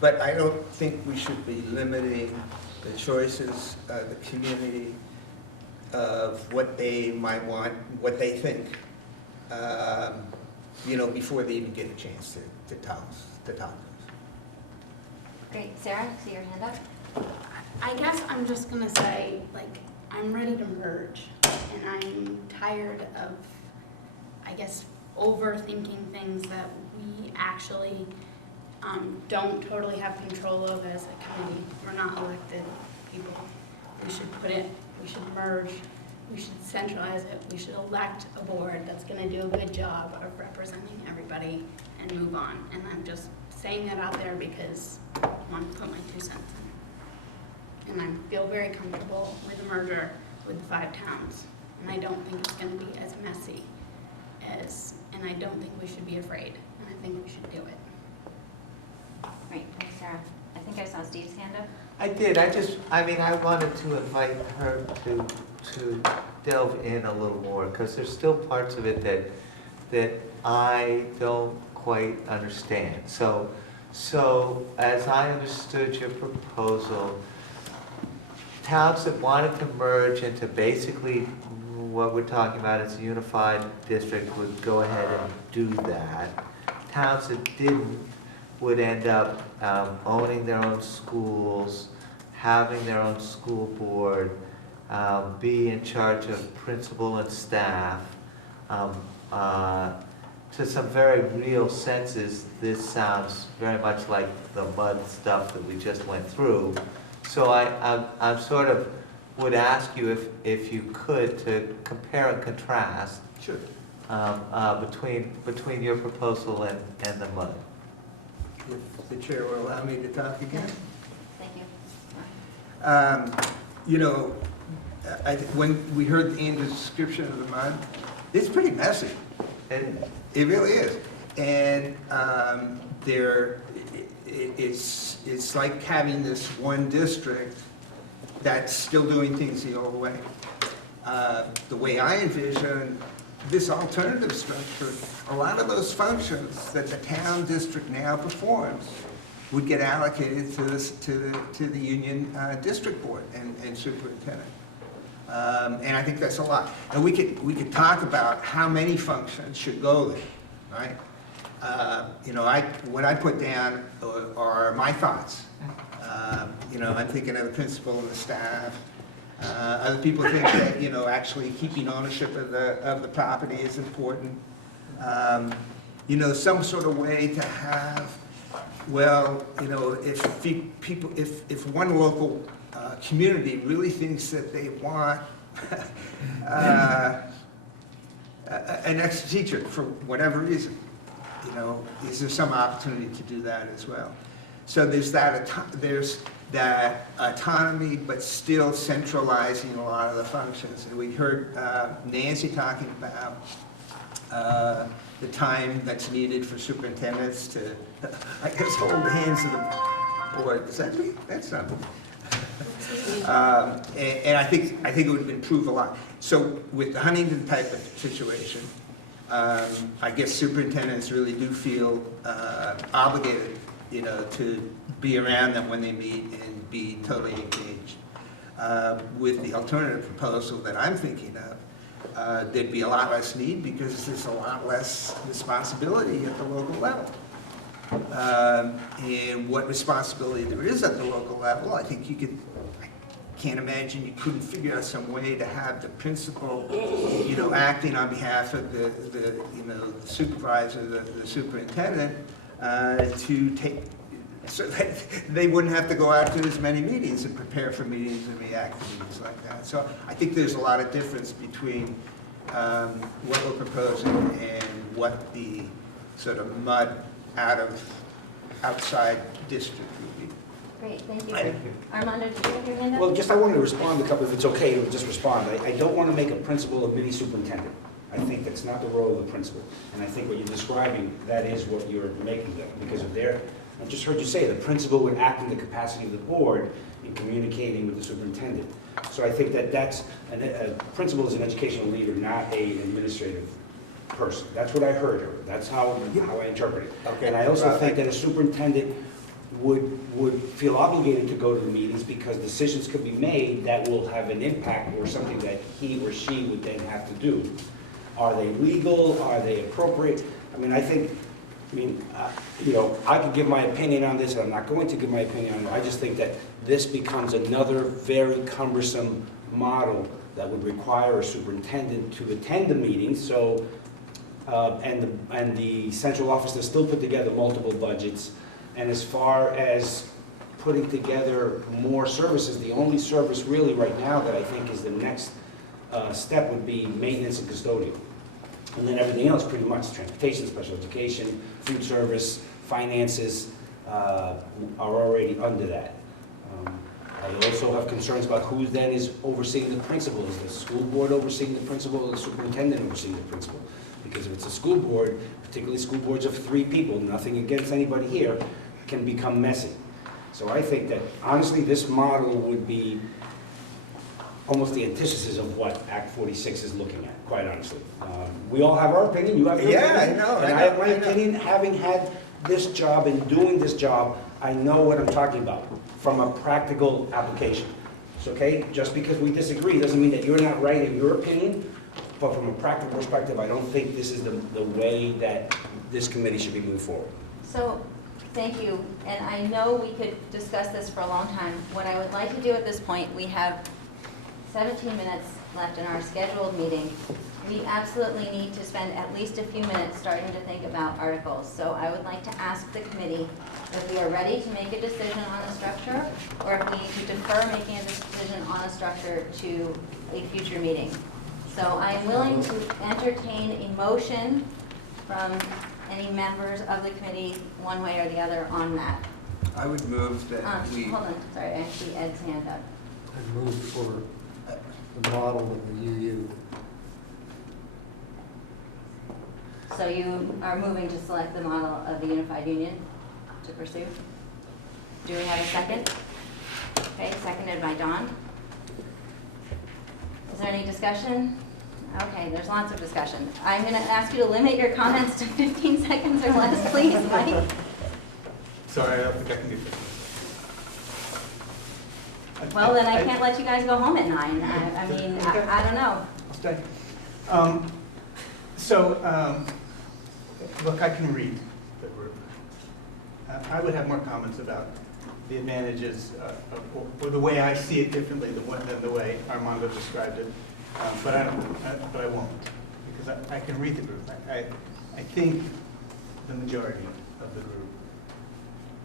But I don't think we should be limiting the choices of the community of what they might want, what they think, before they even get a chance to talk to us. Great. Sarah, I see your hand up. I guess I'm just gonna say, I'm ready to merge, and I'm tired of, overthinking things that we actually don't totally have control of as a committee. We're not elected people. We should merge, we should centralize it, we should elect a board that's gonna do a good job of representing everybody and move on. And I'm just saying that out there because I want to put my 2 cents in. And I feel very comfortable with the merger with the 5 towns. And I don't think it's gonna be as messy and I don't think we should be afraid. And I think we should do it. Great. Thanks, Sarah. I think I saw Steve's hand up. I did, I wanted to invite her to delve in a little more, because there's still parts of it that I don't quite understand. So So, as I understood your proposal, towns that wanted to merge into basically what we're talking about as a unified district would go ahead and do that. Towns that didn't would end up owning their own schools, having their own school board, be in charge of principal and staff. To some very real senses, this sounds very much like the mud stuff that we just went through. So I sort of would ask you if you could to compare and contrast. Sure. Between your proposal and the mud. If the chair will allow me to talk again. Thank you. You know, when we heard Andrew's description of the mud, it's pretty messy. And it really is. And it's like having this one district that's still doing things the old way. The way I envision this alternative structure, a lot of those functions that the town district now performs would get allocated to the union district board and superintendent. And I think that's a lot. And we could talk about how many functions should go there, right? You know, what I put down are my thoughts. You know, I'm thinking of the principal and the staff. Other people think that, you know, actually keeping ownership of the property is important. You know, some sort of way to have, well, you know, if one local community really thinks that they want an extra teacher for whatever reason, you know, is there some opportunity to do that as well? So there's that autonomy, but still centralizing a lot of the functions. And we heard Nancy talking about the time that's needed for superintendents to, I guess, hold the hands of the board. Is that me? That's not me. And I think it would improve a lot. So with the Huntington type of situation, I guess superintendents really do feel obligated, you know, to be around them when they meet and be totally engaged. With the alternative proposal that I'm thinking of, there'd be a lot less need because there's a lot less responsibility at the local level. And what responsibility there is at the local level, I think I can't imagine you couldn't figure out some way to have the principal, you know, acting on behalf of the you know, the supervisor, the superintendent, to take, so that they wouldn't have to go out to as many meetings and prepare for meetings and react to meetings like that. So I think there's a lot of difference between what we're proposing and what the sort of mud outside district would be. Great, thank you. Armando, did you have your hand up? Well, I wanted to respond to a couple, if it's okay, to just respond. I don't want to make a principal a mini superintendent. I think that's not the role of the principal. And I think what you're describing, that is what you're making them. Because of I just heard you say, the principal would act in the capacity of the board in communicating with the superintendent. So I think that's, a principal is an educational leader, not an administrative person. That's what I heard. That's how I interpret it. Okay. And I also think that a superintendent would feel obligated to go to the meetings because decisions could be made that will have an impact or something that he or she would then have to do. Are they legal? Are they appropriate? I mean, you know, I could give my opinion on this, and I'm not going to give my opinion on it. I just think that this becomes another very cumbersome model that would require a superintendent to attend the meetings. So, and the central office to still put together multiple budgets. And as far as putting together more services, the only service really right now that I think is the next step would be maintenance and custodial. And then everything else, pretty much, transportation, special education, food service, finances, are already under that. I also have concerns about who then is overseeing the principal. Is the school board overseeing the principal or the superintendent overseeing the principal? Because if it's a school board, particularly school boards of 3 people, nothing against anybody here, can become messy. So I think that, honestly, this model would be almost the antithesis of what Act 46 is looking at, quite honestly. We all have our opinion, you have your opinion. Yeah, I know. And I have my opinion, having had this job and doing this job, I know what I'm talking about from a practical application. So, okay, just because we disagree doesn't mean that you're not right in your opinion, but from a practical perspective, I don't think this is the way that this committee should be moving forward. So, thank you, and I know we could discuss this for a long time. What I would like to do at this point, we have 17 minutes left in our scheduled meeting. We absolutely need to spend at least a few minutes starting to think about articles. So I would like to ask the committee if we are ready to make a decision on a structure, or if we need to defer making a decision on a structure to a future meeting. So I am willing to entertain a motion from any members of the committee, one way or the other, on that. I would move that we. Hold on, sorry, I see Ed's hand up. I moved for the model of the UU. So you are moving to select the model of the unified union to pursue? Do we have a second? Okay, seconded by Dawn. Is there any discussion? Okay, there's lots of discussion. I'm going to ask you to limit your comments to 15 seconds or less, please, Mike. Sorry, I don't think I can do that. Well, then I can't let you guys go home at 9. I mean, I don't know. I'll stay. Look, I can read the group. I would have more comments about the advantages, or the way I see it differently than the way Armando described it. But I won't, because I can read the group. I think the majority of the group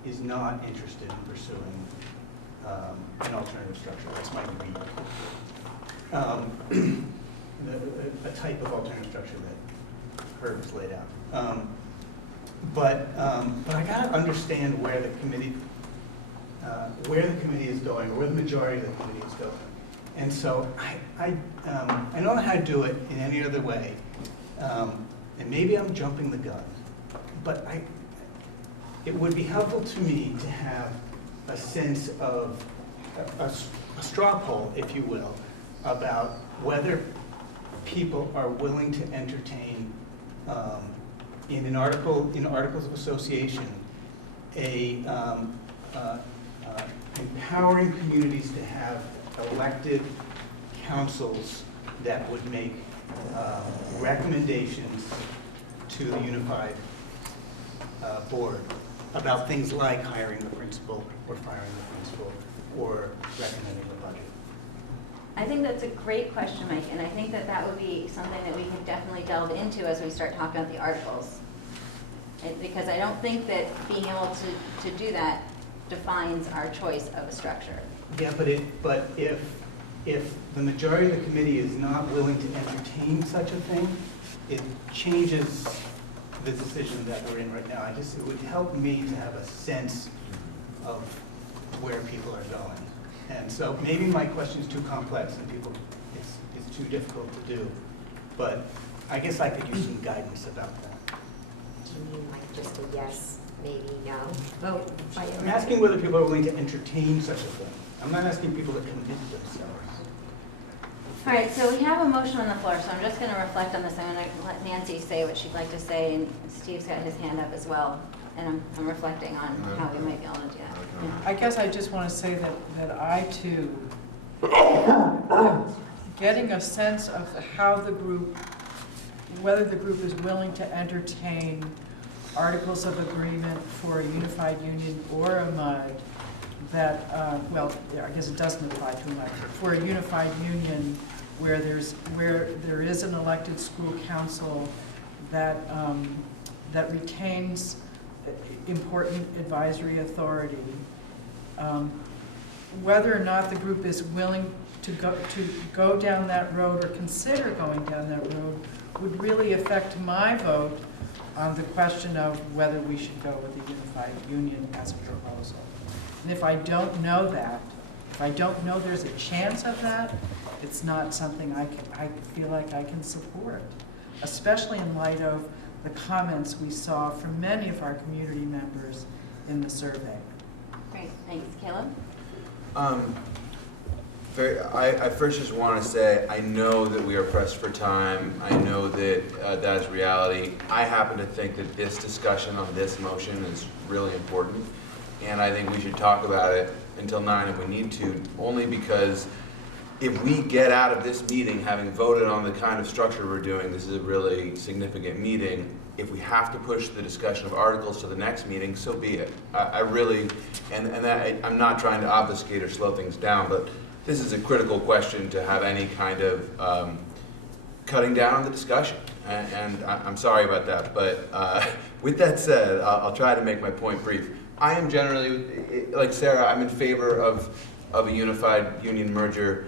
is not interested in pursuing an alternative structure. That's my read. A type of alternative structure that Herb has laid out. But I gotta understand where the committee is going, or where the majority of the committee is going. And so I don't know how to do it in any other way. And maybe I'm jumping the gun, but it would be helpful to me to have a sense of a straw poll, if you will, about whether people are willing to entertain in articles of association empowering communities to have elected councils that would make recommendations to the unified board about things like hiring the principal or firing the principal or recommending the budget. I think that's a great question, Mike, and I think that that would be something that we could definitely delve into as we start talking about the articles. Because I don't think that being able to do that defines our choice of a structure. Yeah, but if the majority of the committee is not willing to entertain such a thing, it changes the decision that we're in right now. It would help me to have a sense of where people are going. And so maybe my question is too complex and it's too difficult to do. But I guess I could use some guidance about that. Do you mean like just a yes, maybe no vote? I'm asking whether people are willing to entertain such a thing. I'm not asking people to commit themselves. All right, so we have a motion on the floor, so I'm just going to reflect on this. I'm going to let Nancy say what she'd like to say, and Steve's got his hand up as well. And I'm reflecting on how we might be able to do that. Yeah. I guess I just want to say that I too, getting a sense of how the group, whether the group is willing to entertain articles of agreement for a unified union or a MUD that, well, I guess it doesn't apply to a MUD, for a unified union where there is an elected school council that, that retains important advisory authority. Whether or not the group is willing to go down that road or consider going down that road would really affect my vote on the question of whether we should go with the unified union as a proposal. And if I don't know that, if I don't know there's a chance of that, it's not something I feel like I can support, especially in light of the comments we saw from many of our community members in the survey. Great, thanks. Caleb? I first just want to say, I know that we are pressed for time. I know that that is reality. I happen to think that this discussion on this motion is really important, and I think we should talk about it until 9 if we need to, only because if we get out of this meeting having voted on the kind of structure we're doing, this is a really significant meeting. If we have to push the discussion of articles to the next meeting, so be it. I really, I'm not trying to obfuscate or slow things down, but this is a critical question to have any kind of cutting down on the discussion. And I'm sorry about that, but with that said, I'll try to make my point brief. I am generally, like Sarah, I'm in favor of a unified union merger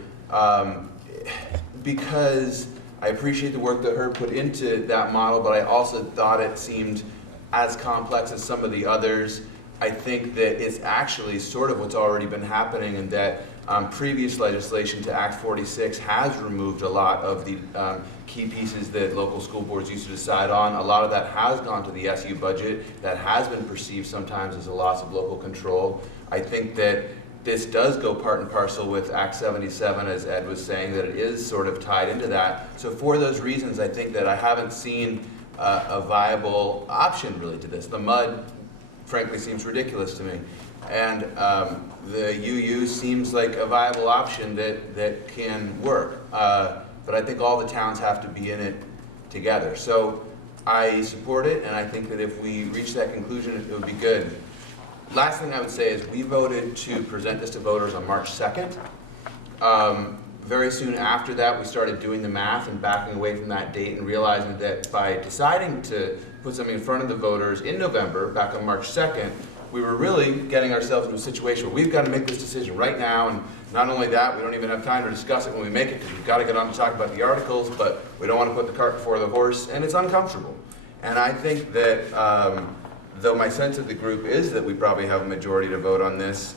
because I appreciate the work that Herb put into that model, but I also thought it seemed as complex as some of the others. I think that it's actually sort of what's already been happening, and that previous legislation to Act 46 has removed a lot of the key pieces that local school boards used to decide on. A lot of that has gone to the SU budget. That has been perceived sometimes as a loss of local control. I think that this does go part and parcel with Act 77, as Ed was saying, that it is sort of tied into that. So for those reasons, I think that I haven't seen a viable option really to this. The MUD, frankly, seems ridiculous to me. And the UU seems like a viable option that can work. But I think all the towns have to be in it together. So I support it, and I think that if we reach that conclusion, it would be good. Last thing I would say is we voted to present this to voters on March 2nd. Very soon after that, we started doing the math and backing away from that date and realizing that by deciding to put something in front of the voters in November, back on March 2nd, we were really getting ourselves into a situation where we've got to make this decision right now. And not only that, we don't even have time to discuss it when we make it, because we've got to get on to talk about the articles, but we don't want to put the cart before the horse, and it's uncomfortable. And I think that though my sense of the group is that we probably have a majority to vote on this,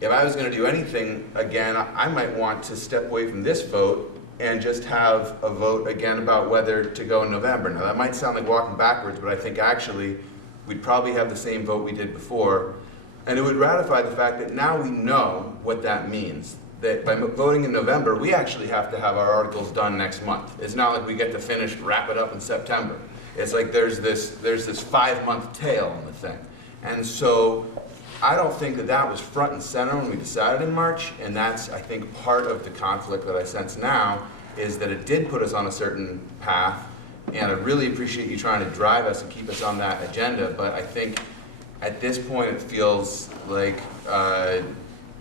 if I was going to do anything, again, I might want to step away from this vote and just have a vote again about whether to go in November. Now that might sound like walking backwards, but I think actually we'd probably have the same vote we did before, and it would ratify the fact that now we know what that means. That by voting in November, we actually have to have our articles done next month. It's not like we get to finish, wrap it up in September. It's like there's this 5-month tail on the thing. And so I don't think that that was front and center when we decided in March, and that's, I think, part of the conflict that I sense now, is that it did put us on a certain path, and I really appreciate you trying to drive us and keep us on that agenda, but I think at this point it feels like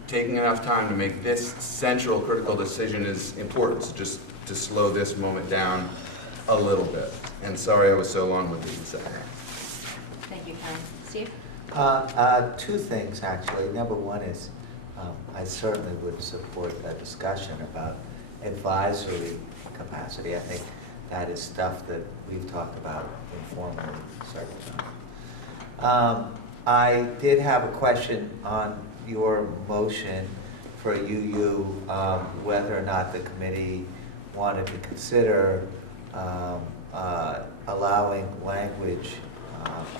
taking enough time to make this central critical decision is important, so just to slow this moment down a little bit. And sorry I was so long-winded in saying that. Thank you, Karen. Steve? Two things, actually. Number one is I certainly would support a discussion about advisory capacity. I think that is stuff that we've talked about informally several times. I did have a question on your motion for UU, whether or not the committee wanted to consider allowing language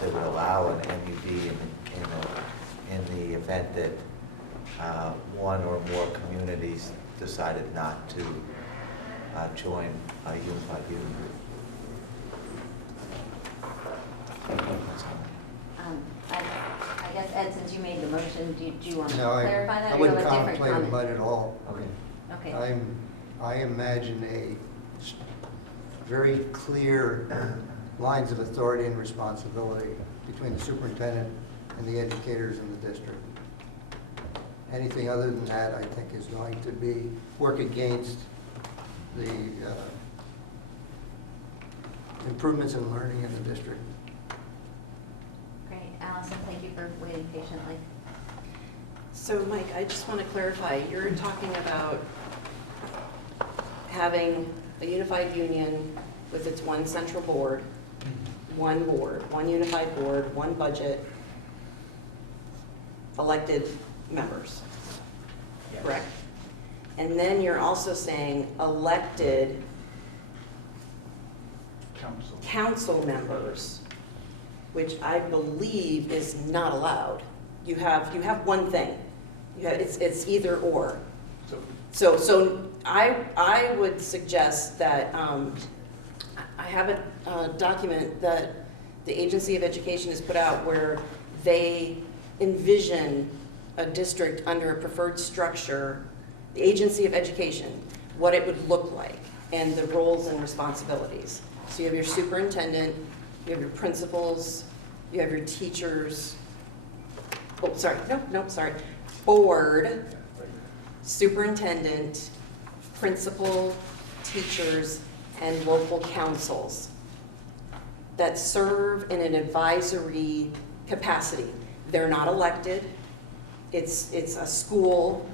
that would allow an MUD in the event that one or more communities decided not to join a unified union. I guess, Ed, since you made the motion, do you want to No, clarify that? I or you have wouldn't a different contemplate a comment? MUD at all. Okay. I imagine very clear lines of authority and responsibility between the superintendent and the educators in the district. Anything other than that, I think, is going to work against the improvements in learning in the district. Great. Allison, thank you for waiting patiently. So Mike, I just want to clarify, you're talking about having a unified union with its one central board, one unified board, one budget, elected members, correct? And then you're also saying elected council members, which I believe is not allowed. You have one thing. It's either or. So I would suggest that, I have a document that the Agency of Education has put out where they envision a district under a preferred structure, the Agency of Education, what it would look like, and the roles and responsibilities. So you have your superintendent, you have your principals, you have your teachers, board, superintendent, principal, teachers, and local councils that serve in an advisory capacity. They're not elected. It's a school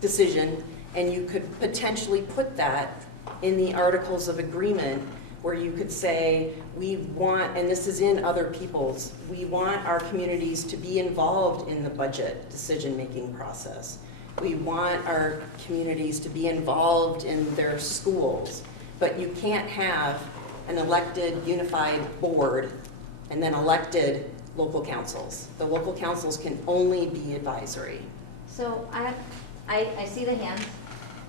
decision, and you could potentially put that in the Articles of Agreement where you could say, we want, and this is in other people's, we want our communities to be involved in the budget decision-making process. We want our communities to be involved in their schools, but you can't have an elected unified board and then elected local councils. The local councils can only be advisory. So I see the hands,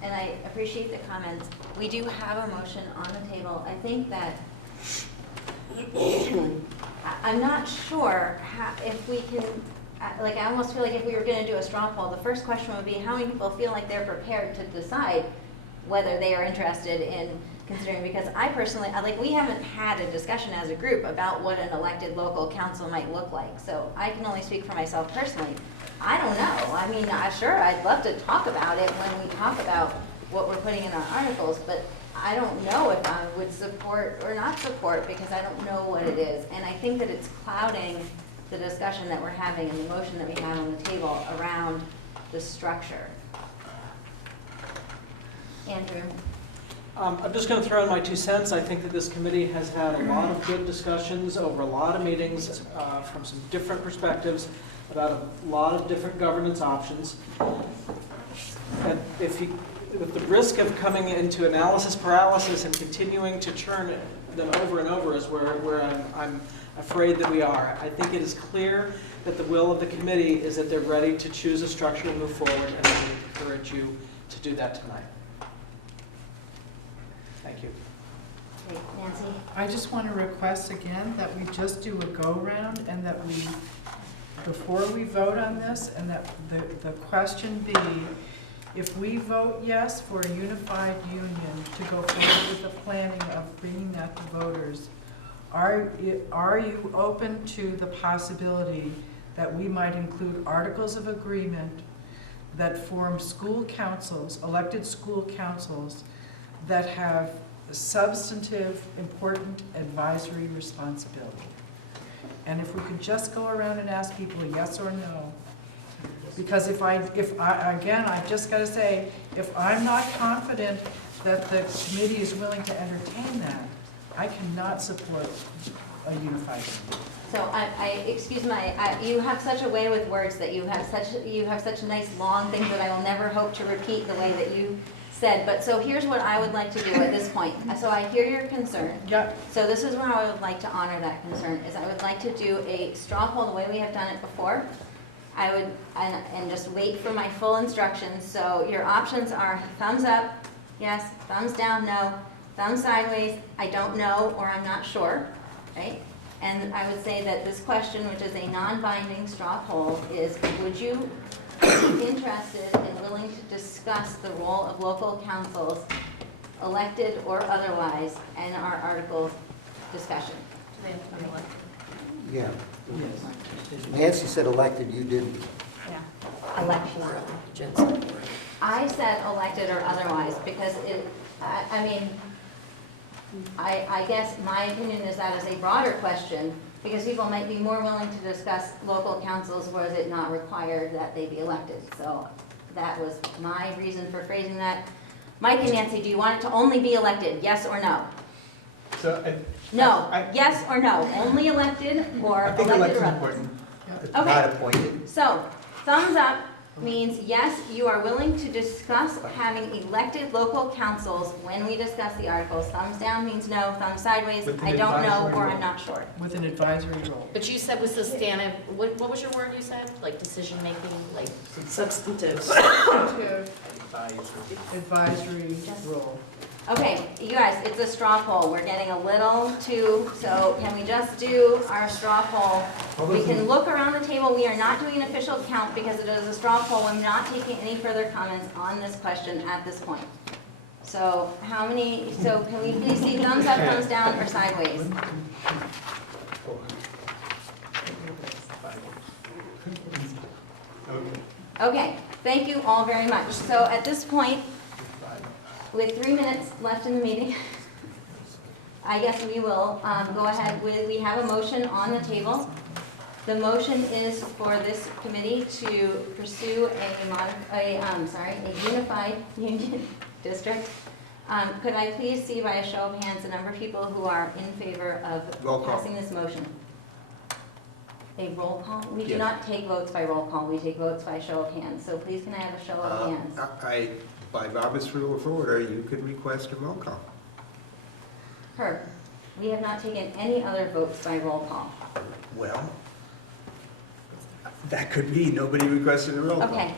and I appreciate the comments. We do have a motion on the table. I think that, I'm not sure how, if we can, like, I almost feel like if we were gonna do a straw poll, the first question would be how many people feel like they're prepared to decide whether they are interested in considering, because I personally, like, we haven't had a discussion as a group about what an elected local council might look like. So I can only speak for myself personally. I don't know. I mean, sure, I'd love to talk about it when we talk about what we're putting in our articles, but I don't know if I would support or not support because I don't know what it is. And I think that it's clouding the discussion that we're having and the motion that we have on the table around the structure. Andrew? I'm just going to throw in my 2 cents. I think that this committee has had a lot of good discussions over a lot of meetings from some different perspectives about a lot of different governance options. And with the risk of coming into analysis paralysis and continuing to churn them over and over is where I'm afraid that we are. I think it is clear that the will of the committee is that they're ready to choose a structure and move forward, and I would encourage you to do that tonight. Thank you. Great. Nancy? I just want to request again that we just do a go-round and that we, before we vote on this, and that the question be, if we vote yes for a unified union to go forward with the planning of bringing that to voters, are you open to the possibility that we might include articles of agreement that form school councils, elected school councils, that have substantive, important advisory responsibility? And if we could just go around and ask people yes or no. Because if I again, I've just got to say, if I'm not confident that the committee is willing to entertain that, I cannot support a unified committee. So excuse my, you have such a way with words that you have such nice long things that I will never hope to repeat the way that you said. But so here's what I would like to do at this point. So I hear your concern. Yep. So this is where I would like to honor that concern, is I would like to do a straw poll the way we have done it before. I would, and just wait for my full instructions. So your options are thumbs up, yes, thumbs down, no, thumbs sideways, I don't know, or I'm not sure, right? And I would say that this question, which is a non-binding straw poll, is would you be interested and willing to discuss the role of local councils, elected or otherwise, in our article discussion? Do they have to be elected? Yeah. Nancy said elected, you didn't. Yeah. Election. I said elected or otherwise because I guess my opinion is that is a broader question because people might be more willing to discuss local councils where it not required that they be elected. So that was my reason for phrasing that. Mike and Nancy, do you want it to only be elected, yes or no? No, yes or no, only elected or I think elected or election's otherwise? important. It's Okay. not appointed. So, thumbs up, means yes, you are willing to discuss having elected local councils when we discuss the articles. Thumbs down means no, thumbs sideways, With an I don't know, advisory or role. I'm not sure. With an advisory role. But you said was substantive, what was your word you said? Like decision-making, like? Substantive. Advisory role. Okay, you guys, it's a straw poll. We're getting a little too, so can we just do our straw poll? We can look around the table. We are not doing an official count because it is a straw poll. I'm not taking any further comments on this question at this point. So how many, so can we please see thumbs up, thumbs down, or sideways? Okay, thank you all very much. So at this point, with 3 minutes left in the meeting, I guess we will go ahead with, we have a motion on the table. The motion is for this committee to pursue a unified union district. Could I please see by a show of hands the number of people who are in favor of Roll call. passing this motion? A roll call? We do Yes. not take votes by roll call, we take votes by show of hands. So please can I have a show of hands? By Robert's Rule of Order, you could request a roll call. Herb, we have not taken any other votes by roll call. Well, that could be, nobody requested a roll call. Okay.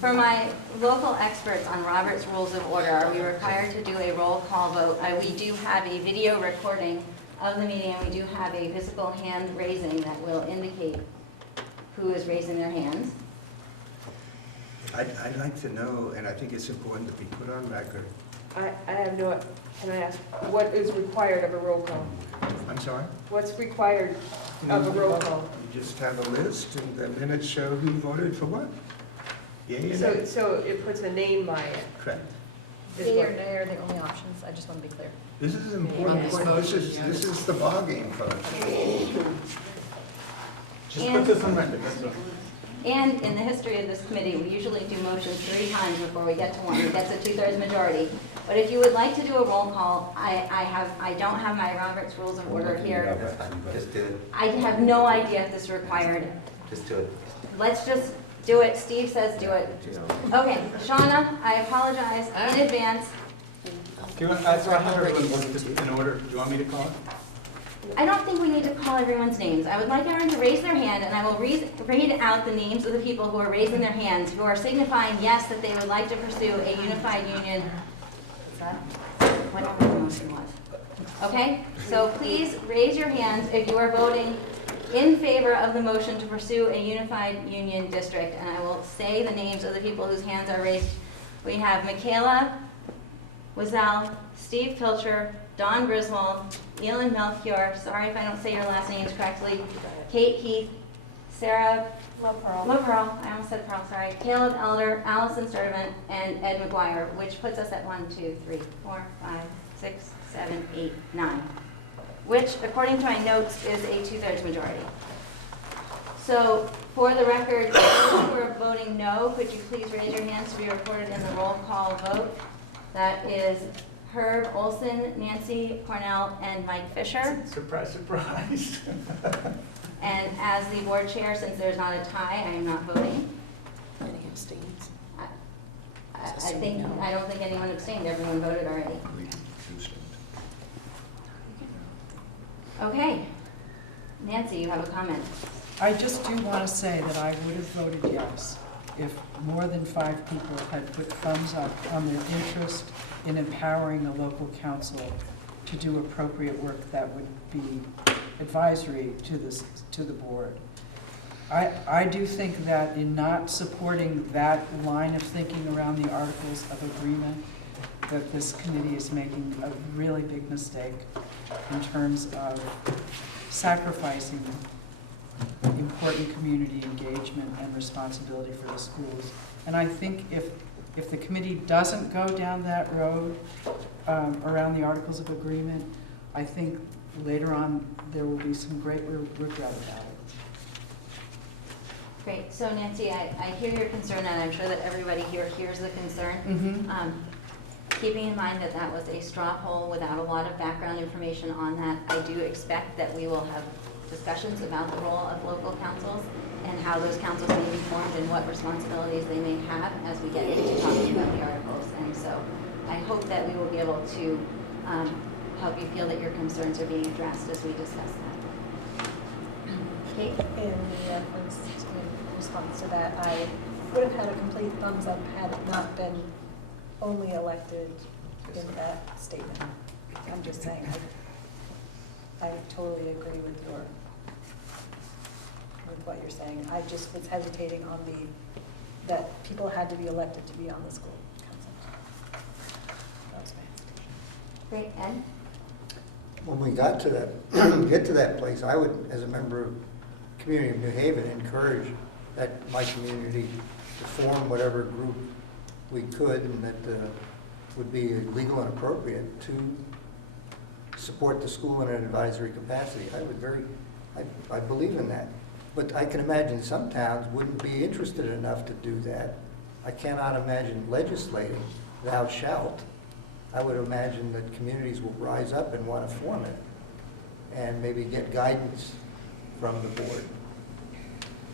For my local experts on Robert's Rules of Order, are we required to do a roll call vote? We do have a video recording of the meeting, and we do have a physical hand raising that will indicate who is raising their hands. I'd like to know, and I think it's important to be put on record. I have no, can I ask, what is required of a roll call? I'm sorry? What's required of a roll call? You just have a list, and the minutes show who voted for what. Yay or So, nay? so it puts a name by it. Correct. is Yea what- or nay are the only options, I just want to be clear. This is an important point. This is the ballgame, folks. Just put this on record, that's all. And in the history of this committee, we usually do motions 3 times before we get to one. It gets a 2/3 majority. But if you would like to do a roll call, I don't have my Robert's Rules of Order here. Just do it, I have no idea if this is required. just do it. Let's just do it. Steve says do it. Okay, Shauna, I apologize in advance. Do you want, I have everyone vote just in order. Do you want me to call it? I don't think we need to call everyone's names. I would like everyone to raise their hand, and I will read out the names of the people who are raising their hands, who are signifying yes, that they would like to pursue a unified union. Is that whatever the motion was? Okay, so please raise your hands if you are voting in favor of the motion to pursue a unified union district, and I will say the names of the people whose hands are raised. We have Michaela Wazell, Steve Pilcher, Don Griswold, Elin Melchior, sorry if I don't say your last names correctly, Kate Heath, Sarah LaPearl, I almost said Pearl, sorry, Caleb Elder, Allison Sturdivant, and Ed McGuire, which puts us at 1, 2, 3, 4, 5, 6, 7, 8, 9, which, according to my notes, is a 2/3 majority. So, for the record, those who are voting no, could you please raise your hands to be recorded in the roll call vote? That is Herb Olson, Nancy Cornell, and Mike Fisher. Surprise, surprise. And as the board chair, since there's not a tie, I am not voting. Any abstains? I don't think anyone abstained, everyone voted already. Okay. Nancy, you have a comment. I just do want to say that I would have voted yes if more than 5 people had put thumbs up on their interest in empowering a local council to do appropriate work that would be advisory to the board. I do think that in not supporting that line of thinking around the Articles of Agreement, that this committee is making a really big mistake in terms of sacrificing important community engagement and responsibility for the schools. And I think if the committee doesn't go down that road around the Articles of Agreement, I think later on there will be some great regret about it. Great, so Nancy, I hear your concern, and I'm sure that everybody here hears the concern. keeping in mind that that was a straw poll without a lot of background information on that, I do expect that we will have discussions about the role of local councils and how those councils may be formed and what responsibilities they may have as we get into talking about the articles. And so I hope that we will be able to help you feel that your concerns are being addressed as we discuss that. Kate? In response to that, I would have had a complete thumbs up had it not been only elected in that statement. I'm just saying, I totally agree with what you're saying. I just was hesitating on that people had to be elected to be on the school council. That was my hesitation. Great, Ed? When we got to that, get to that place, I would, as a member of the community of New Haven, encourage that my community to form whatever group we could and that would be legal and appropriate to support the school in an advisory capacity. I believe in that. But I can imagine some towns wouldn't be interested enough to do that. I cannot imagine legislating thou shalt. I would imagine that communities will rise up and want to form it and maybe get guidance from the board.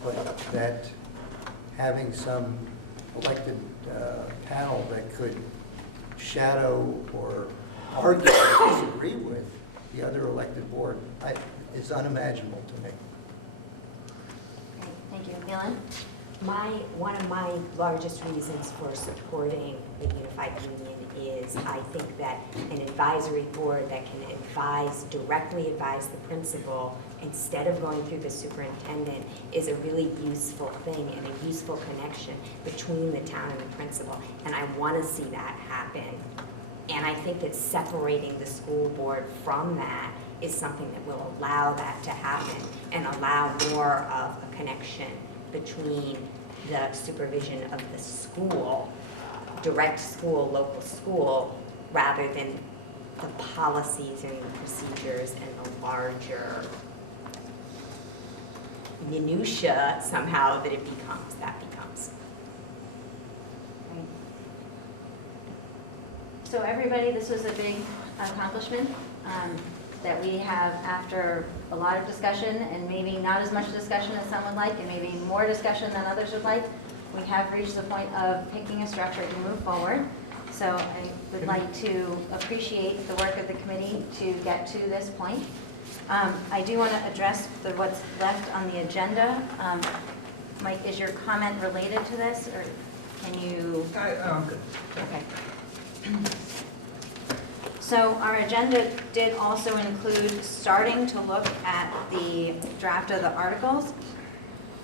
But that having some elected panel that could shadow or argue or disagree with the other elected board is unimaginable to me. Great, thank you. Milan? One of my largest reasons for supporting the Unified Union is I think that an advisory board that can directly advise the principal instead of going through the superintendent is a really useful thing and a useful connection between the town and the principal. And I want to see that happen. And I think that separating the school board from that is something that will allow that to happen and allow more of a connection between the supervision of the school, direct school, local school, rather than the policies and the procedures and the larger minutia somehow that becomes. Right. So everybody, this was a big accomplishment that we have after a lot of discussion and maybe not as much discussion as some would like and maybe more discussion than others would like. We have reached the point of picking a structure to move forward. So I would like to appreciate the work of the committee to get to this point. I do want to address what's left on the agenda. Mike, is your comment related to this, or can you? I'm good. Okay. So our agenda did also include starting to look at the draft of the articles.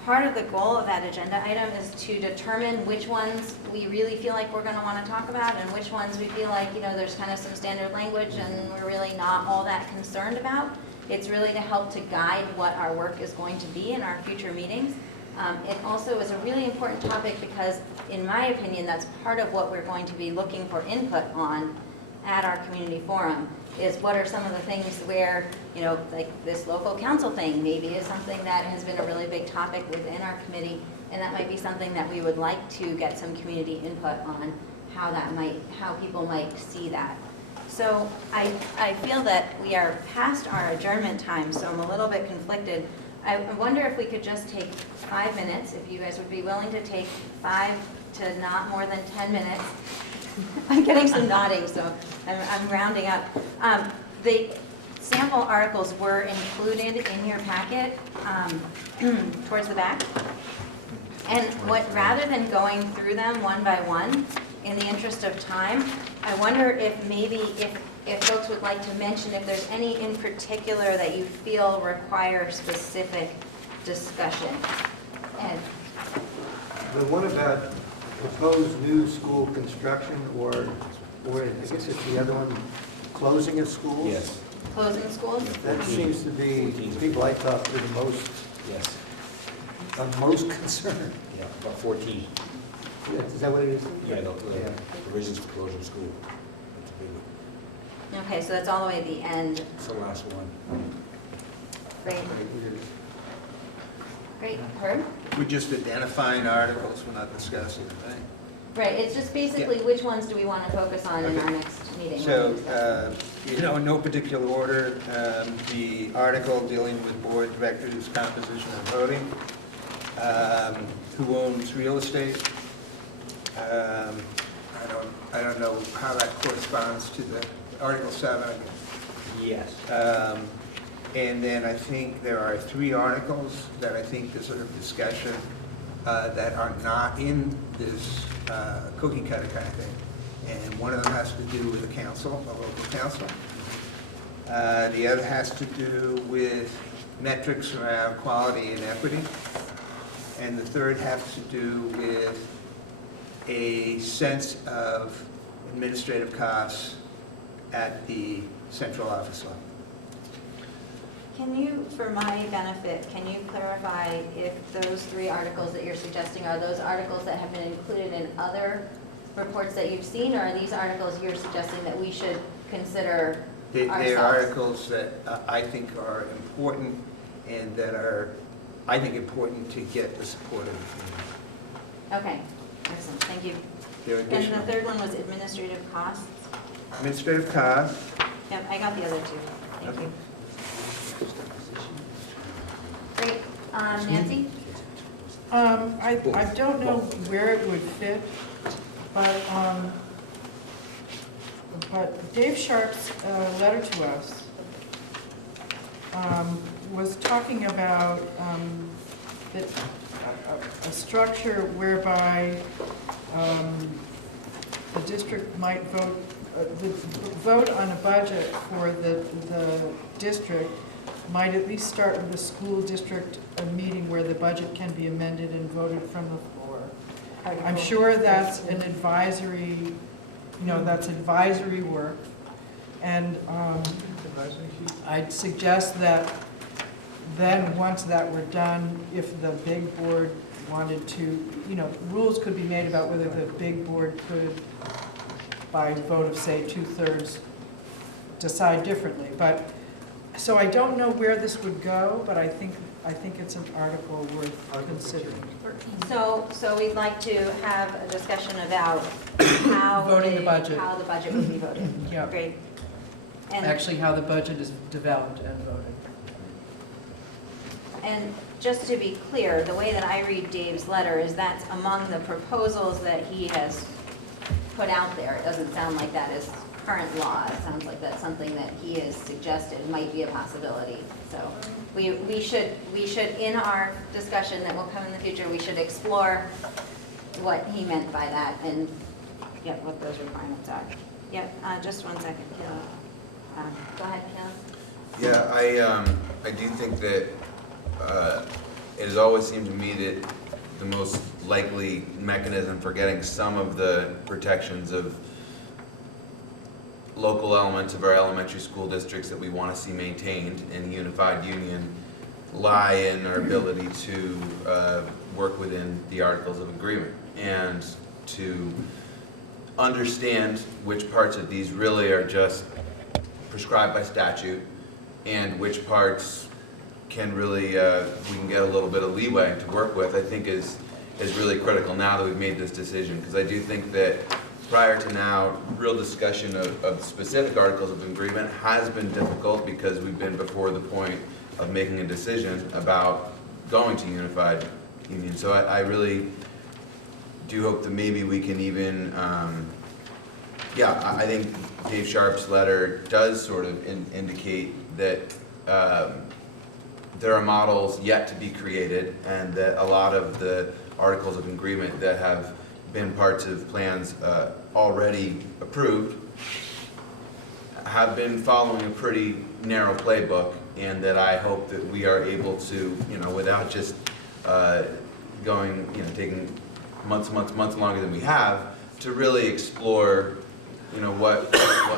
Part of the goal of that agenda item is to determine which ones we really feel like we're going to want to talk about and which ones we feel like, there's kind of some standard language and we're really not all that concerned about. It's really to help to guide what our work is going to be in our future meetings. It also is a really important topic because, in my opinion, that's part of what we're going to be looking for input on at our community forum, is what are some of the things where, like this local council thing maybe is something that has been a really big topic within our committee, and that might be something that we would like to get some community input on, how people might see that. So I feel that we are past our adjournment time, so I'm a little bit conflicted. I wonder if we could just take 5 minutes, if you guys would be willing to take 5 to not more than 10 minutes. I'm getting some nodding, so I'm rounding up. The sample articles were included in your packet towards the back. And rather than going through them one by one, in the interest of time, I wonder if maybe if folks would like to mention if there's any in particular that you feel require specific discussion. Ed? The one about proposed new school construction or I guess it's the other one, closing of schools? Yes. Closing schools? That seems to be, people I talk to the most, Yes. most concerned. Yeah, about 14. Is that what it is? Yeah, the provisions for closing school. That's a big one. Okay, so that's all the way at the end. It's the last one. Great. Great. Herb? We're just identifying articles, we're not discussing, right? Right, it's just basically which ones do we want to focus on in our next meeting? So, in no particular order, the article dealing with board directors' composition and voting, who owns real estate. I don't know how that corresponds to the Article 7. Yes. And then I think there are 3 articles that I think deserve discussion that are not in this cookie cutter kind of thing. And one of them has to do with the council, a local council. The other has to do with metrics around quality and equity. And the third has to do with a sense of administrative costs at the central office level. Can you, for my benefit, can you clarify if those 3 articles that you're suggesting are those articles that have been included in other reports that you've seen, or are these articles you're suggesting that we should consider ourselves? They're articles that I think are important and that are, I think, important to get the support of the community. Okay, excellent, thank you. They're And additional. the third one was administrative costs? Administrative costs. Yep, I got the other 2. Thank you. Great. Nancy? I don't know where it would fit, but Dave Sharp's letter to us was talking about a structure whereby the district might vote on a budget for the district might at least start with a school district meeting where the budget can be amended and voted from the floor. I'm sure that's an advisory, that's advisory work. And I'd suggest that then, once that were done, if the big board wanted to, rules could be made about whether the big board could, by vote of, say, 2/3, decide differently. But so I don't know where this would go, but I think it's an article worth considering. So we'd like to have a discussion about how Voting the budget. how the budget would be voted. Yeah. Great. And, Actually, how the budget is developed and voted. and just to be clear, the way that I read Dave's letter is that's among the proposals that he has put out there. It doesn't sound like that is current law. It sounds like that's something that he has suggested might be a possibility. So we should, in our discussion that will come in the future, we should explore what he meant by that and get what those requirements are. Yep, just one second, Kayla. Go ahead, Kayla. Yeah, I do think that it has always seemed to me that the most likely mechanism for getting some of the protections of local elements of our elementary school districts that we want to see maintained in a unified union lie in our ability to work within the Articles of Agreement and to understand which parts of these really are just prescribed by statute and which parts can really, we can get a little bit of leeway to work with, I think is really critical now that we've made this decision. Because I do think that prior to now, real discussion of specific Articles of Agreement has been difficult because we've been before the point of making a decision about going to unified union. So I really do hope that maybe we can even, I think Dave Sharp's letter does sort of indicate that there are models yet to be created and that a lot of the Articles of Agreement that have been parts of plans already approved have been following a pretty narrow playbook, and that I hope that we are able to, without just going, taking months longer than we have, to really explore, what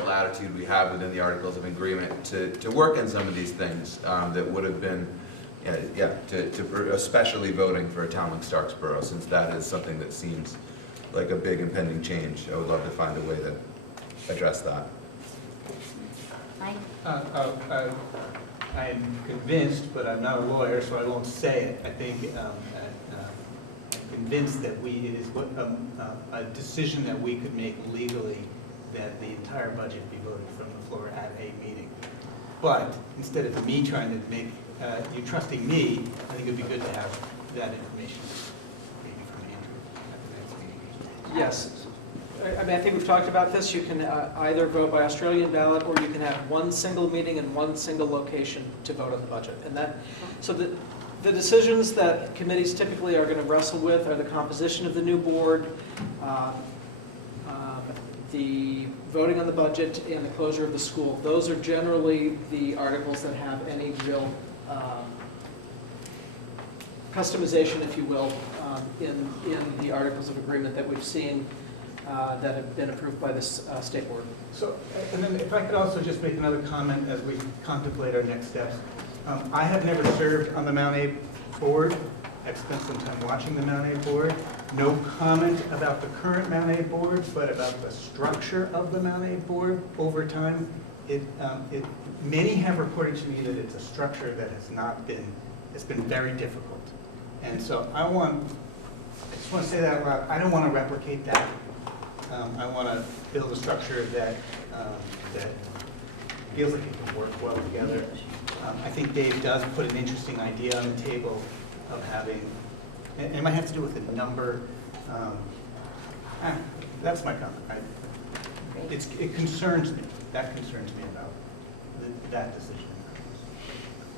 latitude we have within the Articles of Agreement to work in some of these things that would have been, especially voting for a town like Starksboro, since that is something that seems like a big impending change. I would love to find a way to address that. Mike? I'm convinced, but I'm not a lawyer, so I won't say it. I think convinced that it is a decision that we could make legally, that the entire budget be voted from the floor at a meeting. But instead of me trying to make, you trusting me, I think it'd be good to have that information maybe from Andrew at the next meeting. Yes. I mean, I think we've talked about this. You can either vote by Australian ballot, or you can have one single meeting in one single location to vote on the budget. And so the decisions that committees typically are going to wrestle with are the composition of the new board, the voting on the budget, and the closure of the school. Those are generally the articles that have any real customization, if you will, in the articles of agreement that we've seen that have been approved by this state board. So, and then if I could also just make another comment as we contemplate our next steps. I have never served on the Mount A board. I've spent some time watching the Mount A board. No comment about the current Mount A board, but about the structure of the Mount A board over time. Many have reported to me that it's a structure that it's been very difficult. And so I just want to say that out loud. I don't want to replicate that. I want to build a structure that feels like it can work well together. I think Dave does put an interesting idea on the table of having, and it might have to do with the number. That's my comment. It concerns me. That concerns me about that decision.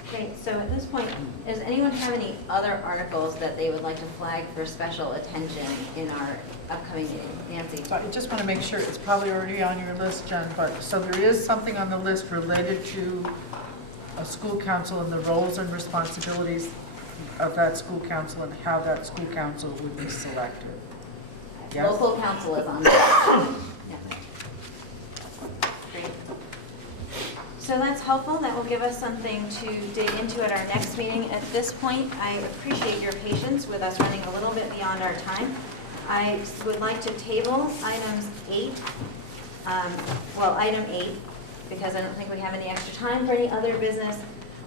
Great, so at this point, does anyone have any other articles that they would like to flag for special attention in our upcoming meeting? Nancy? So I just want to make sure, it's probably already on your list, Jen, but, so there is something on the list related to a school council and the roles and responsibilities of that school council and how that school council would be selected. Yes? Local council is on there. Yeah. Great. So that's helpful. That will give us something to dig into at our next meeting. At this point, I appreciate your patience with us running a little bit beyond our time. I would like to table items 8, item 8, because I don't think we have any extra time for any other business.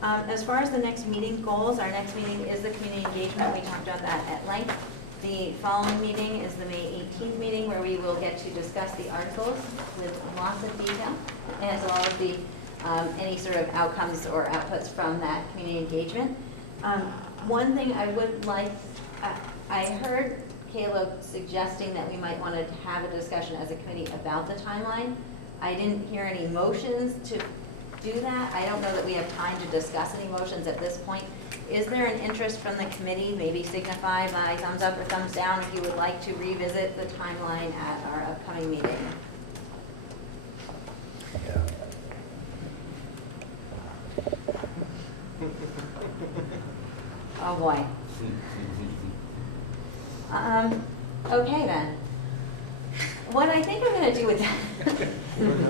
As far as the next meeting goals, our next meeting is the community engagement. We talked about that at length. The following meeting is the May 18th meeting, where we will get to discuss the articles with lots of detail, as well as the any sort of outcomes or outputs from that community engagement. One thing I would like, I heard Caleb suggesting that we might want to have a discussion as a committee about the timeline. I didn't hear any motions to do that. I don't know that we have time to discuss any motions at this point. Is there an interest from the committee, maybe signify by thumbs up or thumbs down, if you would like to revisit the timeline at our upcoming meeting? Oh, boy. Okay, then. What I think I'm going to do with that,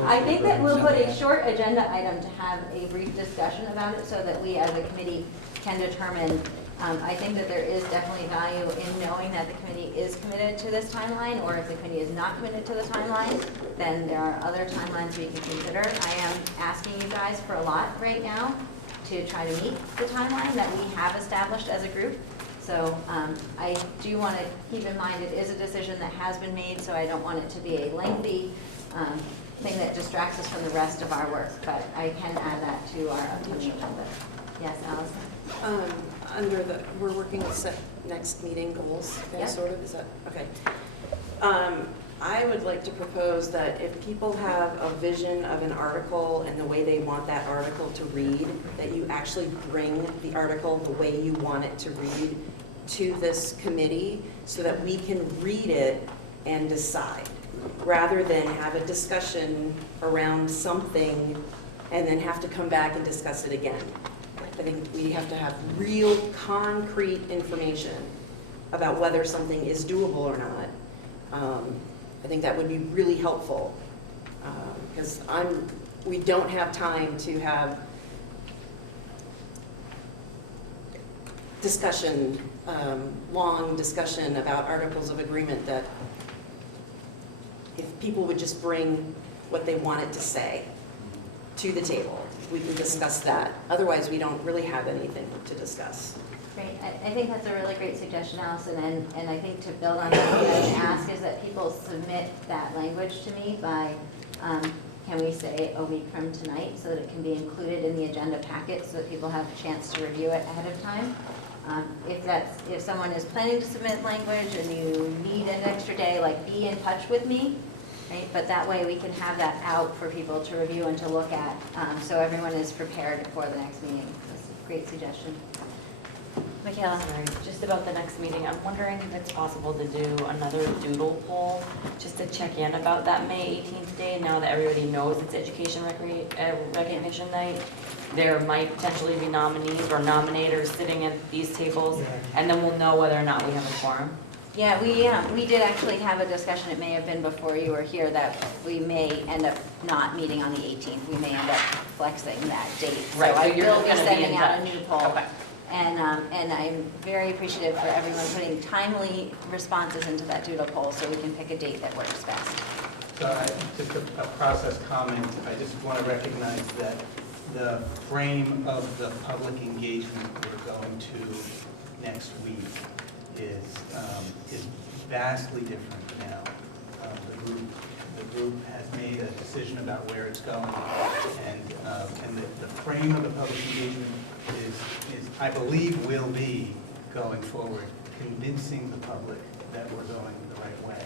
I think that we'll put a short agenda item to have a brief discussion about it so that we as a committee can determine. I think that there is definitely value in knowing that the committee is committed to this timeline, or if the committee is not committed to the timeline, then there are other timelines we can consider. I am asking you guys for a lot right now to try to meet the timeline that we have established as a group. So I do want to keep in mind it is a decision that has been made, so I don't want it to be a lengthy thing that distracts us from the rest of our work, but I can add that to our upcoming agenda. Yes, Allison? We're working on set next meeting goals, Yeah. sort of, is that, okay. I would like to propose that if people have a vision of an article and the way they want that article to read, that you actually bring the article the way you want it to read to this committee so that we can read it and decide, rather than have a discussion around something and then have to come back and discuss it again. I think we have to have real concrete information about whether something is doable or not. I think that would be really helpful, because we don't have time to have discussion, long discussion about articles of agreement, that if people would just bring what they wanted to say to the table, we can discuss that. Otherwise, we don't really have anything to discuss. Great, I think that's a really great suggestion, Allison, and I think to build on that, what I would ask is that people submit that language to me by, can we say a week from tonight, so that it can be included in the agenda packet, so that people have a chance to review it ahead of time. If someone is planning to submit language and you need an extra day, like, be in touch with me, right? But that way we can have that out for people to review and to look at, so everyone is prepared for the next meeting. That's a great suggestion. Michaela? Sorry, just about the next meeting, I'm wondering if it's possible to do another doodle poll, just to check in about that May 18th day, now that everybody knows it's Education Recognition Night. There might potentially be nominees or nominators sitting at these tables, and then we'll know whether or not we have a quorum. Yeah, we did actually have a discussion, it may have been before you were here, that we may end up not meeting on the 18th. We may end up flexing that date. Right, So I so you're will just be gonna be sending in out a touch. new poll. Okay. And I'm very appreciative for everyone putting timely responses into that doodle poll, so we can pick a date that works best. So just a process comment, I just want to recognize that the frame of the public engagement we're going to next week is vastly different now. The group has made a decision about where it's going, and the frame of the public engagement is, I believe, will be going forward, convincing the public that we're going the right way,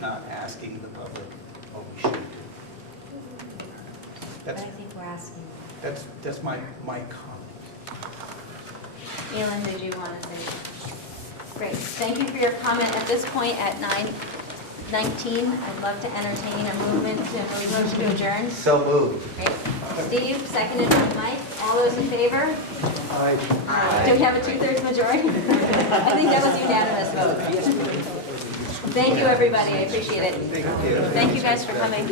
not asking the public what we should do. But I think we're asking. That's my comment. Elin, did you want to say? Great, thank you for your comment. At this point, at 9:19, I'd love to entertain a movement to adjourn. So moved. Great. Steve, seconded by Mike. All those in favor? Do we have a 2/3 majority? I think that was unanimous vote. Thank you, everybody. I appreciate it. Thank you. Thank you guys for coming.